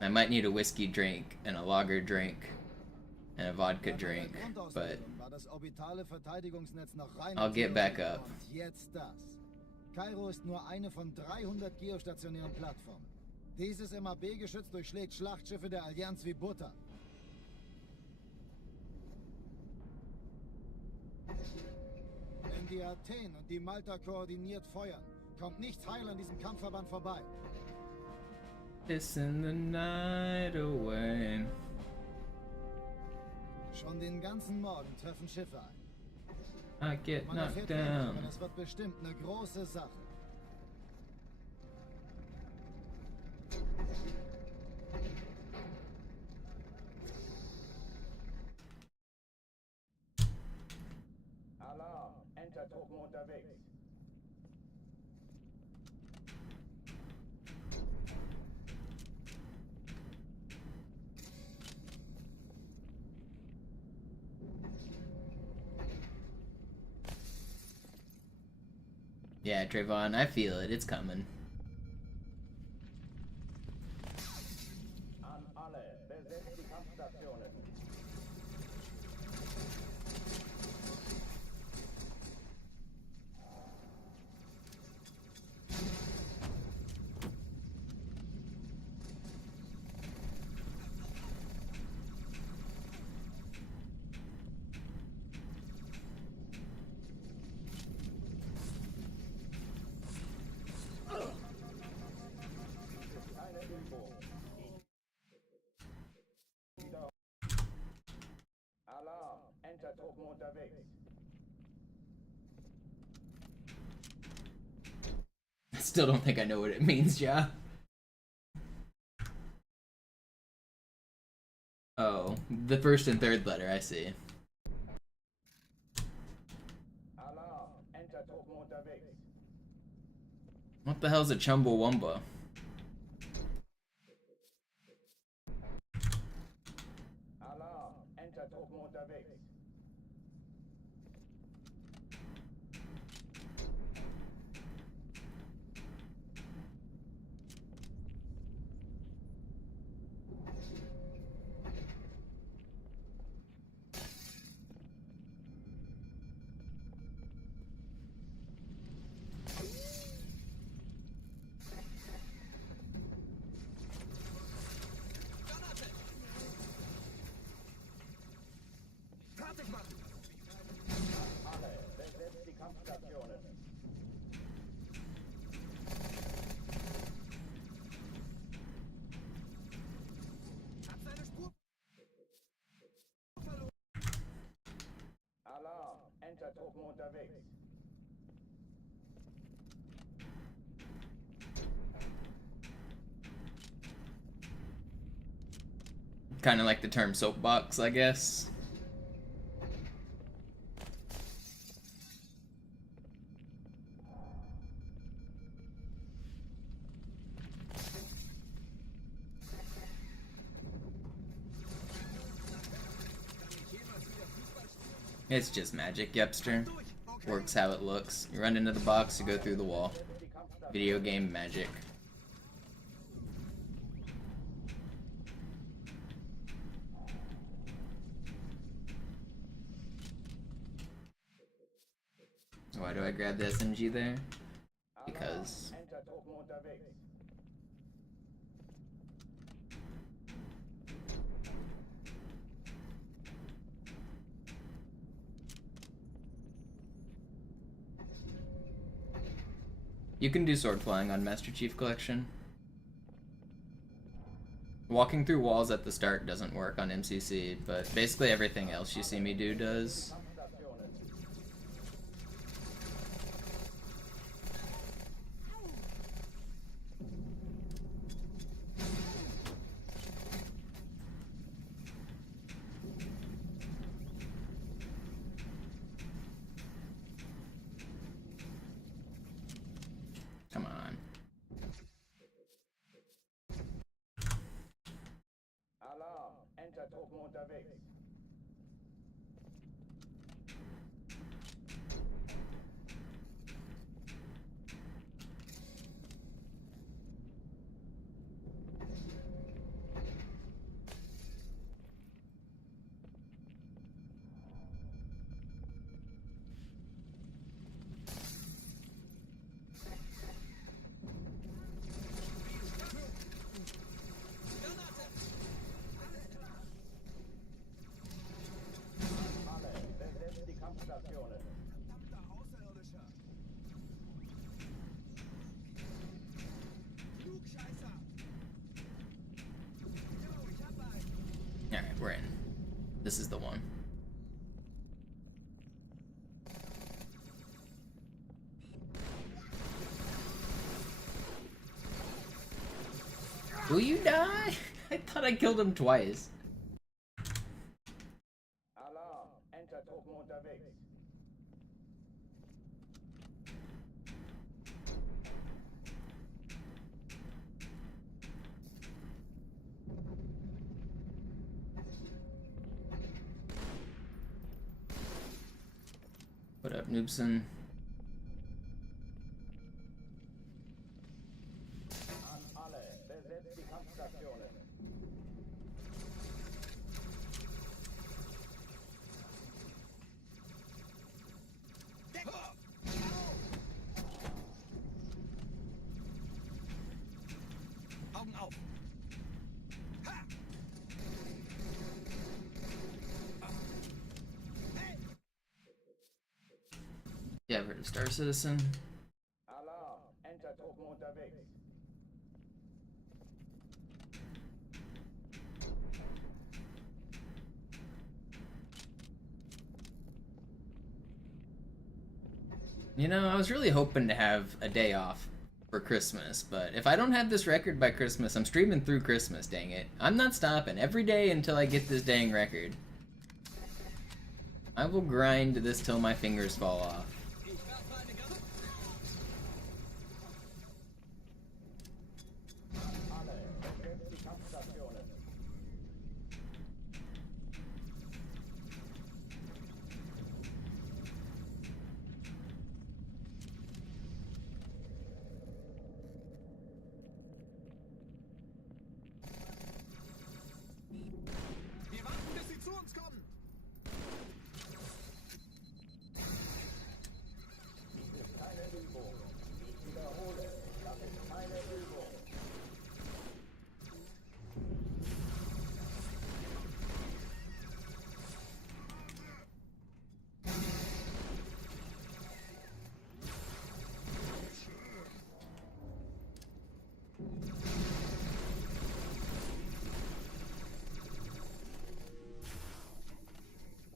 I might need a whiskey drink and a lager drink and a vodka drink, but I'll get back up. Kairo ist nur eine von 300 geostationären Plattformen. Dieses MAB-Geschütz durchschlägt Schlachtschiffe der Allianz wie Butter. Wenn die Athen und die Malta koordiniert feuern, kommt nichts heil an diesem Kampfverband vorbei. Listen the night away. Schon den ganzen Morgen treffen Schiffe ein. I get knocked down. Es wird bestimmt eine große Sache. Alarm, Enter-Truppen unterwegs. Yeah, Trayvon, I feel it. It's coming. An alle, besetzt die Kampfstationen. Alarm, Enter-Truppen unterwegs. I still don't think I know what it means, yeah. Oh, the first and third letter, I see. Alarm, Enter-Truppen unterwegs. What the hell's a Chumbawamba? Alarm, Enter-Truppen unterwegs. Alle, besetzt die Kampfstationen. Alarm, Enter-Truppen unterwegs. Kind of like the term soapbox, I guess. It's just magic, yepster. Works how it looks. You run into the box, you go through the wall. Video game magic. Why do I grab the SMG there? Because Enter-Truppen unterwegs. you can do sword flying on Master Chief Collection. Walking through walls at the start doesn't work on MCC, but basically everything else you see me do does. Come on. Alarm, Enter-Truppen unterwegs. This is the one. Will you die? I thought I killed him twice. Alarm! Enter-Truppen unterwegs. What up, Noobson? An alle, besetzt die Kampfstationen. Augen auf! Yeah, I've heard of Star Citizen. Alarm! Enter-Truppen unterwegs. You know, I was really hoping to have a day off for Christmas, but if I don't have this record by Christmas, I'm streaming through Christmas, dang it. I'm not stopping every day until I get this dang record. I will grind this till my fingers fall off. Alle, besetzt die Kampfstationen. Wir warten, bis sie zu uns kommen! Dies ist keine Übung. Ich wiederhole, das ist keine Übung.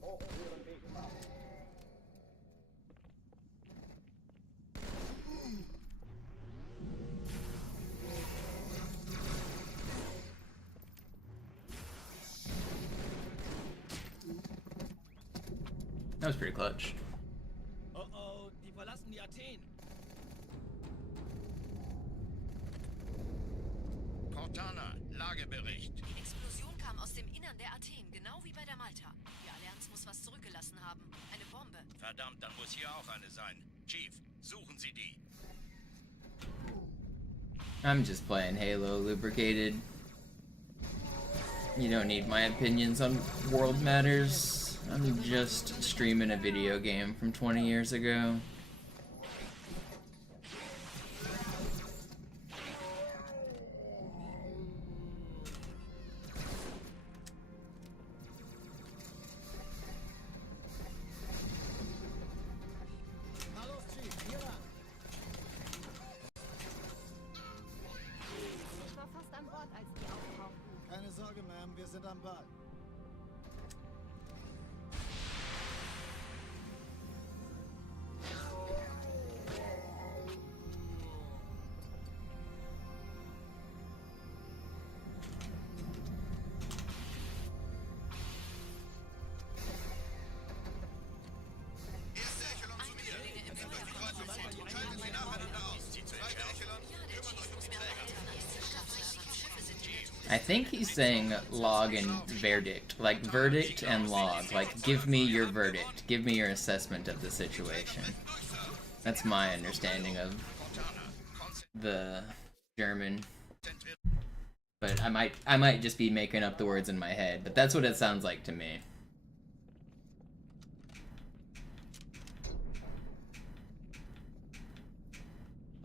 Hochführen Weg machen. That was pretty clutch. Oh oh, die verlassen die Athen! Cortana, Lagebericht. Die Explosion kam aus dem Innern der Athen, genau wie bei der Malta. Die Allianz muss was zurückgelassen haben. Eine Bombe. Verdammt, dann muss hier auch eine sein. Chief, suchen Sie die. I'm just playing Halo lubricated. You don't need my opinions on world matters. I'm just streaming a video game from 20 years ago. Hallo, Chief, hier lang. Ich war fast an Bord, als die auftauchten. Keine Sorge, Ma'am, wir sind am Ball. Erste Echelon zu mir. Nehmt euch die Kreuzung und schaltet sie nacheinander aus. Zweite Echelon, kümmert euch um die Träger. I think he's saying log and verdict, like verdict and log, like give me your verdict, give me your assessment of the situation. That's my understanding of the German. But I might just be making up the words in my head, but that's what it sounds like to me.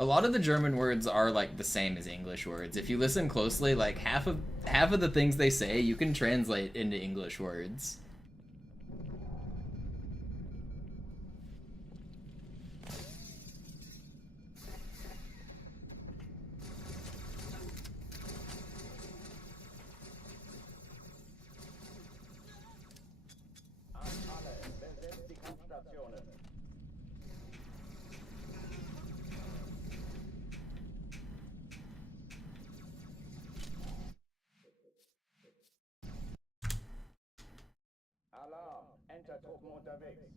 A lot of the German words are like the same as English words. If you listen closely, like half of the things they say you can translate into English words. Enter-Truppen unterwegs.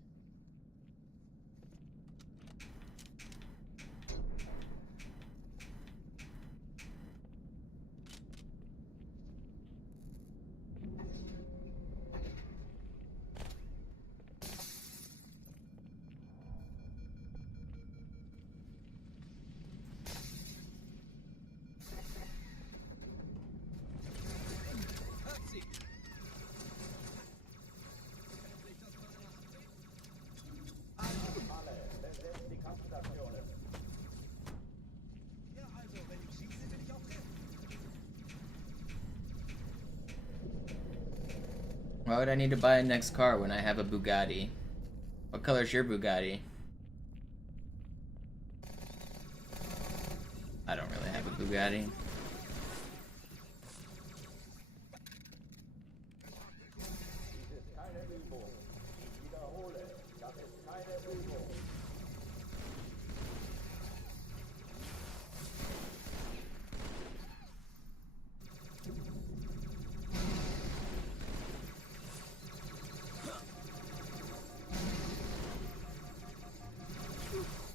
Why would I need to buy a next car when I have a Bugatti? What color's your Bugatti? I don't really have a Bugatti. Dies ist keine Übung. Ich wiederhole, das ist keine Übung.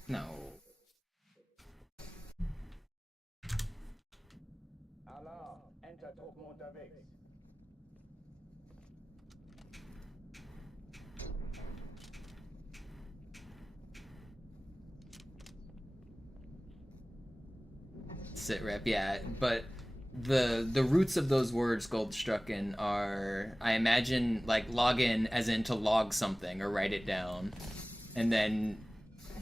No. Alarm, Enter-Truppen unterwegs. Sit rep, yeah, but the roots of those words, Goldstrucken, are, I imagine, like login as in to log something or write it down, and then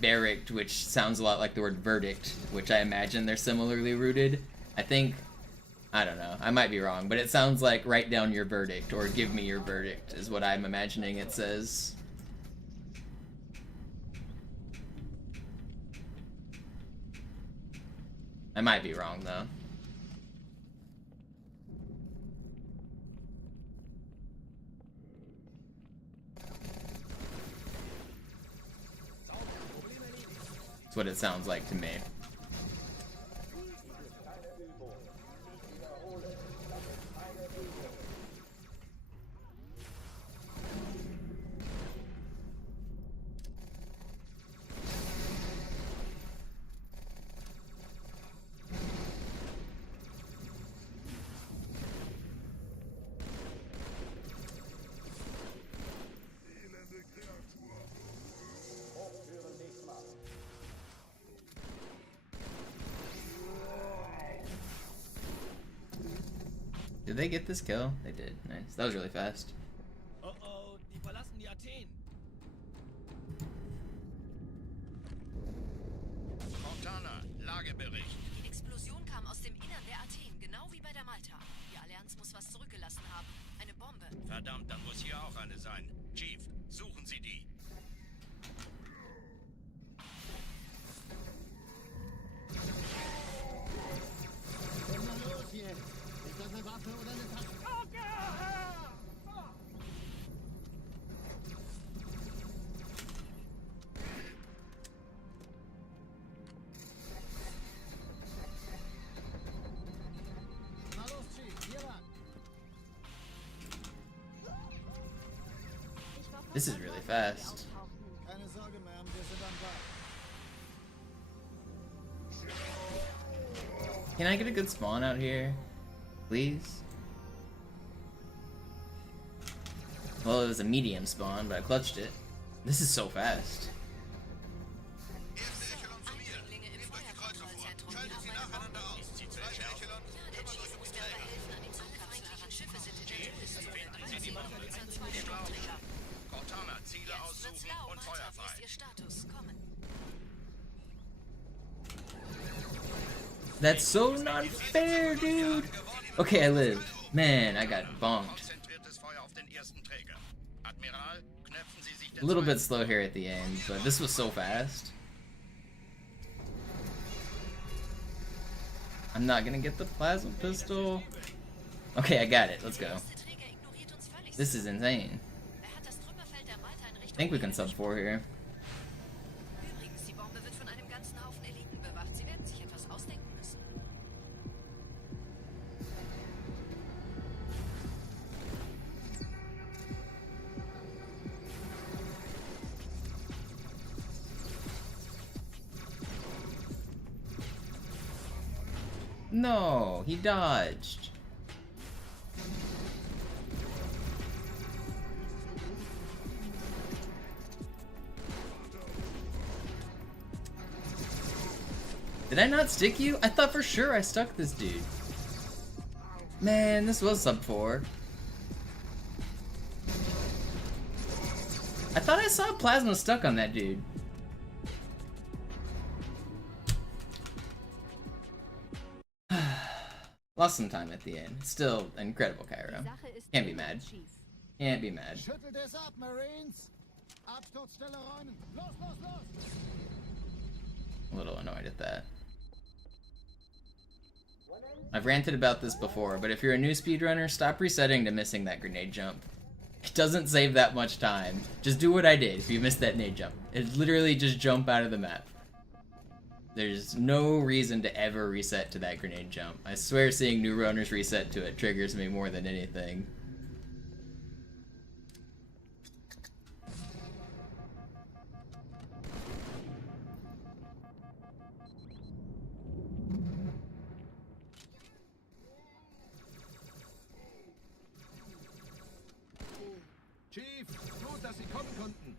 Bericht, which sounds a lot like the word verdict, which I imagine they're similarly rooted. I think, I don't know, I might be wrong, but it sounds like write down your verdict or give me your verdict is what I'm imagining it says. I might be wrong though. That's what it sounds like to me. Did they get this kill? They did. Nice. That was really fast. Oh oh, die verlassen die Athen. Cortana, Lagebericht. Die Explosion kam aus dem Innern der Athen, genau wie bei der Malta. Die Allianz muss was zurückgelassen haben. Eine Bombe. Verdammt, dann muss hier auch eine sein. Chief, suchen Sie die. Was ist denn los hier? Ist das eine Waffe oder eine Tasche? Na los, Chief, hier lang. This is really fast. Keine Sorge, Ma'am, wir sind am Ball. Can I get a good spawn out here? Please? Well, it was a medium spawn, but I clutched it. This is so fast. Erste Echelon zu mir. Nehmt euch die Kreuzer vor. Schaltet sie nacheinander aus. Die zweite Echelon kümmert euch um die Träger. Finden Sie die Bombe. Schlau. Cortana, Ziele aussuchen und Feuer frei. Ihr Status. Kommen. That's so not fair, dude! Okay, I lived. Man, I got bonked. Konzentriertes Feuer auf den ersten Träger. Admiral, knöpfen Sie sich den A little bit zweiten. slow here at the end, but this was so fast. I'm not gonna get the plasma pistol. Okay, I got it. Let's go. This is insane. I think we can sub 4 here. Übrigens, die Bombe wird von einem ganzen Haufen Eliten bewacht. Sie werden sich etwas ausdenken müssen. No, he dodged. Did I not stick you? I thought for sure I stuck this dude. Man, this was sub 4. I thought I saw plasma stuck on that dude. Lost some time at the end. Still incredible, Cairo. Can't be mad. Can't be mad. Schüttelt es ab, Marines! Absturzstelle räumen! Los, los, los! A little annoyed at that. I've ranted about this before, but if you're a new speedrunner, stop resetting to missing that grenade jump. It doesn't save that much time. Just do what I did if you missed that nade jump. It's literally just jump out of the map. There's no reason to ever reset to that grenade jump. I swear seeing new runners reset to it triggers me more than anything. Chief, gut, dass Sie kommen konnten.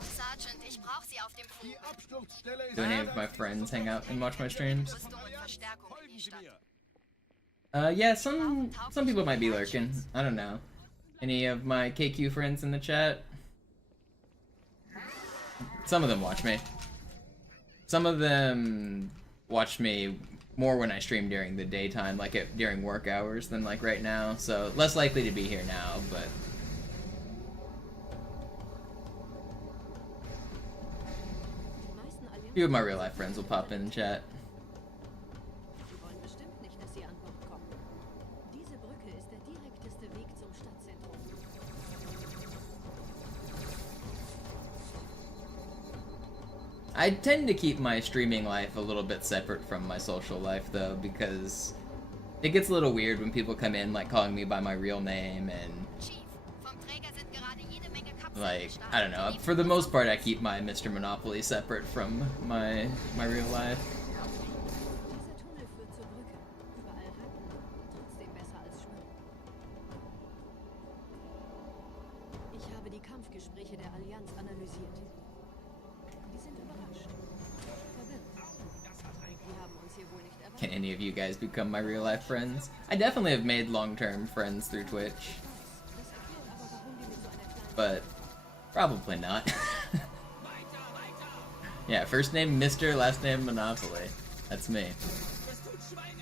Sergeant, ich brauche Sie auf dem Die Flug. Absturzstelle ist... Do any of my friends hang out and watch my streams? Rüstung und Verstärkung in die Stadt. Yeah, some people might be lurking. I don't know. Any of my KQ friends in the chat? Some of them watch me. Some of them watch me more when I stream during the daytime, like during work hours, than like right now. So less likely to be here now, but a few of my real life friends will pop in and chat. Sie wollen bestimmt nicht, dass Sie an Bord kommen. Diese Brücke ist der direkteste Weg zum Stadtzentrum. I tend to keep my streaming life a little bit separate from my social life, though, because it gets a little weird when people come in, like, calling me by my real name, and, Chief, vom Träger sind gerade jede Menge Kapseln like, gestartet. I don't know. For the most part, I keep my MisterMonopoli separate from my real life. Dieser Tunnel führt zur Brücke. Überall Ratten. Trotzdem besser als schwimmen. Ich habe die Kampfgespräche der Allianz analysiert. Die sind überrascht. Verwirrt. Die haben uns hier wohl nicht erwartet. Can any of you guys become my real life friends? I definitely have made long-term friends through Twitch, Das erklärt aber, warum die mit so einer kleinen... but probably not. Yeah, first name Mr., last name Monopoly. That's me.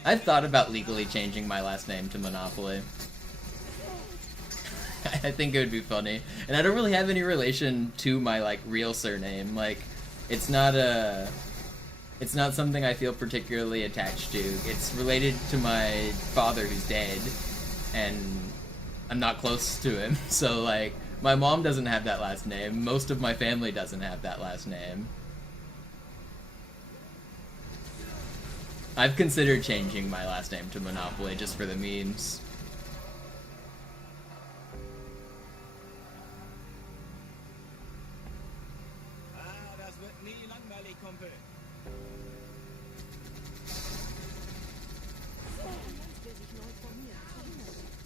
I've thought about legally changing my last name to Monopoly. I think it would be funny. And I don't really have any relation to my, like, real surname. Like, it's not something I feel particularly attached to. It's related to my father who's dead, and I'm not close to him. So, like, my mom doesn't have that last name. Most of my family doesn't have that last name. I've considered changing my last name to Monopoly just for the memes. Ah, das wird nie langweilig, Kumpel. Die Allianz will sich neu formieren. Verhindern Sie das.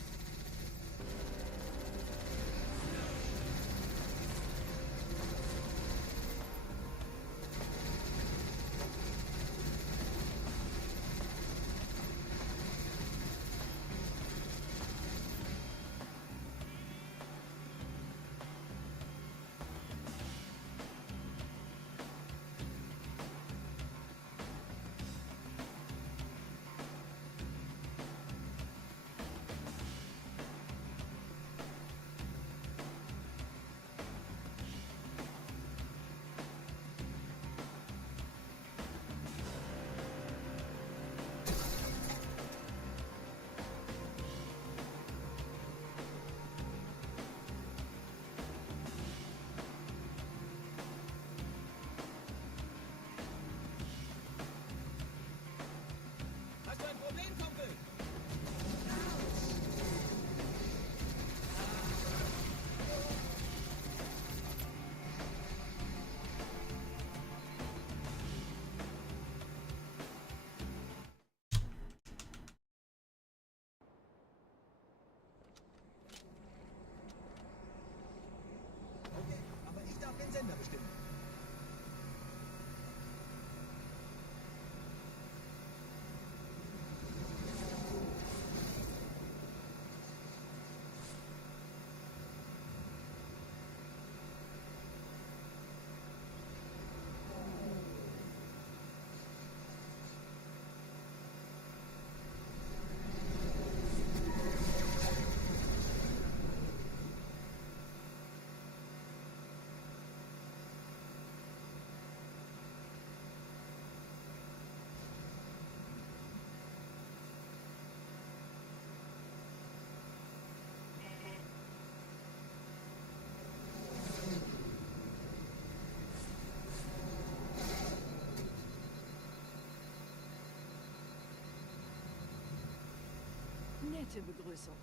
nette Begrüßung.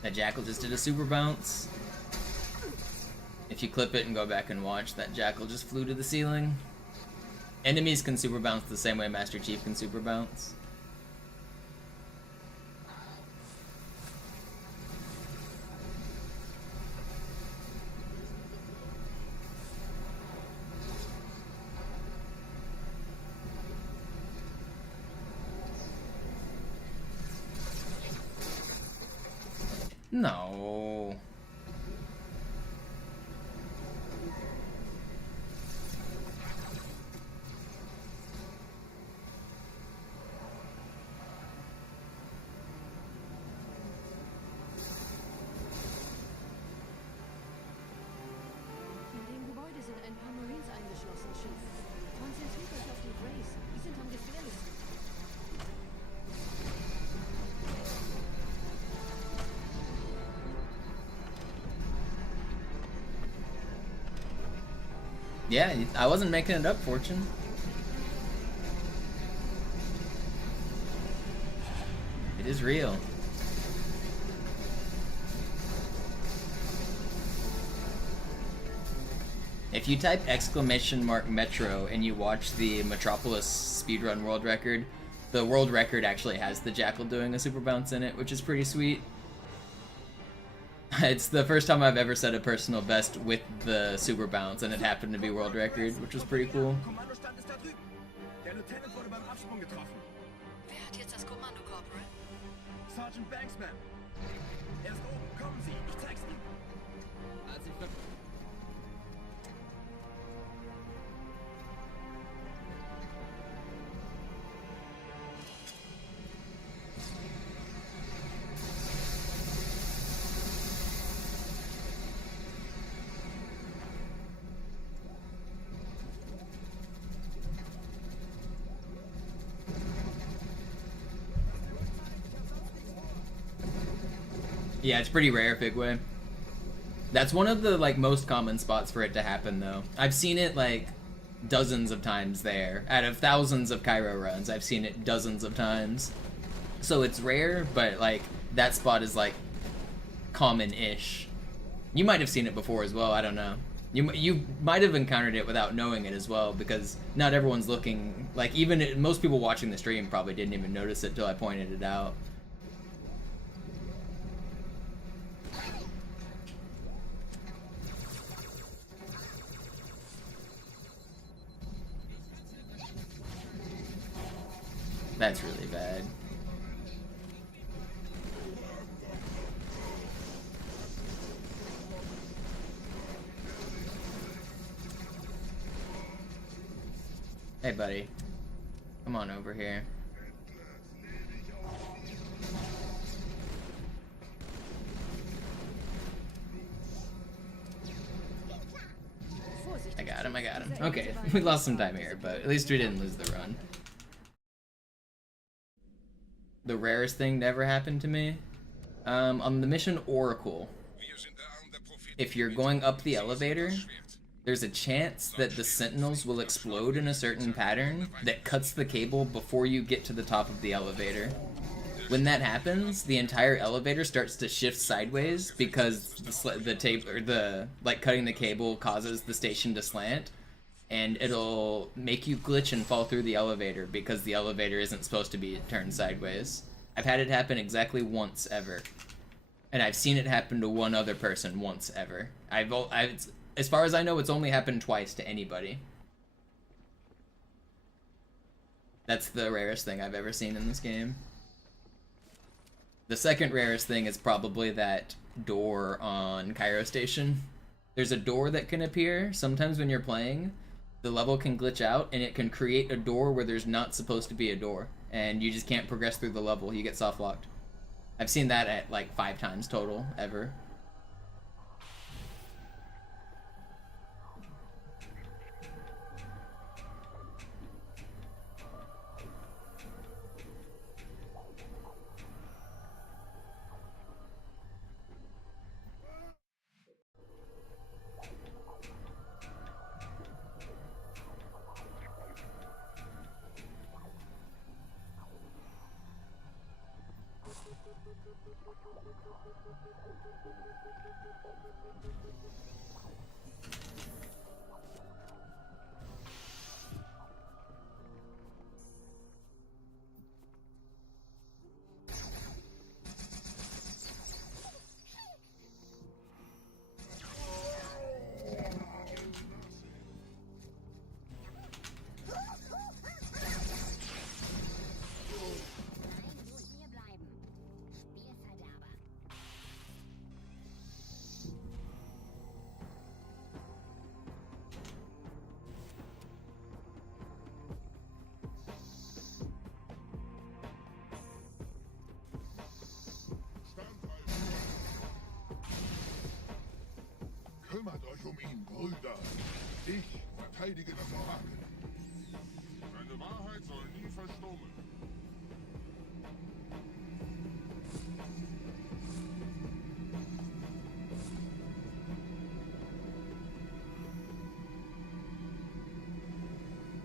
That jackal just did a super bounce. If you clip it and go back and watch, that jackal just flew to the ceiling. Enemies can super bounce the same way Master Chief can super bounce. No. In dem Gebäude sind ein paar Marines eingeschlossen, Chief. Konzentriert euch auf die Race. Die sind am gefährlichsten. Yeah, I wasn't making it up, Fortune. It is real. If you type !Metro and you watch the Metropolis speedrun world record, the world record actually has the jackal doing a super bounce in it, which is pretty sweet. It's the first time I've ever set a personal best with the super bounce, and it happened to be world record, which was pretty cool. Kommandostand ist da drüben. Der Lieutenant wurde beim Absprung getroffen. Wer hat jetzt das Kommando, Corporal? Sergeant Banksman. Er ist oben. Kommen Sie. Ich zeig's Ihnen. Als ich Yeah, it's pretty rare, Figway. That's one of the like most common spots for it to happen, though. I've seen it like dozens of times there. Out of thousands of Cairo runs, I've seen it dozens of times. So it's rare, but like that spot is like common-ish. You might have seen it before as well. I don't know. You might have encountered it without knowing it as well, because not everyone's looking. Like even most people watching the stream probably didn't even notice it till I pointed it out. That's really bad. Hey, buddy. Come on over here. I got him, I got him. Okay, we lost some time here, but at least we didn't lose the run. The rarest thing to ever happen to me? On the mission Oracle, if you're going up the elevator, there's a chance that the sentinels will explode in a certain pattern that cuts the cable before you get to the top of the elevator. When that happens, the entire elevator starts to shift sideways because the tape or the cutting the cable causes the station to slant, and it'll make you glitch and fall through the elevator because the elevator isn't supposed to be turned sideways. I've had it happen exactly once ever, and I've seen it happen to one other person once ever. As far as I know, it's only happened twice to anybody. That's the rarest thing I've ever seen in this game. The second rarest thing is probably that door on Cairo Station. There's a door that can appear sometimes when you're playing. The level can glitch out and it can create a door where there's not supposed to be a door, and you just can't progress through the level. You get soft locked. I've seen that at like 5 times total ever. Kümmert euch um ihn, Brüder. Ich verteidige das Orakel. Seine Wahrheit soll nie verstummen.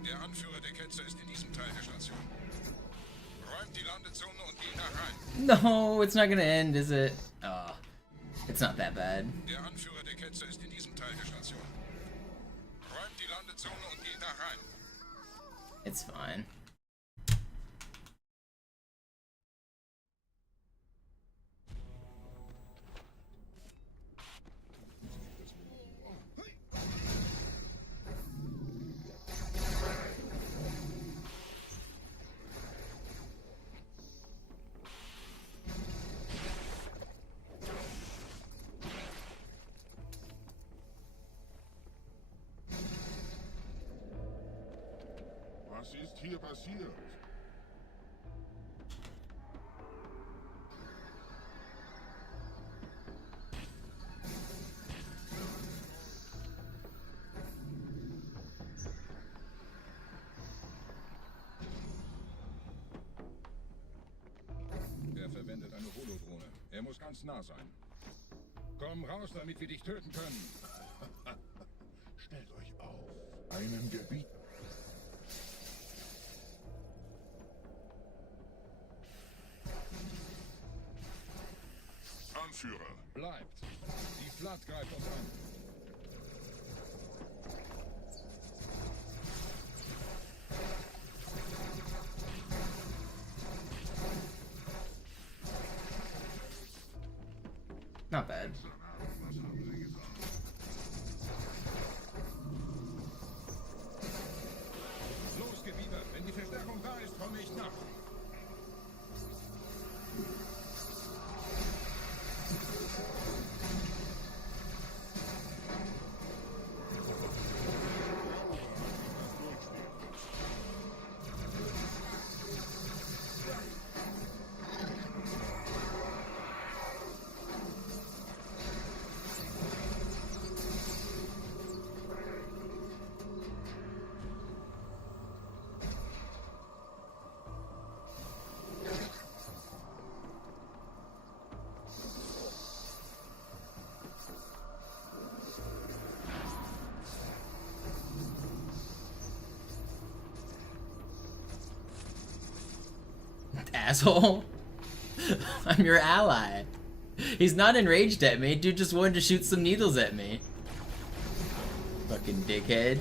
Der Anführer der Ketzer ist in diesem Teil der Station. Räumt die Landezone und geht da rein. No, it's not gonna end, is it? Oh, it's not that bad. Der Anführer der Ketzer ist in diesem Teil der Station. Räumt die Landezone und geht da rein. It's fine. Was ist hier passiert? Er verwendet eine Holodrohne. Er muss ganz nah sein. Komm raus, damit wir dich töten können. Stellt euch auf. Einem Gebiet. Anführer. Bleibt. Die Flat greift uns an. Not bad. Los, Gebieter. Wenn die Verstärkung da ist, komme ich nach. Asshole. I'm your ally. He's not enraged at me. Dude just wanted to shoot some needles at me. Fucking dickhead.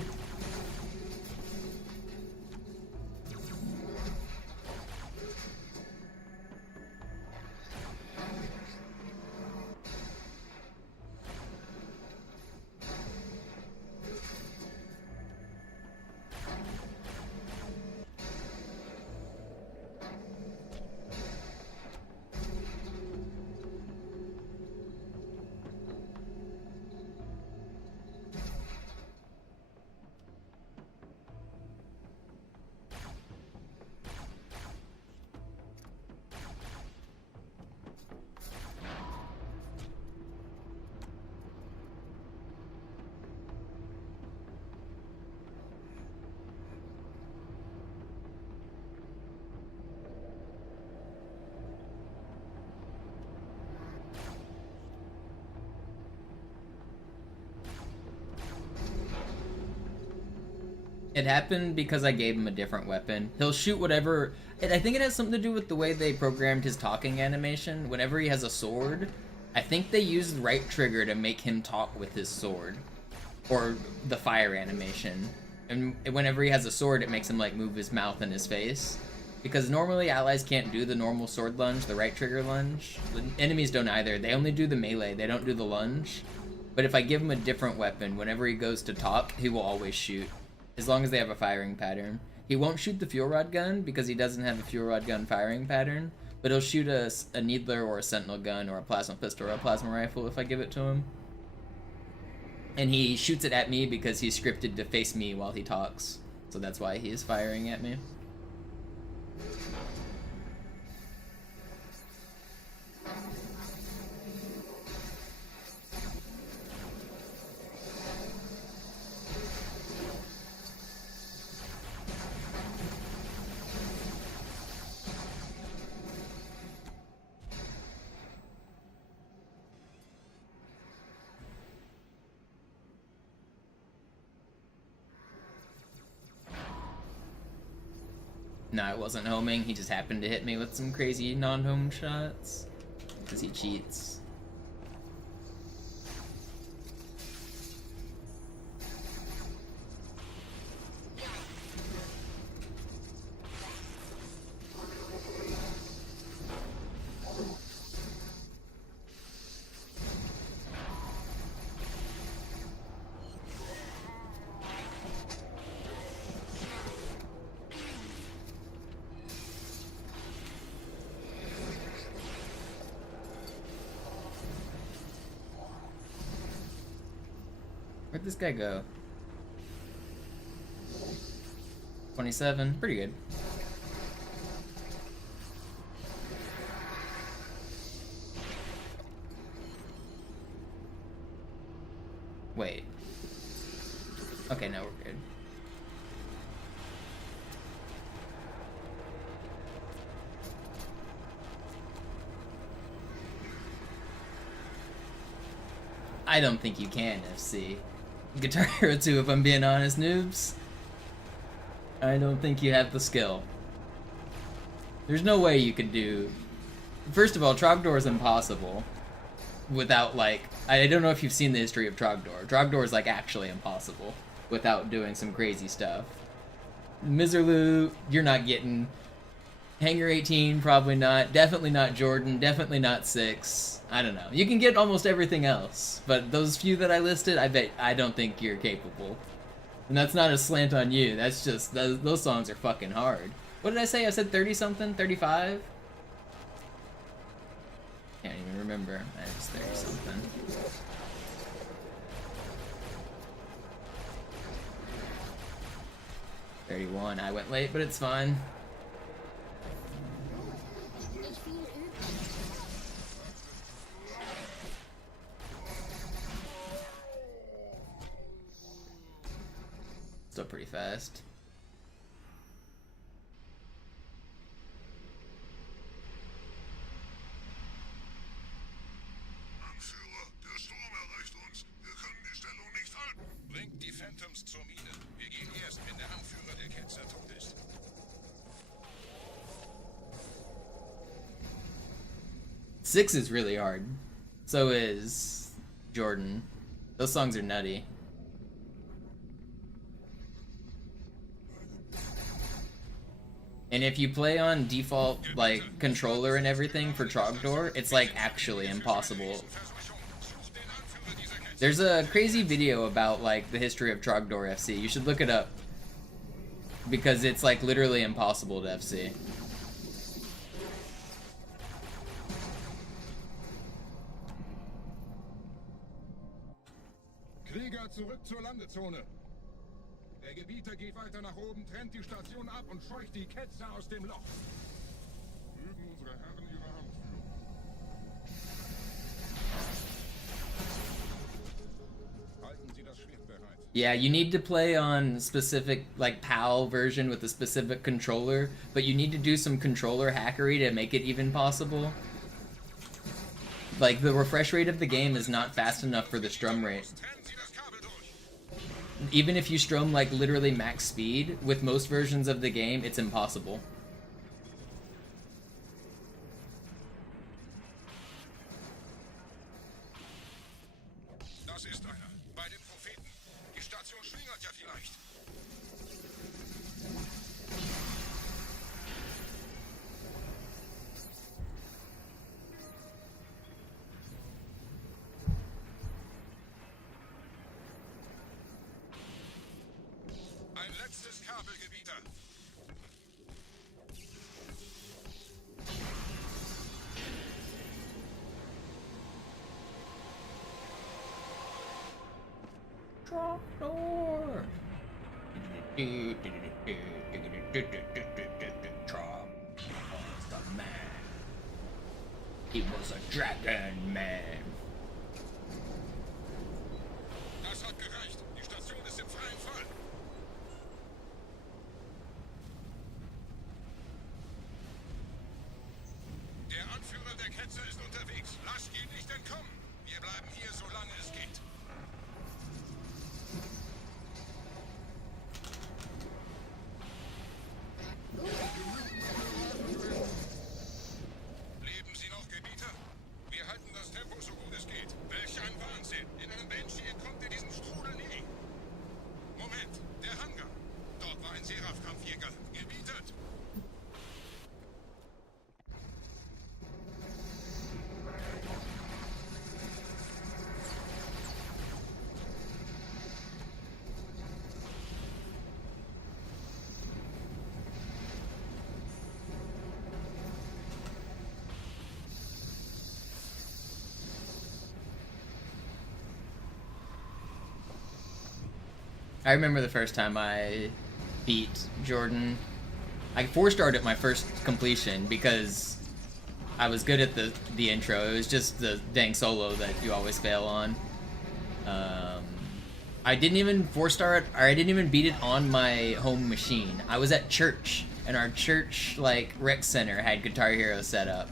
It happened because I gave him a different weapon. He'll shoot whatever... I think it has something to do with the way they programmed his talking animation. Whenever he has a sword, I think they used right trigger to make him talk with his sword. Or the fire animation. And whenever he has a sword, it makes him like move his mouth and his face. Because normally allies can't do the normal sword lunge, the right trigger lunge. The enemies don't either. They only do the melee, they don't do the lunge. But if I give him a different weapon, whenever he goes to talk, he will always shoot. As long as they have a firing pattern. He won't shoot the fuel rod gun because he doesn't have a fuel rod gun firing pattern, but he'll shoot a needler or a sentinel gun or a plasma pistol or a plasma rifle if I give it to him. And he shoots it at me because he's scripted to face me while he talks. So that's why he is firing at me. No, I wasn't homing. He just happened to hit me with some crazy non-home shots. Because he cheats. Where'd this guy go? 27, pretty good. Wait. Okay, now we're good. I don't think you can, FC. Guitar Hero 2, if I'm being honest, noobs. I don't think you have the skill. There's no way you could do... First of all, Trogdor is impossible. Without, like... I don't know if you've seen the history of Trogdor. Trogdor is, like, actually impossible. Without doing some crazy stuff. Miserloo, you're not getting... Hanger 18, probably not. Definitely not Jordan. Definitely not 6. I don't know. You can get almost everything else, but those few that I listed, I don't think you're capable. And that's not a slant on you. That's just those songs are fucking hard. What did I say? I said 30 something, 35. Can't even remember. I was 30 something. $31. I went late, but it's fine. Still pretty fast. Anführer, der Sturm erreicht uns. Wir können die Stellung nicht halten. Bringt die Phantoms zur Mine. Wir gehen erst, wenn der Anführer der Ketzer tot ist. Six is really hard. So is Jordan. Those songs are nutty. And if you play on default, like, controller and everything for Trogdor, it's, like, actually impossible. There's a crazy video about, like, the history of Trogdor FC. You should look it up. Because it's, like, literally impossible to FC. Krieger, zurück zur Landezone. Der Gebieter geht weiter nach oben, trennt die Station ab und scheucht die Ketzer aus dem Loch. Mögen unsere Herren ihre Hand führen. Halten Sie das Schwert bereit. Yeah, you need to play on specific, like, PAL version with a specific controller, but you need to do some controller hackery to make it even possible. Like, the refresh rate of the game is not fast enough for the strum rate. Even if you strum, like, literally max speed, with most versions of the game, it's impossible. Das ist einer. Bei den Propheten. Die Station schlingert ja vielleicht. Ein letztes Kabelgebieter. Trogdor! Trog was the man. He was a dragon man. Das hat gereicht. Die Station ist im freien Fall. Der Anführer der Ketzer ist unterwegs. Lasst ihn nicht entkommen. Wir bleiben hier, solange es geht. I remember the first time I beat Jordan. I 4-starred at my first completion because I was good at the intro. It was just the dang solo that you always fail on. I didn't even 4-star it, or I didn't even beat it on my home machine. I was at church, and our church, like, rec center had Guitar Hero set up.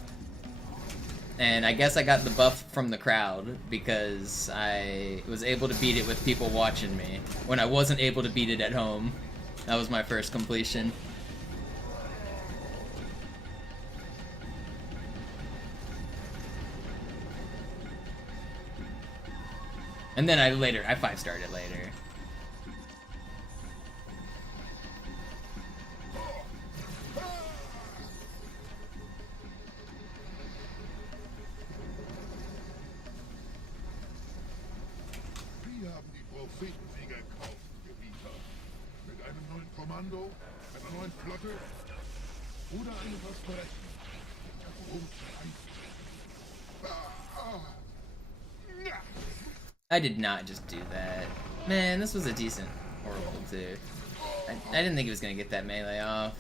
And I guess I got the buff from the crowd because I was able to beat it with people watching me when I wasn't able to beat it at home. That was my first completion. And then I 5-starred it later. Wir haben die Prophetensieger gekauft, Gebieter. Mit einem neuen Kommando, einer neuen Flotte oder einem Versprechen. I did not just do that. Man, this was a decent Oracle too. I didn't think he was gonna get that melee off.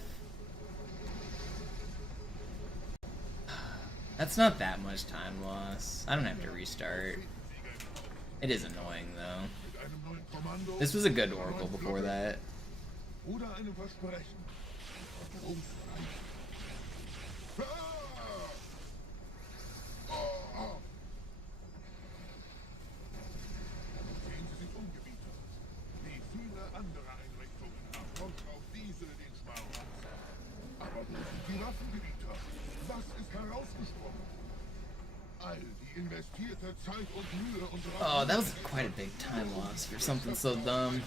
That's not that much time loss. I don't have to restart. It is annoying though. This was a good Oracle before that. Oh, that was quite a big time loss for something so dumb.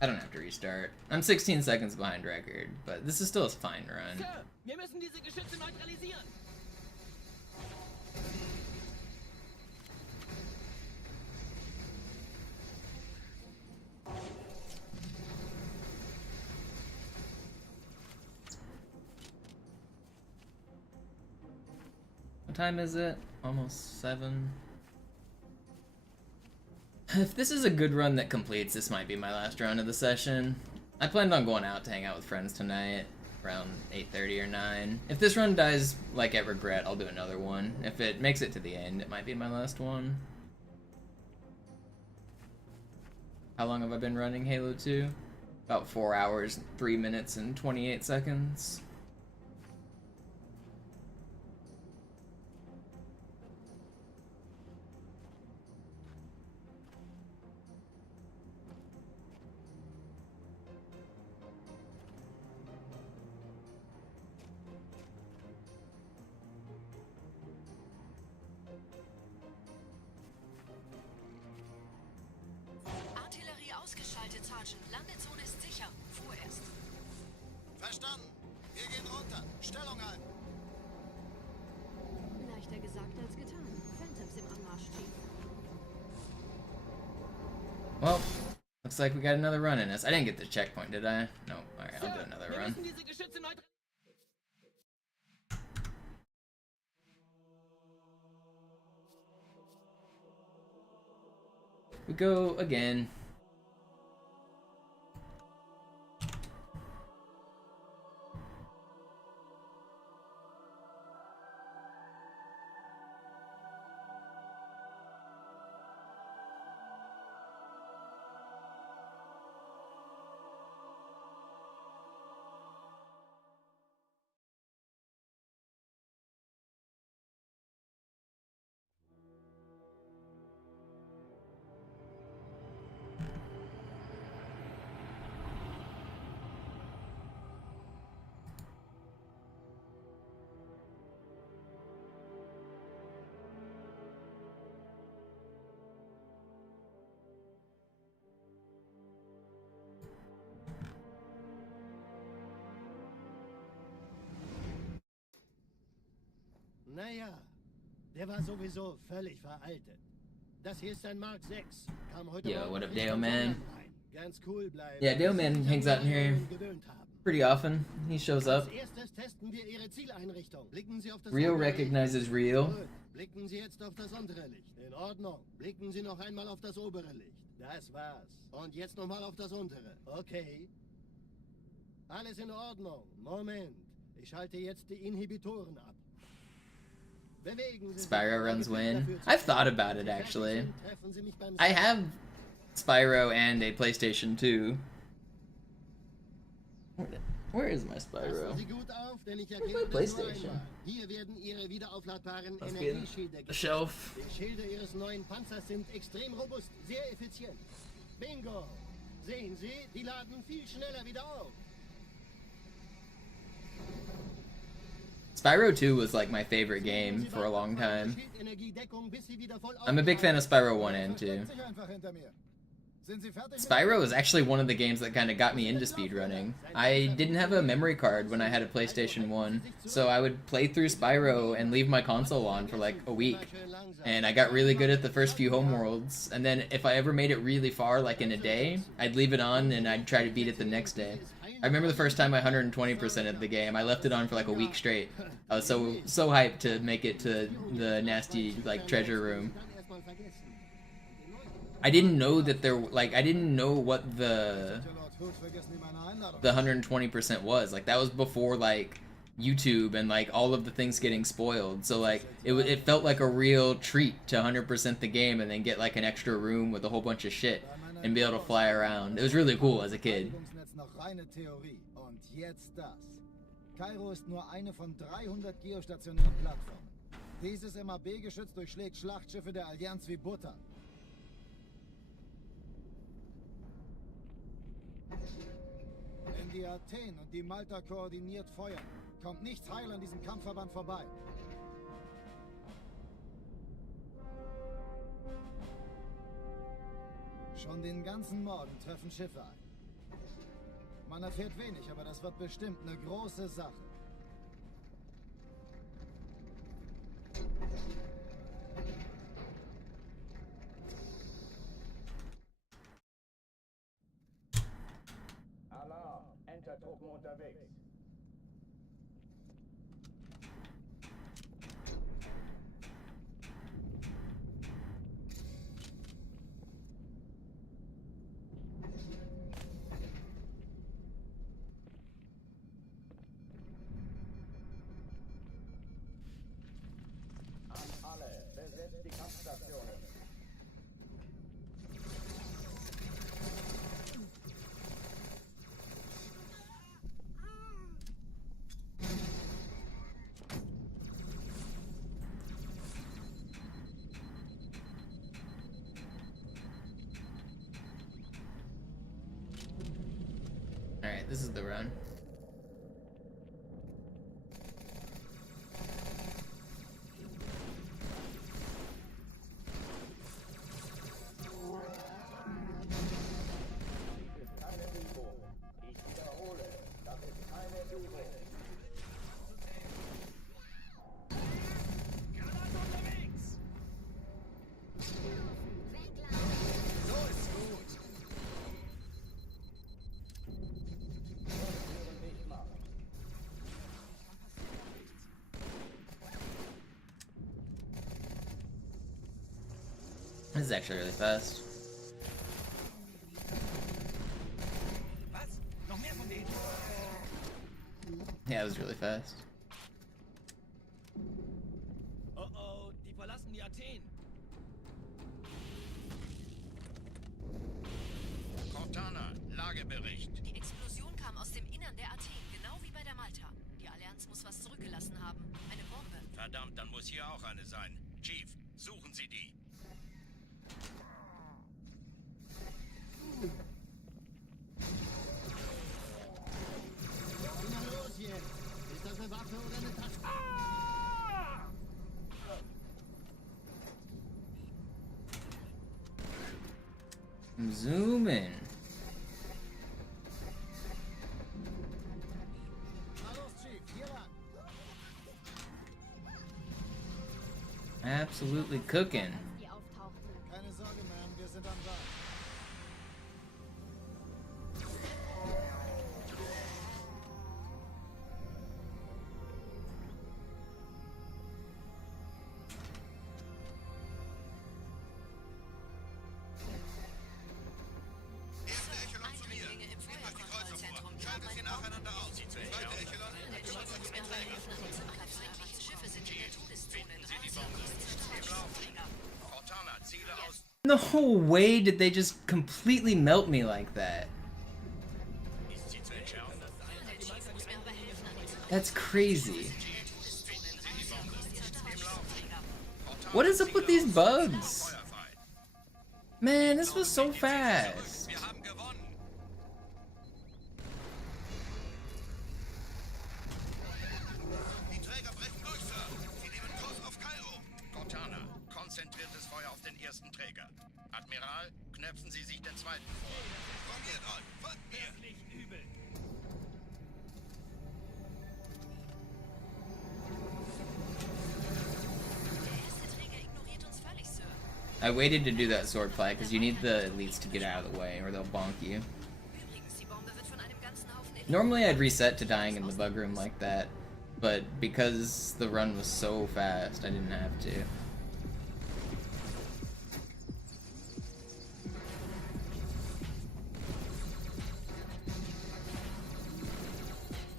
I don't have to restart. I'm 16 seconds behind record, but this is still a fine run. Sir, wir müssen diese Geschütze neutralisieren. What time is it? Almost 7. If this is a good run that completes, this might be my last run of the session. I planned on going out to hang out with friends tonight, around 8:30 or 9. If this run dies, like at Regret, I'll do another one. If it makes it to the end, it might be my last one. How long have I been running Halo 2? About 4 hours, 3 minutes, and 28 seconds. Ausgeschaltet, Sergeant. Landezone ist sicher. Vorerst. Verstanden. Wir gehen runter. Stellung ein. Leichter gesagt als getan. Phantoms im Anmarsch, Chief. Well, looks like we got another run in us. I didn't get the checkpoint, did I? No. Alright, I'll do another run. We go again. Naja, der war sowieso völlig veraltet. Das hier ist ein Mark 6. Kam heute Yo, Morgen what up, frisch Dale von Man? Sonnenheim rein. Ganz cool bleiben. Yeah, Dale Man hangs out in here pretty often. He shows up. Als erstes testen wir Ihre Zieleinrichtung. Blicken Sie auf das Real untere Licht. recognizes real. Gut. Blicken Sie jetzt auf das untere Licht. In Ordnung. Blicken Sie noch einmal auf das obere Licht. Das war's. Und jetzt nochmal auf das untere. Okay. Alles in Ordnung. Moment. Ich schalte jetzt die Inhibitoren ab. Bewegen Sie sich. Spyro runs win. I've thought about it actually. Treffen Sie mich beim I have Spyro and a PlayStation 2. Where is my Spyro? Passen Sie gut auf, denn ich Where's erkläre my das nur PlayStation? einmal. Hier werden Ihre wiederaufladbaren Must be in Energieschilder the shelf. Die Schilde Ihres neuen Panzers sind extrem robust, sehr effizient. Bingo! Sehen Sie, die laden viel schneller wieder auf. Spyro 2 was like my favorite game for a long time. I'm a big fan of Spyro 1 and 2. Sich einfach hinter mir. Sind Sie fertig? Spyro was actually one of the games that kind of got me into speedrunning. I didn't have a memory card when I had a PlayStation 1, so I would play through Spyro and leave my console on for like a week. And I got really good at the first few homeworlds, and then if I ever made it really far, like in a day, I'd leave it on and I'd try to beat it the next day. I remember the first time I 120%ed the game. I left it on for like a week straight. I was so hyped to make it to the nasty like treasure room. I didn't know that I didn't know what the 120% was. Like that was before like YouTube and like all of the things getting spoiled. So like it felt like a real treat to 100% the game and then get like an extra room with a whole bunch of shit and be able to fly around. It was really cool as a kid. Noch reine Theorie. Und jetzt das. Kairo ist nur eine von 300 geostationären Plattformen. Dieses MAB-Geschütz durchschlägt Schlachtschiffe der Allianz wie Butter. Wenn die Athen und die Malta koordiniert feuern, kommt nichts heil an diesem Kampfverband vorbei. Schon den ganzen Morgen treffen Schiffe ein. Man erfährt wenig, aber das wird bestimmt eine große Sache. Alarm! Entertruppen unterwegs. Besetzt die Kampfstationen. Alright, this is the run. This is actually really fast. Yeah, it was really fast. Oh, die verlassen die Athen. Cortana, Lagebericht. Die Explosion kam aus dem Innern der Athen, genau wie bei der Malta. Die Allianz muss was zurückgelassen haben. Eine Bombe. Verdammt, dann muss hier auch eine sein. Chief, suchen Sie die. Na los jetzt! Ist das eine Waffe oder eine Tasche? I'm zooming. Na los, Chief, hier lang. Absolutely cooking. Die auftauchten. Keine Sorge, Ma'am, wir sind am Ball. Erste Echelon zu mir. Eindringlinge im Nehmt euch die Kreuzer vor. Feuerkontrollzentrum. Schaltet sie nacheinander aus. Zweite Echelon. Schutz uns mehr helfen an unseren Angriff. Feindliche Schiffe sind in der Todeszone. Träger. Cortana, Ziele aus. No way did they just completely melt me like that. Ist sie zu entschärfen? Der Chief muss mir aber helfen an unseren That's crazy. Cortana, What is up with these bugs? feuerfrei. Man, this was so fast. Wir haben gewonnen. Die Träger brechen durch, Sir. Sie nehmen Kurs auf Kairo. Cortana, konzentriertes Feuer auf den ersten Träger. Admiral, knöpfen Sie sich den zweiten vor. Formiert euch, folgt mir. Der erste Träger ignoriert uns völlig, Sir. I waited to do that swordplay because you need the elites to get out of the way or they'll bonk you. Übrigens, die Bombe wird von einem ganzen Haufen Eliten. Normally I'd reset to dying in the bug room like that, but because the run was so fast, I didn't have to.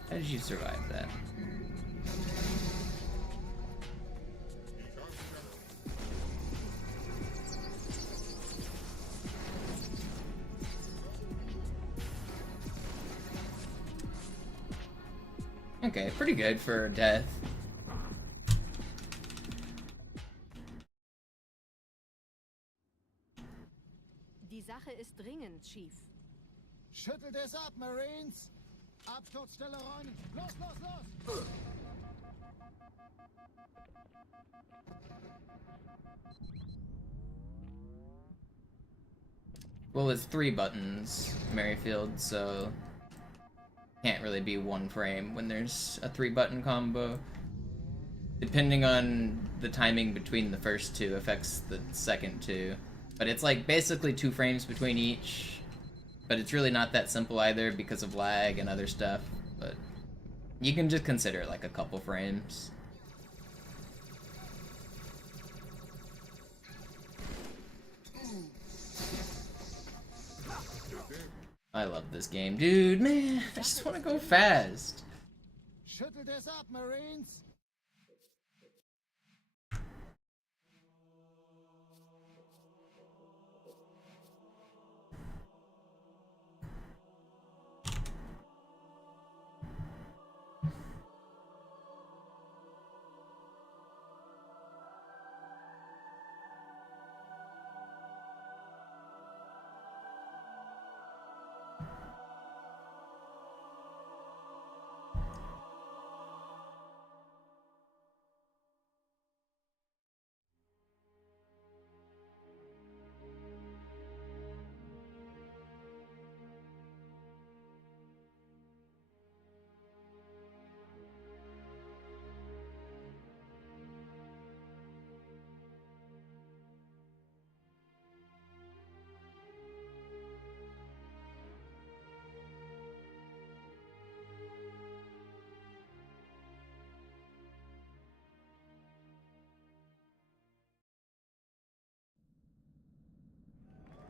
How did you survive that? Okay, pretty good for death. Die Sache ist dringend, Chief. Schüttelt es ab, Marines! Absturzstelle räumen! Los, los, los! Well, it's 3 buttons, Merrifield, so can't really be 1 frame when there's a 3-button combo. Depending on the timing between the first 2 affects the second 2. But it's like basically 2 frames between each. But it's really not that simple either because of lag and other stuff. But you can just consider it like a couple frames. I love this game, dude, man, I just want to go fast. Schüttelt es ab, Marines!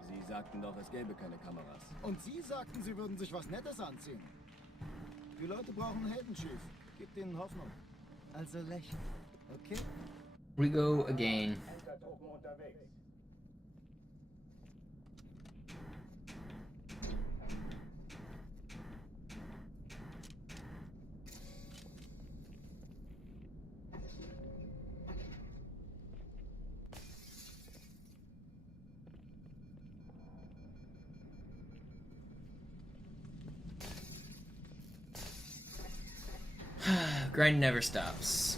Sie sagten doch, es gäbe keine Kameras. Und Sie sagten, Sie würden sich was Nettes anziehen. Die Leute brauchen Helden, Chief. Gebt ihnen Hoffnung. Also lächeln, okay? We go again. Entertruppen unterwegs. Grind never stops.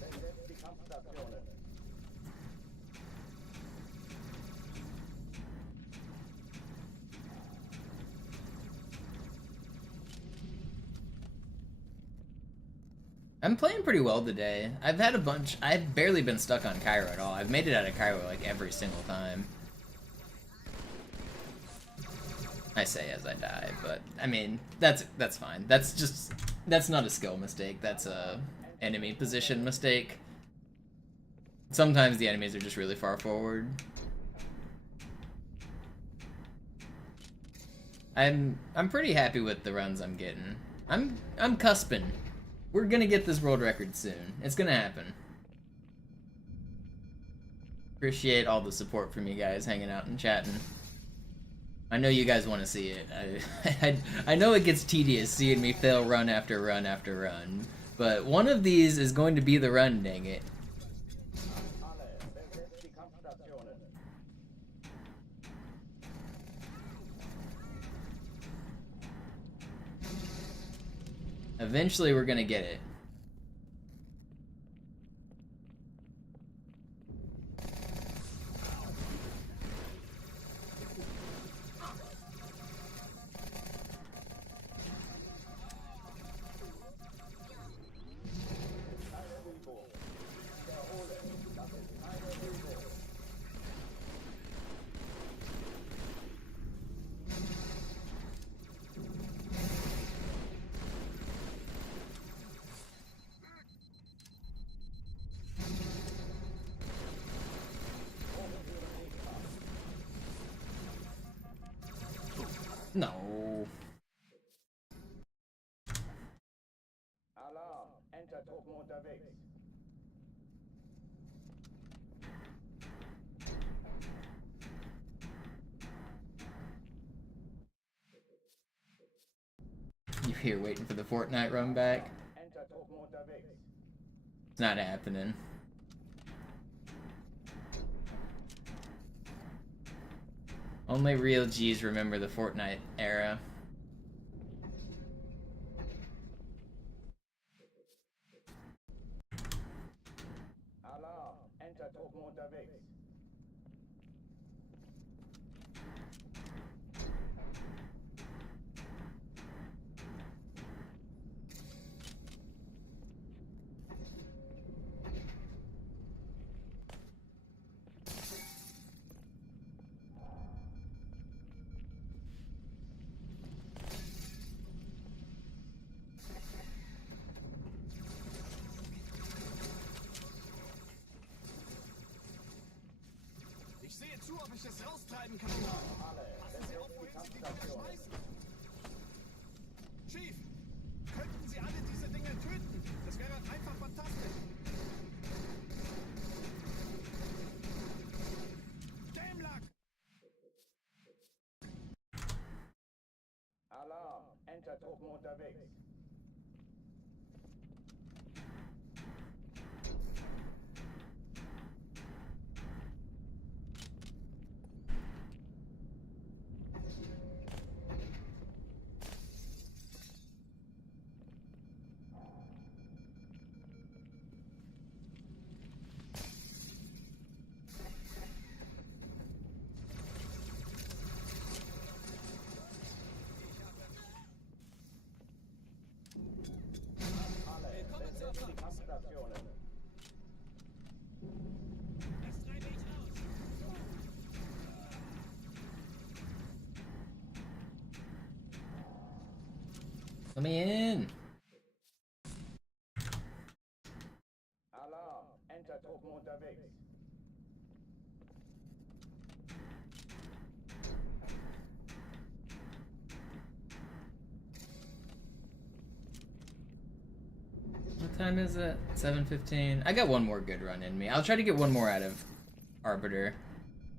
Besetzt die Kampfstationen. I'm playing pretty well today. I've had a bunch. I've barely been stuck on Cairo at all. I've made it out of Cairo like every single time. I say as I die, but I mean that's fine. That's not a skill mistake. That's a enemy position mistake. Sometimes the enemies are just really far forward. I'm pretty happy with the runs I'm getting. I'm cusping. We're gonna get this world record soon. It's gonna happen. Appreciate all the support from you guys hanging out and chatting. I know you guys want to see it. I know it gets tedious seeing me fail run after run after run, but one of these is going to be the run, dang it. Eventually we're gonna get it. No. Alarm! Enter-Truppen unterwegs. You're here waiting for the Fortnite run back? Enter-Truppen unterwegs. It's not happening. Only real G's remember the Fortnite era. Alarm! Enter-Truppen unterwegs. Ich sehe zu, ob ich es raustreiben kann. Passen Sie auf, wohin Sie die Dinger schmeißen. Chief, könnten Sie alle diese Dinge töten? Das wäre einfach fantastisch. Dämlack! Alarm! Enter-Truppen unterwegs. Let me in. Alarm! Enter-Truppen unterwegs. What time is it? 7:15. I got one more good run in me. I'll try to get one more out of Arbiter.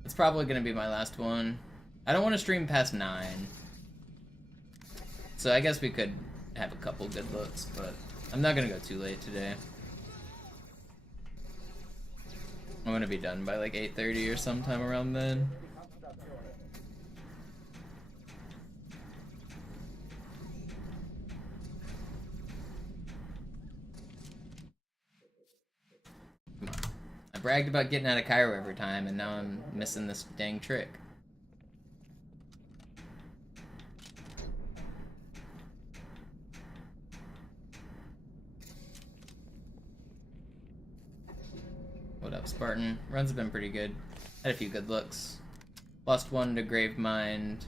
It's probably gonna be my last one. I don't want to stream past 9. So I guess we could have a couple good looks, but I'm not gonna go too late today. I'm gonna be done by like 8:30 or sometime around then. Come on. I bragged about getting out of Cairo every time, and now I'm missing this dang trick. Spartan. Runs have been pretty good. Had a few good looks. Lost one to Gravemind.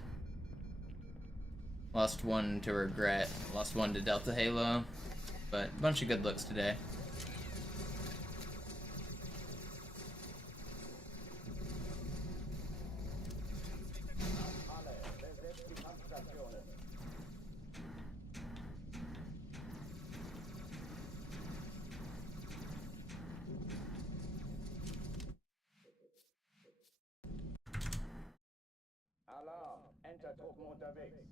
Lost one to Regret. Lost one to Delta Halo. But a bunch of good looks today. Alarm! Entertruppen unterwegs.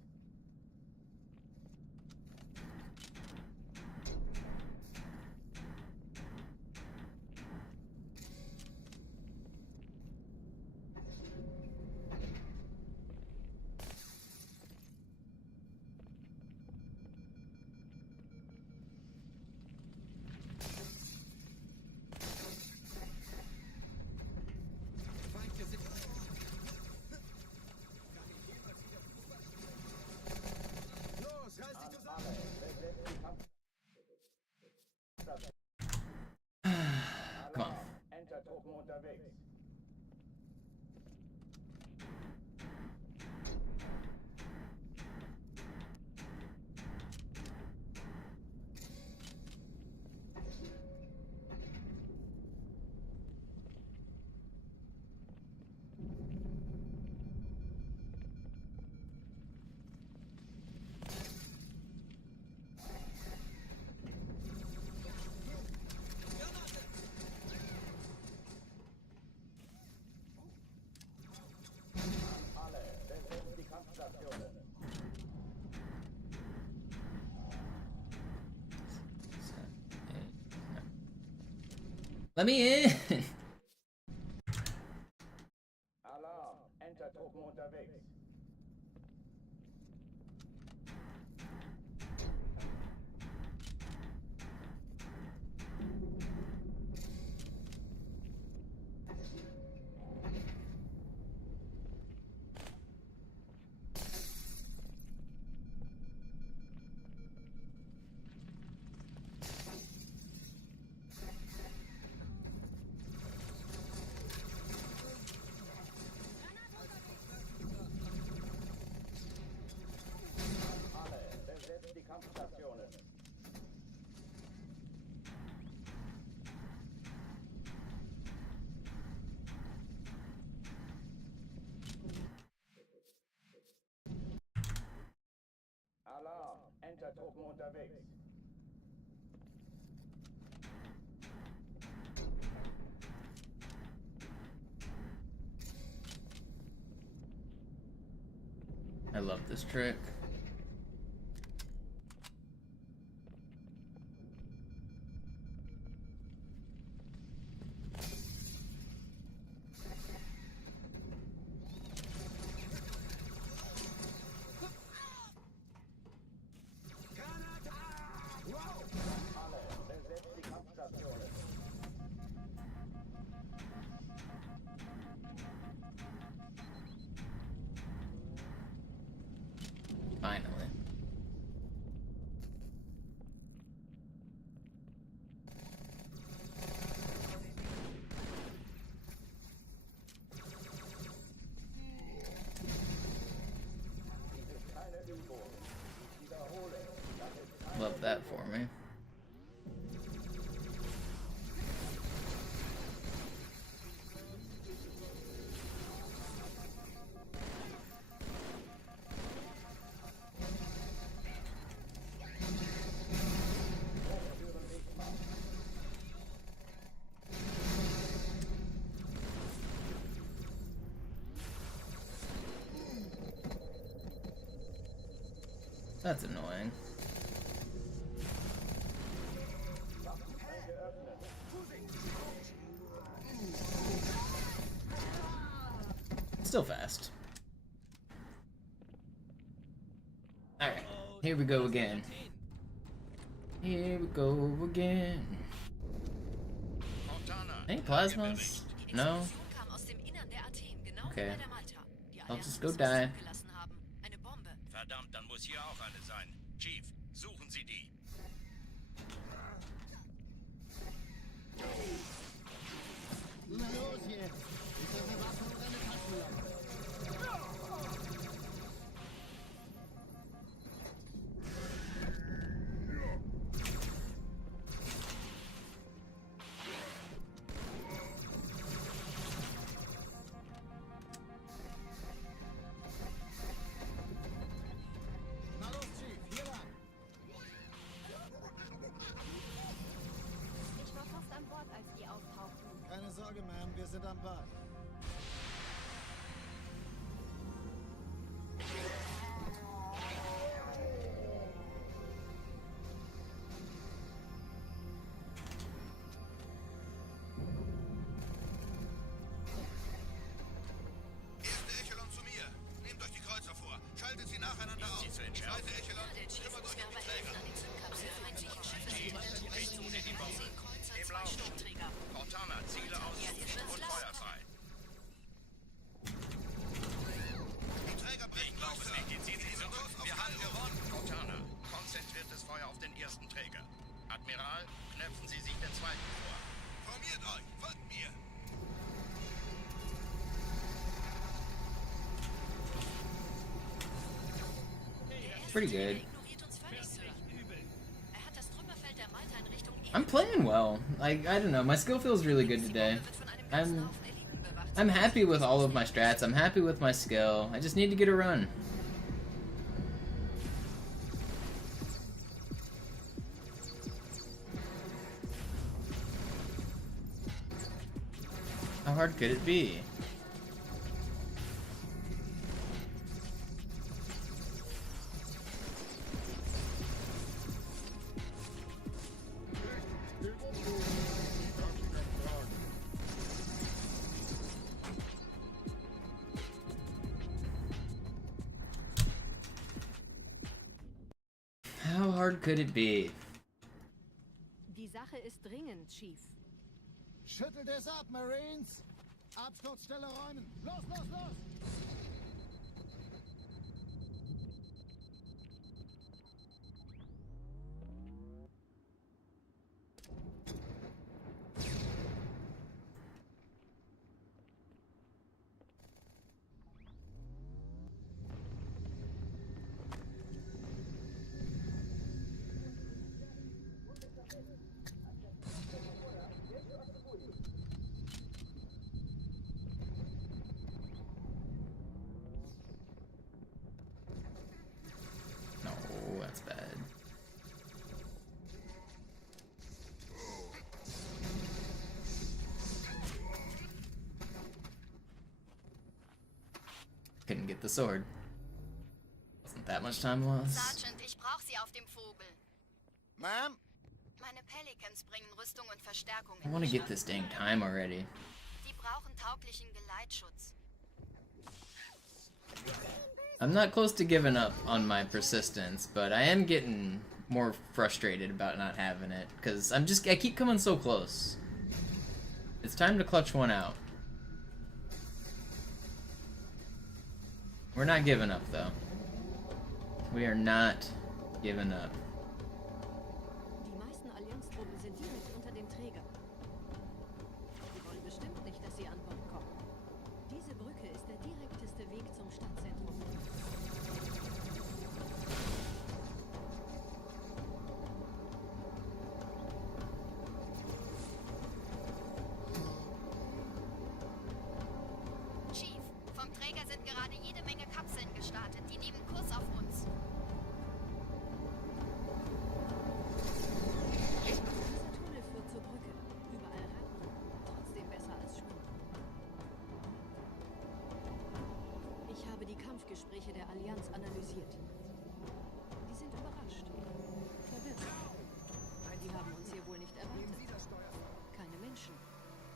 Come on. Entertruppen unterwegs. Let me in! Alarm! Entertruppen unterwegs. Besetzt die Kampfstationen. Alarm! Entertruppen unterwegs. I love this trick. Besetzt die Kampfstationen. Finally. Dies ist keine Übung. Ich wiederhole. Das ist keine Love that for me. That's annoying. Still fast. Alright, here we go again. Here we go again. Any plasmas? No? Okay. I'll just go die. Verdammt, dann muss hier auch eine sein. Chief, suchen Sie die. sind am Ball. Erste Echelon zu mir. Nehmt euch die Kreuzer vor. Schaltet sie nacheinander auf. Zweite Echelon, Der Chief kümmert muss euch mir um die aber Träger. helfen, an den Zündkapseln feindliche Schiffe sind in der Druckzone. 10 Kreuzer, 2 Sturmträger. Cortana, Ziele aus und Feuer frei. Die Träger brechen durch, Sir. Wir haben gewonnen. Cortana, konzentriertes Feuer auf den ersten Träger. Admiral, knöpfen Sie sich den zweiten vor. Formiert euch, folgt mir. Pretty good. Er ignoriert uns völlig, Sir. Er hat das Trümmerfeld der Malta in Richtung I'm playing well. Like, I don't know, my skill feels really good today. I'm happy with all of my strats. I'm happy with my skill. I just need to get a run. How hard could it be? How hard could it be? Die Sache ist dringend, Chief. Schüttelt es ab, Marines! Absturzstelle räumen! Los, los, los! No, that's bad. Couldn't get the sword. Wasn't that much time lost. Sergeant, ich brauche Sie auf dem Vogel. Ma'am? Meine Pelicans bringen Rüstung und Verstärkung I in want to die get Stadt. this dang time already. Die brauchen tauglichen Geleitschutz. I'm not close to giving up on my persistence, but I am getting more frustrated about not having it, because I keep coming so close. It's time to clutch one out. We're not giving up, though. We are not giving up. Die meisten Allianztruppen sind direkt unter dem Träger. Sie wollen bestimmt nicht, dass sie an Bord kommen. Diese Brücke ist der direkteste Weg zum Stadtzentrum. Chief, vom Träger sind gerade jede Menge Kapseln gestartet. Die nehmen Kurs auf uns. Dieser Tunnel führt zur Brücke. Überall Rampen. Trotzdem besser als Schwimmen. Ich habe die Kampfgespräche der Allianz analysiert. Die sind überrascht. Verwirrt. Die haben uns hier wohl nicht erwartet. Keine Menschen.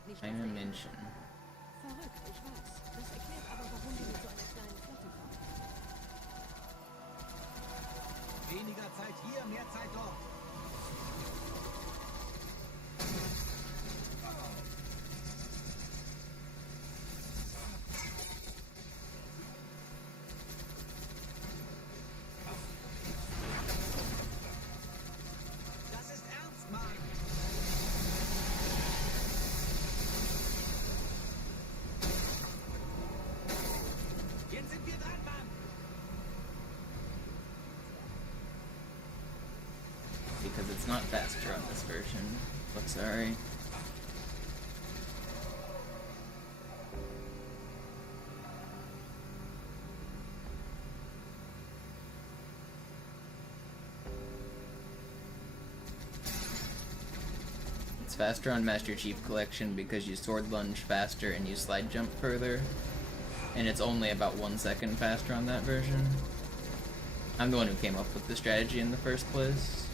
Nicht Keine auf der Menschen. Verrückt, ich weiß. Das erklärt aber, warum die mit so einer kleinen Flotte kommen. Weniger Zeit hier, mehr Zeit dort. Das ist ernst, Mann. Jetzt sind wir dran, Mann. Because it's not faster on this version. But sorry. It's faster on Master Chief Collection because you sword lunge faster and you slide jump further. And it's only about 1 second faster on that version. I'm the one who came up with the strategy in the first place.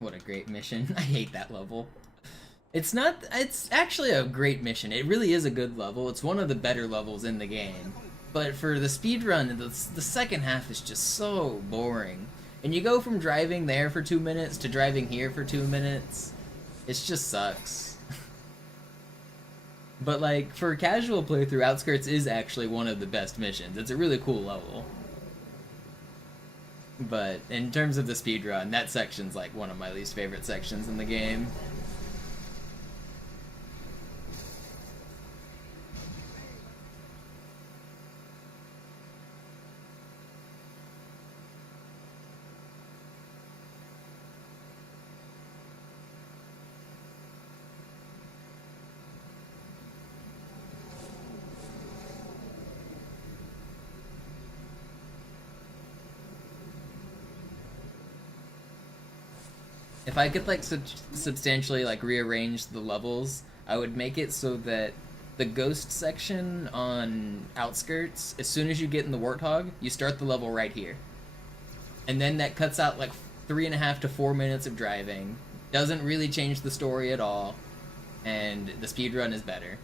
What a great mission. I hate that level. It's actually a great mission. It really is a good level. It's one of the better levels in the game. But for the speedrun, the second half is just so boring. And you go from driving there for 2 minutes to driving here for 2 minutes. It just sucks. But like, for a casual playthrough, Outskirts is actually one of the best missions. It's a really cool level. But in terms of the speedrun, that section's like one of my least favorite sections in the game. If I could like substantially like rearrange the levels, I would make it so that the ghost section on Outskirts, as soon as you get in the Warthog, you start the level right here. And then that cuts out like 3.5 to 4 minutes of driving, doesn't really change the story at all, and the speedrun is better.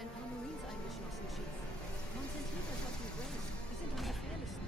Ein paar Marines eingeschlossen, Chief. Konzentriert euch auf die Grace. Wir sind am gefährlichsten.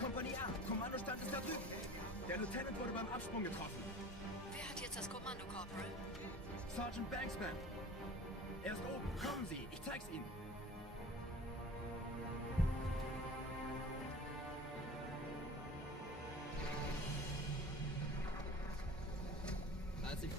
Kompanie A, Kommandostand ist da drüben. Der Lieutenant wurde beim Absprung getroffen. Wer hat jetzt das Kommando, Corporal? Sergeant Banksman. Er ist oben. Kommen Sie, ich zeig's Ihnen. Als ich...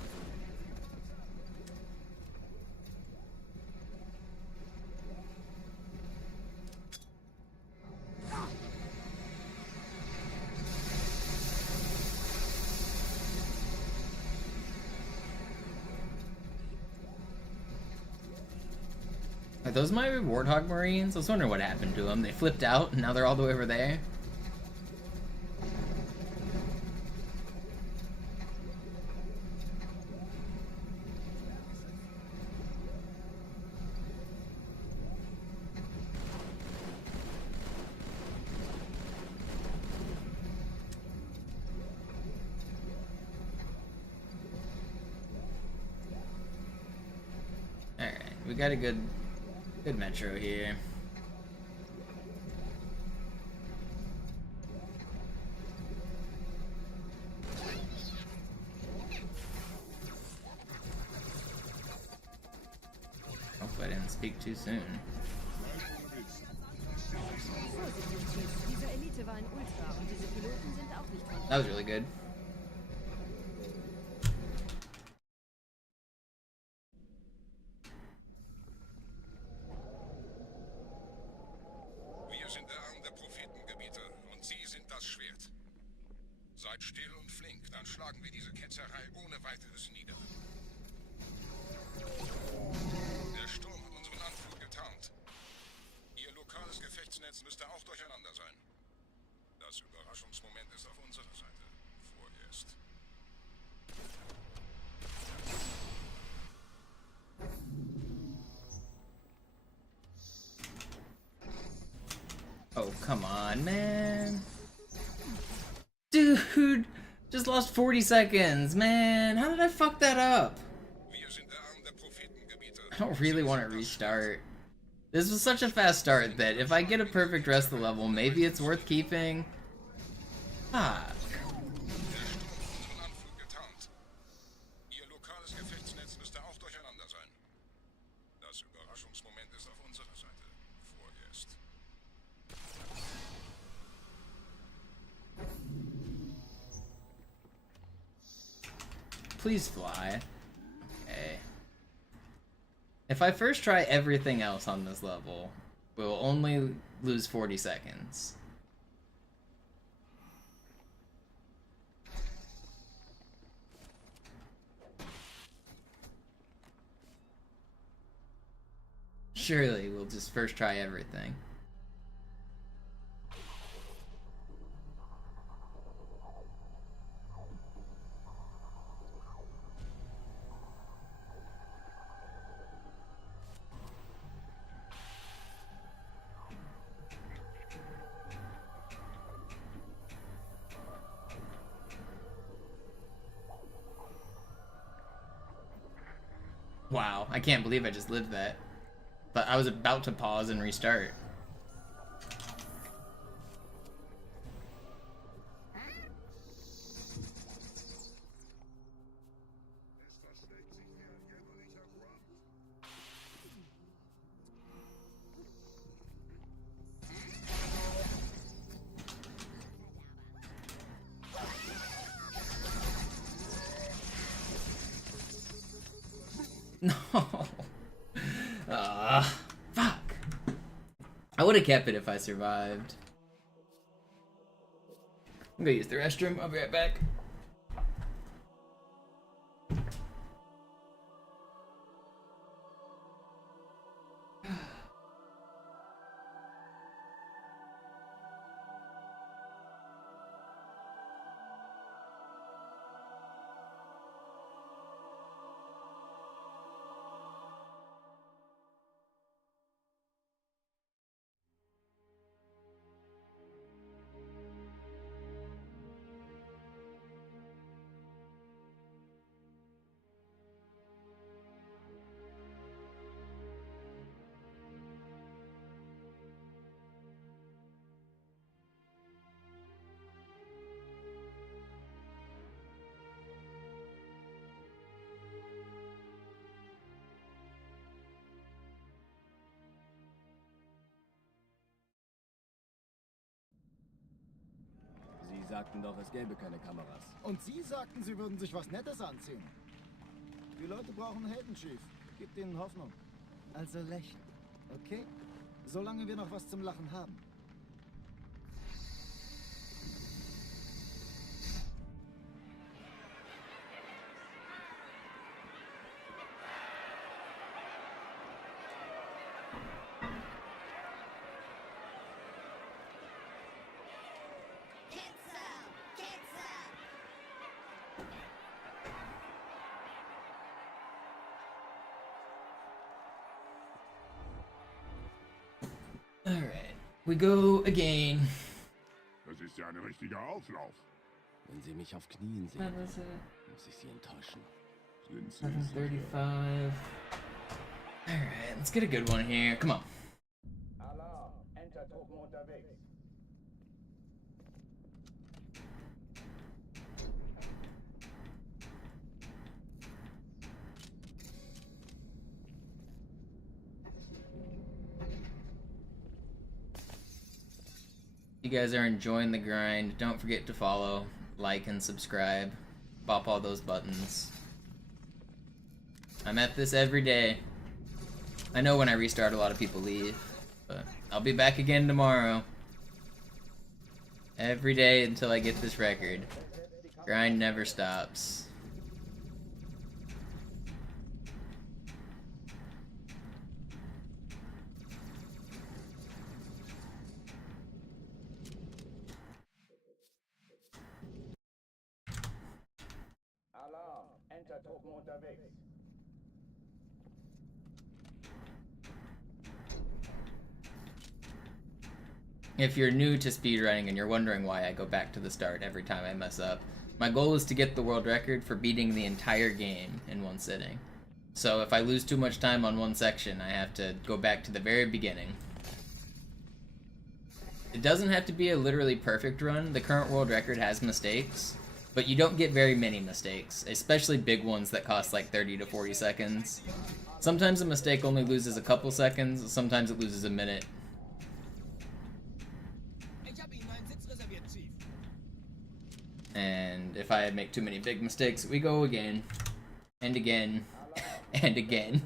Are those my Warthog Marines? I was wondering what happened to them. They flipped out and now they're all the way over there. We got a good metro here. Hopefully I didn't speak too soon. Diese Elite war ein Ultra und diese Piloten sind auch nicht von. That was really good. Wir sind der Arm der Prophetengebiete und Sie sind das Schwert. Seid still und flink, dann schlagen wir diese Ketzerei ohne weiteres nieder. Der Sturm hat unseren Anflug getarnt. Ihr lokales Gefechtsnetz müsste auch durcheinander sein. Das Überraschungsmoment ist auf unserer Seite. Vorerst. Oh, come on, man. Dude, just lost 40 seconds, man. How did I fuck that up? Wir sind der Arm der Prophetengebiete. I don't really want to restart. This was such a fast start that if I get a perfect rest of the level, maybe it's worth keeping. Ah. Der Sturm hat unseren Anflug getarnt. Ihr lokales Gefechtsnetz müsste auch durcheinander sein. Das Überraschungsmoment ist auf unserer Seite. Vorerst. Please fly. Okay. If I first try everything else on this level, we'll only lose 40 seconds. Surely we'll just first try everything. Wow, I can't believe I just lived that. But I was about to pause and restart. No. Fuck. I would have kept it if I survived. I'm gonna use the restroom. I'll be right back. Sie sagten doch, es gäbe keine Kameras. Und Sie sagten, Sie würden sich was Nettes anziehen. Die Leute brauchen Helden, Chief. Gebt ihnen Hoffnung. Also lächeln, okay? Solange wir noch was zum Lachen haben. Alright, we go again. Das ist ja ein richtiger Auflauf. Wenn Sie mich auf Knien sehen, muss ich Sie enttäuschen. Sind Sie 735. Alright, let's get a good one here. Come on. Alarm. Enter-Truppen unterwegs. You guys are enjoying the grind. Don't forget to follow, like, and subscribe. Bop all those buttons. I'm at this every day. I know when I restart a lot of people leave, but I'll be back again tomorrow. Every day until I get this record. Grind never stops. Alarm. Enter-Truppen unterwegs. If you're new to speedrunning and you're wondering why I go back to the start every time I mess up, my goal is to get the world record for beating the entire game in one sitting. So if I lose too much time on one section, I have to go back to the very beginning. It doesn't have to be a literally perfect run. The current world record has mistakes, but you don't get very many mistakes, especially big ones that cost like 30 to 40 seconds. Sometimes a mistake only loses a couple seconds, sometimes it loses a minute. And if I make too many big mistakes, we go again, and again, and again.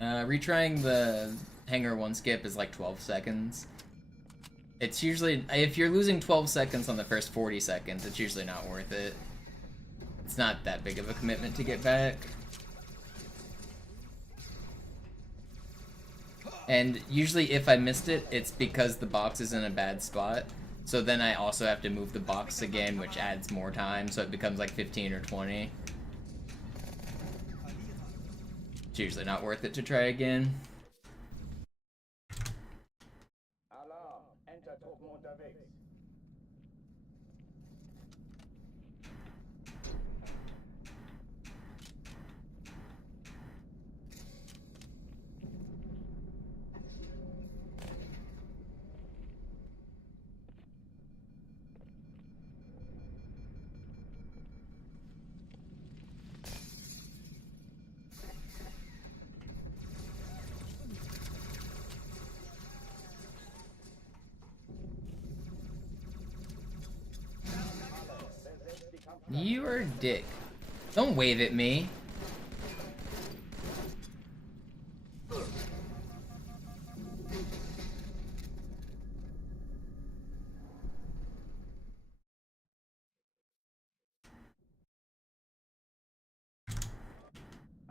Retrying the Hangar 1 skip is like 12 seconds. It's usually, if you're losing 12 seconds on the first 40 seconds, it's usually not worth it. It's not that big of a commitment to get back. And usually if I missed it, it's because the box is in a bad spot. So then I also have to move the box again, which adds more time, so it becomes like 15 or 20. It's usually not worth it to try again. Alarm. Enter-Truppen unterwegs. You're a dick. Don't wave at me.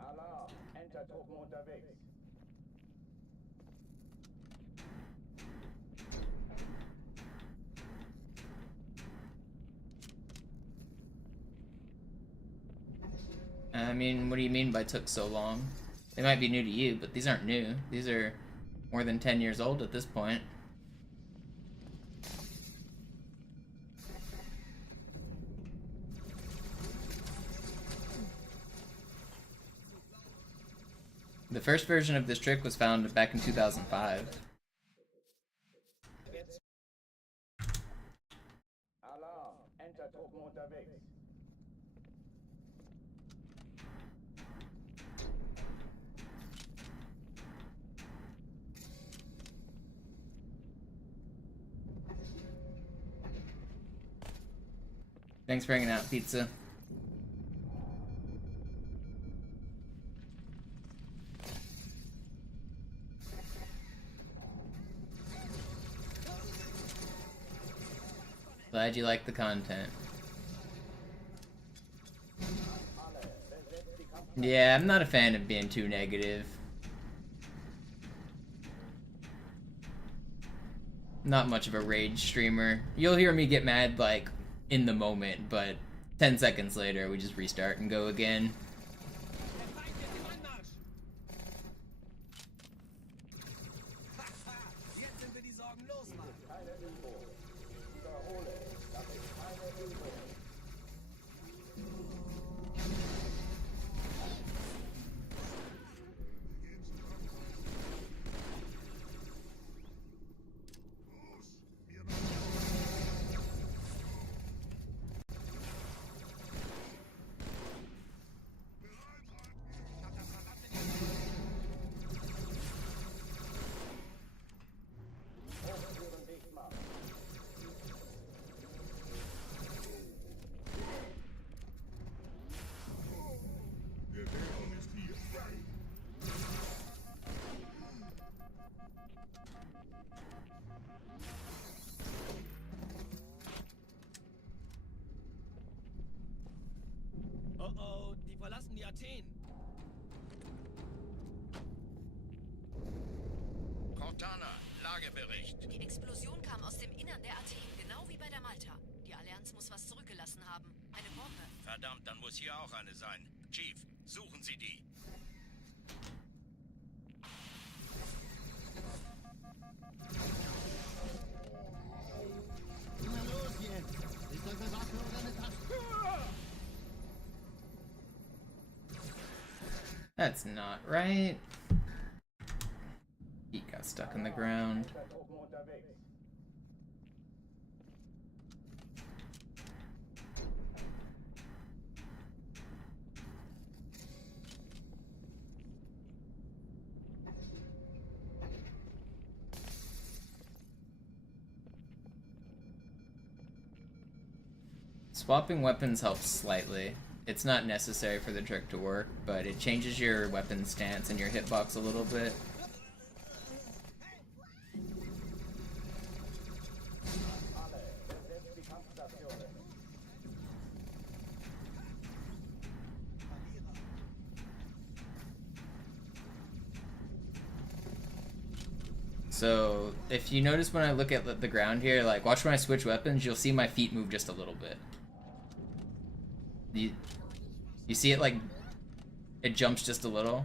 Alarm. Enter-Truppen unterwegs. I mean, what do you mean by took so long? They might be new to you, but these aren't new. These are more than 10 years old at this point. The first version of this trick was found back in 2005. Alarm. Enter-Truppen unterwegs. Thanks for hanging out, Pizza. Glad you like the content. Yeah, I'm not a fan of being too negative. Not much of a rage streamer. You'll hear me get mad, like, in the moment, but 10 seconds later, we just restart and go again. Oh oh, die verlassen die Athen. Cortana, Lagebericht. Die Explosion kam aus dem Innern der Athen, genau wie bei der Malta. Die Allianz muss was zurückgelassen haben. Eine Bombe. Verdammt, dann muss hier auch eine sein. Chief, suchen Sie die. Na los jetzt! Ist das eine Waffe oder eine Taste? That's not right. He got stuck in the ground. Truppen unterwegs. Swapping weapons helps slightly. It's not necessary for the trick to work, but it changes your weapon stance and your hitbox a little bit. So, if you notice when I look at the ground here, like, watch when I switch weapons, you'll see my feet move just a little bit. You see it, like, it jumps just a little?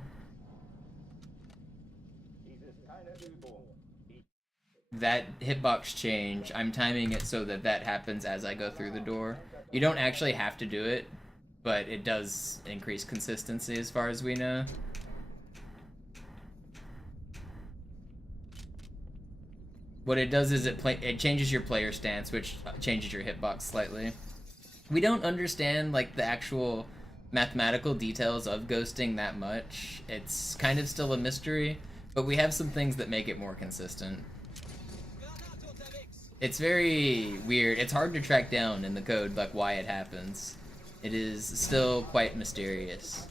That hitbox change, I'm timing it so that that happens as I go through the door. You don't actually have to do it, but it does increase consistency as far as we know. What it does is it changes your player stance, which changes your hitbox slightly. We don't understand like the actual mathematical details of ghosting that much. It's kind of still a mystery, but we have some things that make it more consistent. It's very weird. It's hard to track down in the code like why it happens. It is still quite mysterious.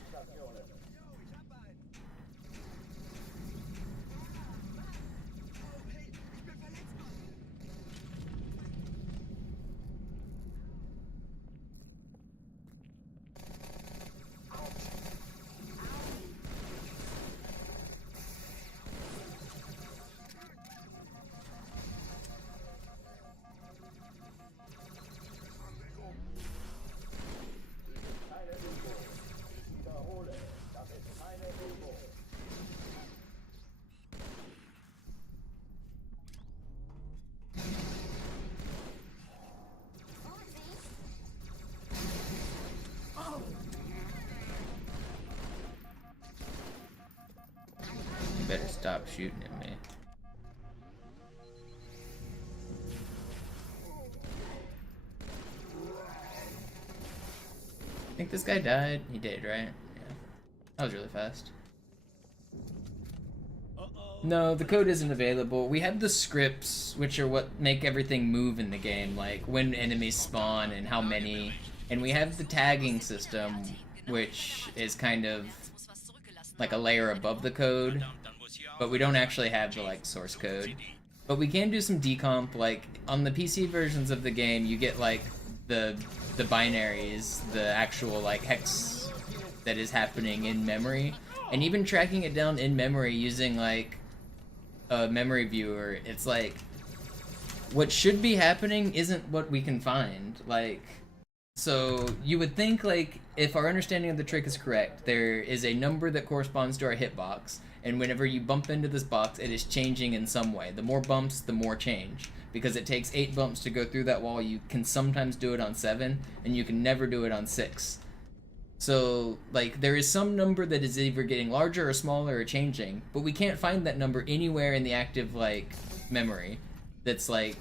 Better stop shooting at me. I think this guy died. He did, right? Yeah. That was really fast. No, the code isn't available. We have the scripts, which are what make everything move in the game, like when enemies spawn and how many. And we have the tagging system, which is kind of like a layer above the code. But we don't actually have the like source code. But we can do some decomp. Like on the PC versions of the game, you get like the binaries, the actual like hex that is happening in memory, and even tracking it down in memory using like a memory viewer. It's like what should be happening isn't what we can find. Like, so you would think like if our understanding of the trick is correct, there is a number that corresponds to our hitbox. and whenever you bump into this box, it is changing in some way. The more bumps, the more change. Because it takes 8 bumps to go through that wall, you can sometimes do it on 7, and you can never do it on 6. So, like, there is some number that is either getting larger or smaller or changing, but we can't find that number anywhere in the active, like, memory. That's, like...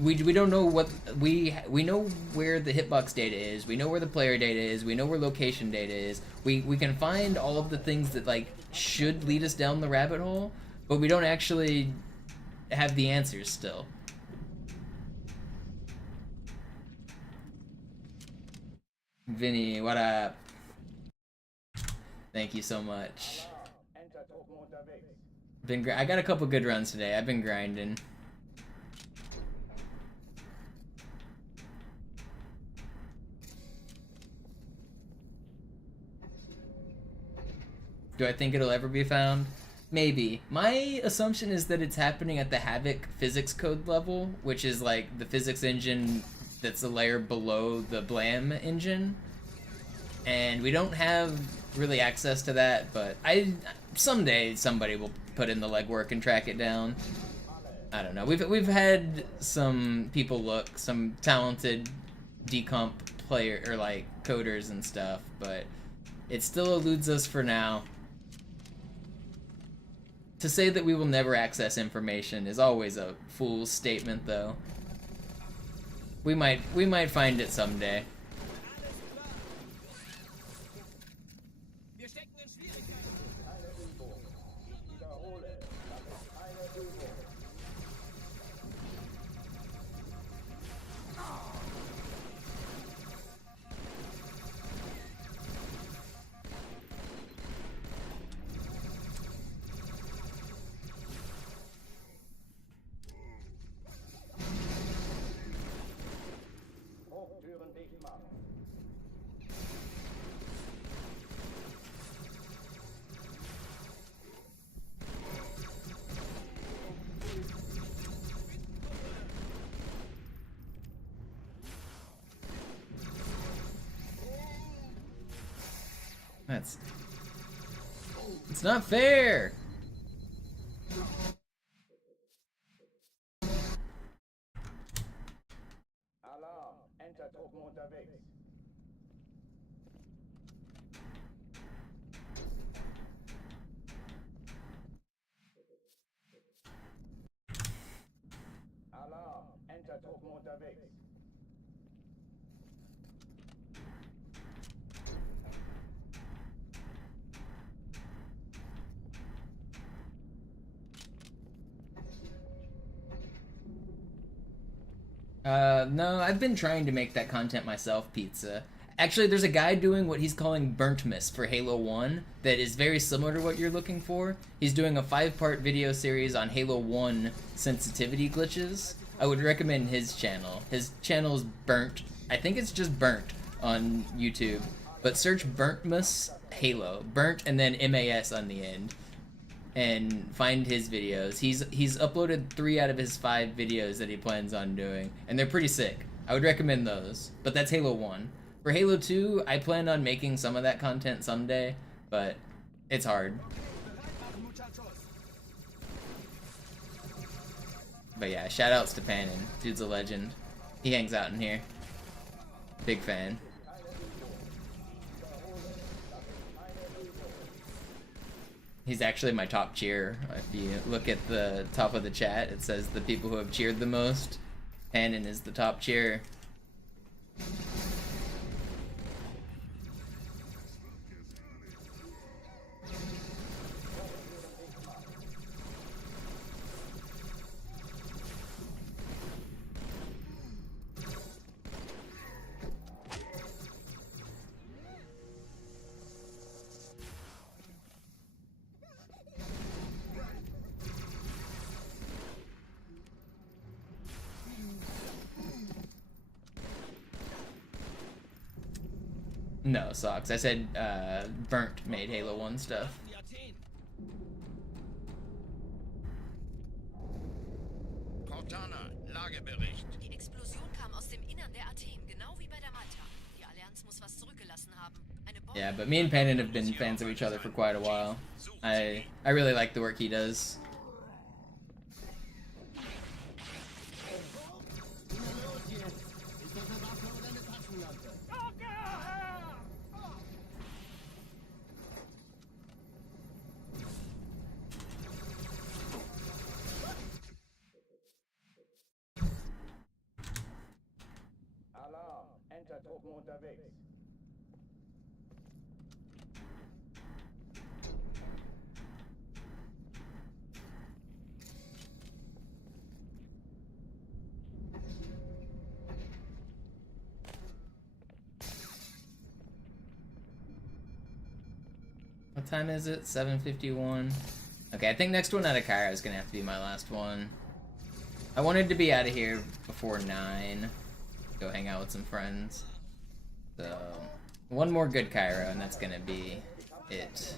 we don't know what... We know where the hitbox data is, we know where the player data is, we know where location data is. We can find all of the things that, like, should lead us down the rabbit hole, but we don't actually have the answers still. Vinny, what up? Thank you so much. I got a couple good runs today. I've been grinding. Do I think it'll ever be found? Maybe. My assumption is that it's happening at the Havoc physics code level, which is like the physics engine that's a layer below the Blam engine. And we don't have really access to that, but someday somebody will put in the legwork and track it down. I don't know. We've had some people look, some talented decomp player or like coders and stuff, but it still eludes us for now. To say that we will never access information is always a fool's statement, though. We might find it someday. It's not fair! Alarm! Entertruppen unterwegs. Alarm! Entertruppen unterwegs. No, I've been trying to make that content myself, Pizza. Actually, there's a guy doing what he's calling Burnt Miss for Halo 1 that is very similar to what you're looking for. He's doing a 5-part video series on Halo 1 sensitivity glitches. I would recommend his channel. His channel is Burnt. I think it's just Burnt on YouTube. But search Burnt Miss Halo. Burnt and then MAS on the end. And find his videos. He's uploaded 3 out of his 5 videos that he plans on doing, and they're pretty sick. I would recommend those. But that's Halo 1. For Halo 2, I plan on making some of that content someday, but it's hard. But yeah, shoutouts to Panin. Dude's a legend. He hangs out in here. Big fan. He's actually my top cheer. If you look at the top of the chat, it says the people who have cheered the most. Panin is the top cheer. No, Socks. I said Burnt made Halo 1 stuff. Cortana, Lagebericht. Die Explosion kam aus dem Innern der Athen, genau wie bei der Malta. Die Allianz muss was zurückgelassen haben. Eine Yeah, but me and Pendant have been fans of each other for quite a while. I really like the work he does. Alarm! Enter-Truppen unterwegs. 'What time is it? 7:51. Okay, I think next one out of Cairo is gonna have to be my last one. I wanted to be out of here before 9. Go hang out with some friends. So, one more good Cairo, and that's gonna be it.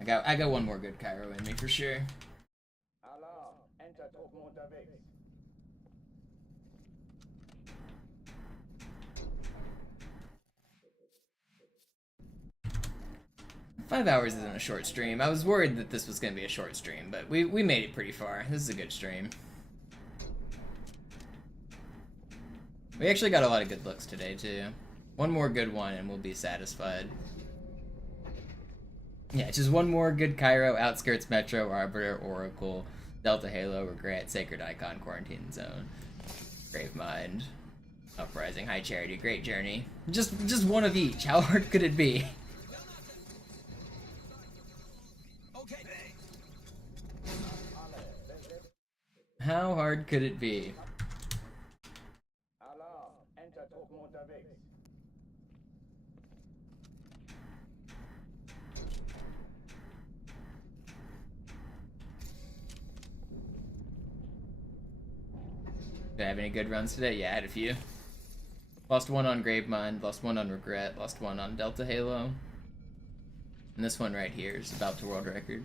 I got one more good Cairo in me for sure. Alarm! Enter-Truppen unterwegs. 5 hours isn't a short stream. I was worried that this was going to be a short stream, but we made it pretty far. This is a good stream. We actually got a lot of good looks today, too. One more good one and we'll be satisfied. Yeah, just one more good Cairo, Outskirts, Metro, Arbiter, Oracle, Delta Halo, Regret, Sacred Icon, Quarantine Zone, Gravemind, Uprising, High Charity, Great Journey. Just one of each. How hard could it be? How hard could it be? Alarm! Enter-Truppen unterwegs. 'Did I have any good runs today? Yeah, I had a few. Lost one on Gravemind, lost one on Regret, lost one on Delta Halo. And this one right here is about to world record.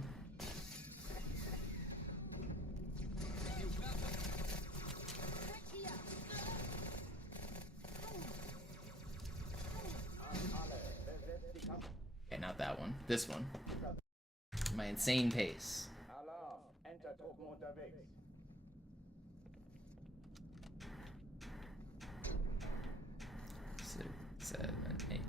Okay, not that one. This one. My insane pace. Alarm! Enter-Truppen unterwegs. 6, 7, 8.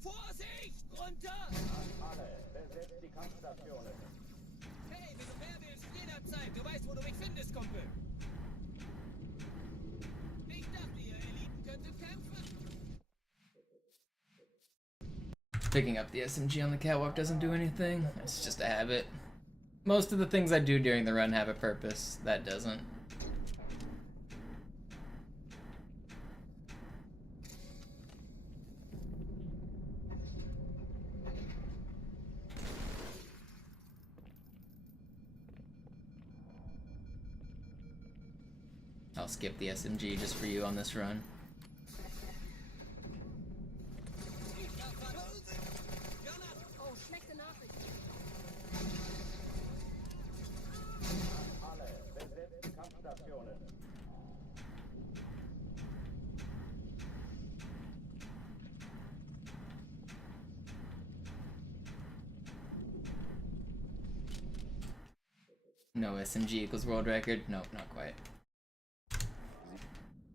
Vorsicht! Runter! Alle, besetzt die Kampfstationen. Hey, wenn du mehr willst, jederzeit. Du weißt, wo du mich findest, Kumpel. Ich dachte, ihr Eliten könntet kämpfen. Picking up the SMG on the catwalk doesn't do anything. It's just a habit. Most of the things I do during the run have a purpose. That doesn't. I'll skip the SMG just for you on this run. Oh, schlechte Nachricht. Alle, besetzt die Kampfstationen. No SMG equals world record? Nope, not quite.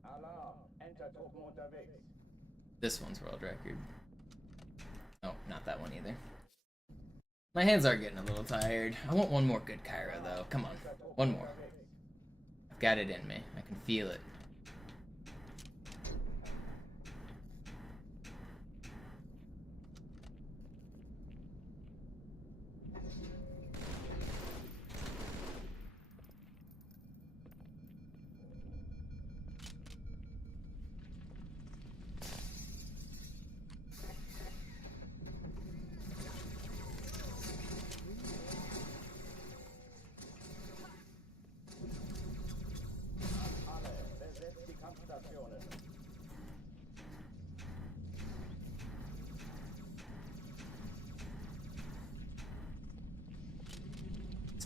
Alarm! Enter-Truppen unterwegs. This one's world record. Oh, not that one either. My hands are getting a little tired. I want one more good Cairo though. Come on. One more. I've got it in me. I can feel it.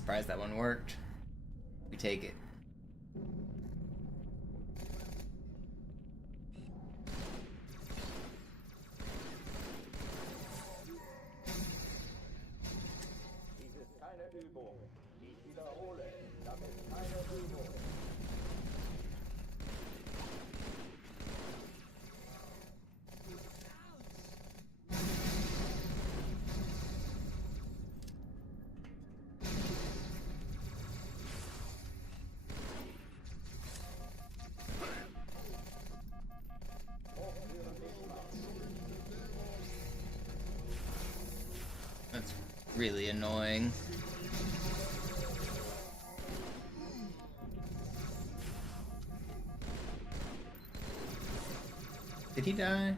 surprised that one worked. We take it. Dies ist keine Übung. Ich wiederhole, das ist keine Übung. That's really annoying. Did he die?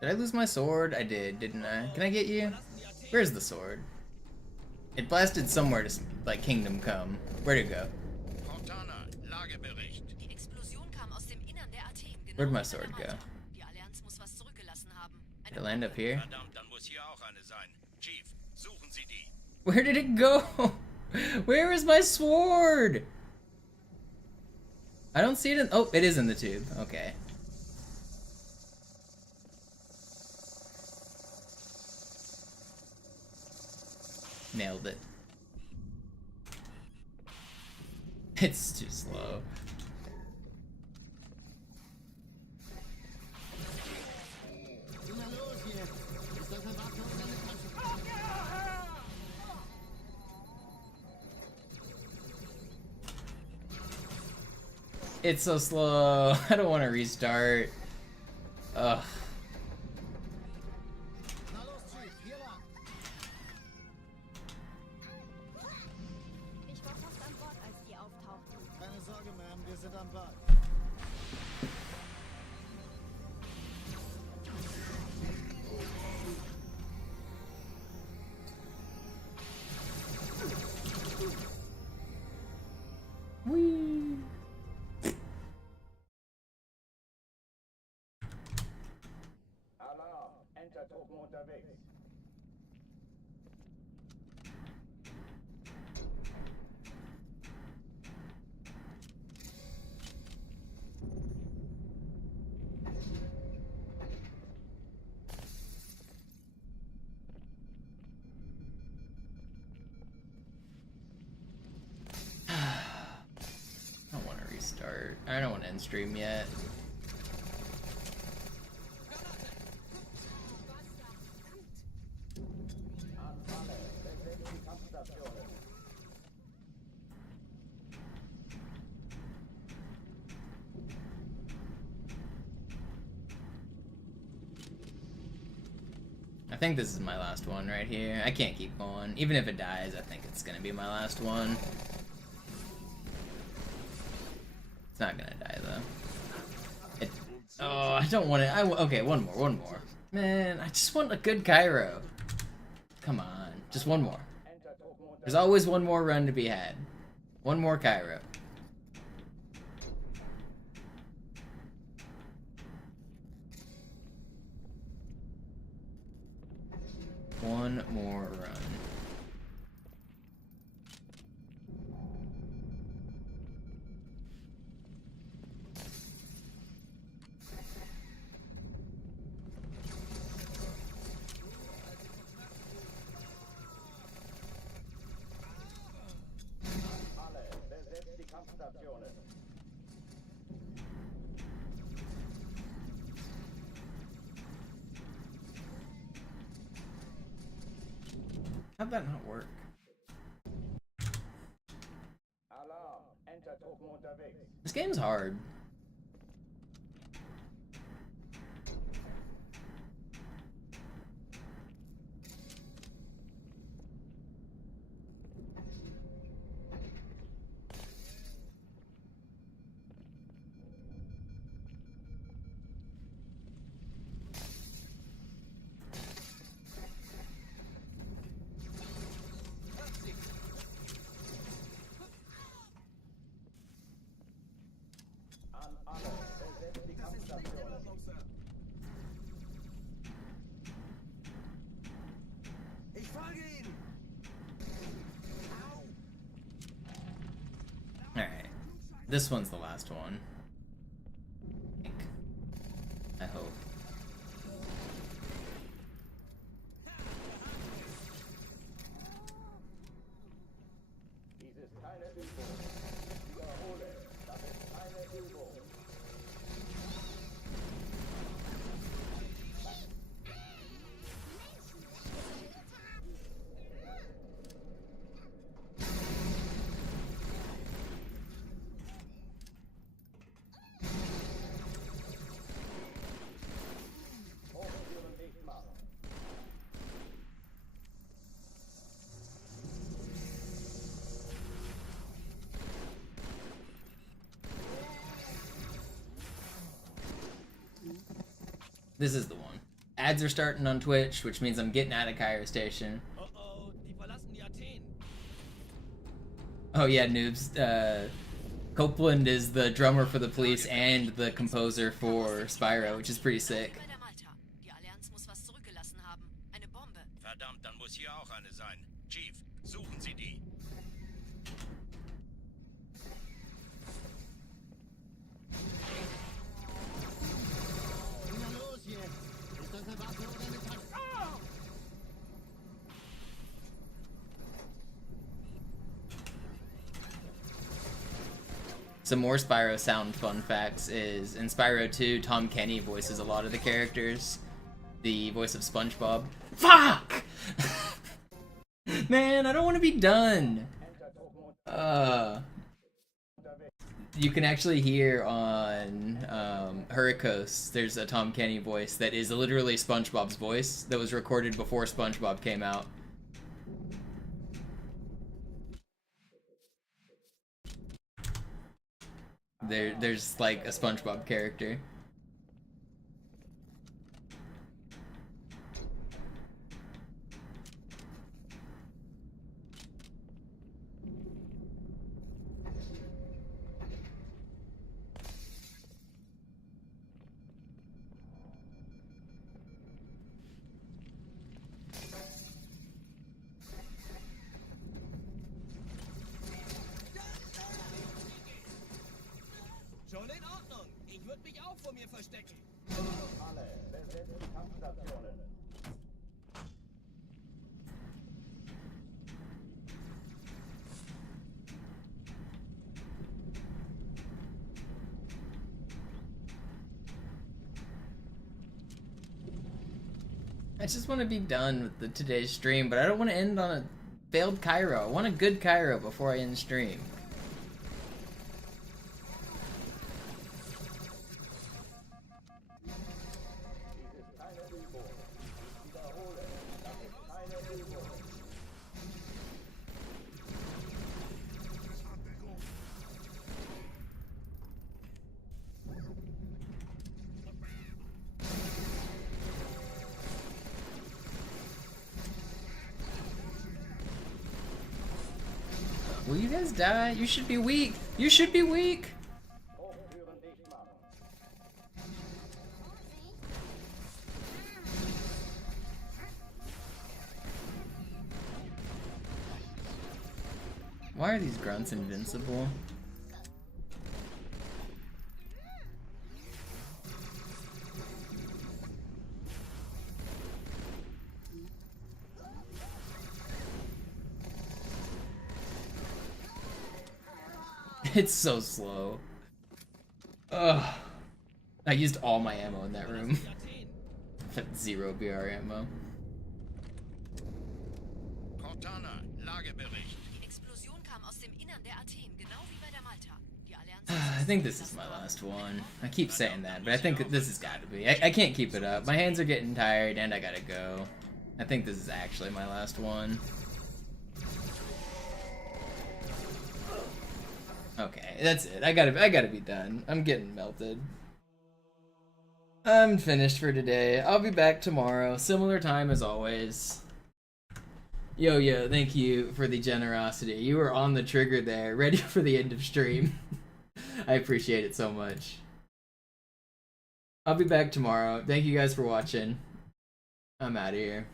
Did I lose my sword? I did, didn't I? Can I get you? Where's the sword? It blasted somewhere to, like, Kingdom Come. Where'd it go? Cortana, Lagebericht. Die Explosion kam aus dem Innern der Athen. Genau Where'd my hinter sword der go? Mauer. Die Allianz muss was zurückgelassen haben. Did it land up here? Verdammt, dann muss hier auch eine sein. Chief, suchen Sie die. Where did it go? Where is my sword? I don't see it in... Oh, it is in the tube. Okay. Nailed it. It's too slow. Na los jetzt! Ist das eine Waffe oder eine Tasche? It's so slow. I don't want to restart. Ugh. Na los, Chief, hier lang. Ich war fast an Bord, als die auftauchten. Keine Sorge, Ma'am, wir sind am Ball. Whee. Alarm, Entertruppen unterwegs. I don't want to restart. I don't want to end stream yet. Anfalle, besetzt die Kampfstationen. I think this is my last one right here. I can't keep going. Even if it dies, I think it's gonna be my last one. It's not gonna die though. It, oh, I don't want it. Okay, one more. Man, I just want a good Cairo. Come on, just one more. Entertruppen There's always one more run to be had. One more Cairo. One more run. Anfalle, besetzt die Kampfstationen. How'd that not work? Alarm, Entertruppen unterwegs. This game's hard. this one's the last one. I hope. Dies ist keine Übung. Ich wiederhole, das ist keine Übung. Hochtüren dicht machen. This is the one. Ads are starting on Twitch, which means I'm getting out of Cairo Station. Oh, die verlassen die Athen. Oh yeah, noobs. Copeland is the drummer for the Police and the composer for Spyro, which is pretty sick. Bei der Malta. Die Allianz muss was zurückgelassen haben. Eine Bombe. Verdammt, dann muss hier auch eine sein. Chief, suchen Sie die. Na los jetzt! Ist das eine Waffe oder eine Tasche? Ah! Some more Spyro sound fun facts is in Spyro 2, Tom Kenny voices a lot of the characters. The voice of SpongeBob. Fuck! Man, I don't want to be done. You can actually hear on Hurricos, there's a Tom Kenny voice that is literally SpongeBob's voice that was recorded before SpongeBob came out. There's like a SpongeBob character. Schon in Ordnung. Ich würde mich auch vor mir verstecken. Alle, besetzt die Kampfstationen. I just want to be done with today's stream, but I don't want to end on a failed Cairo. I want a good Cairo before I end stream. Dies ist keine Übung. Ich wiederhole, das ist keine Übung. Will you guys die? You should be weak. You should be weak. Hochtüren dicht machen. Why are these grunts invincible? It's so slow. Ugh. I used all my ammo in that room. Zero BR ammo. Cortana, Lagebericht. Die Explosion kam aus dem Innern der Athen, genau wie bei der Malta. Die Allianz I think this is my last one. I keep saying that, but I think this has got to be. I can't keep it up. My hands are getting tired, and I gotta go. I think this is actually my last one. Okay, that's it. I gotta be done. I'm getting melted. I'm finished for today. I'll be back tomorrow, similar time as always. Yo, thank you for the generosity. You were on the trigger there, ready for the end of stream. I appreciate it so much. I'll be back tomorrow. Thank you guys for watching. I'm out of here.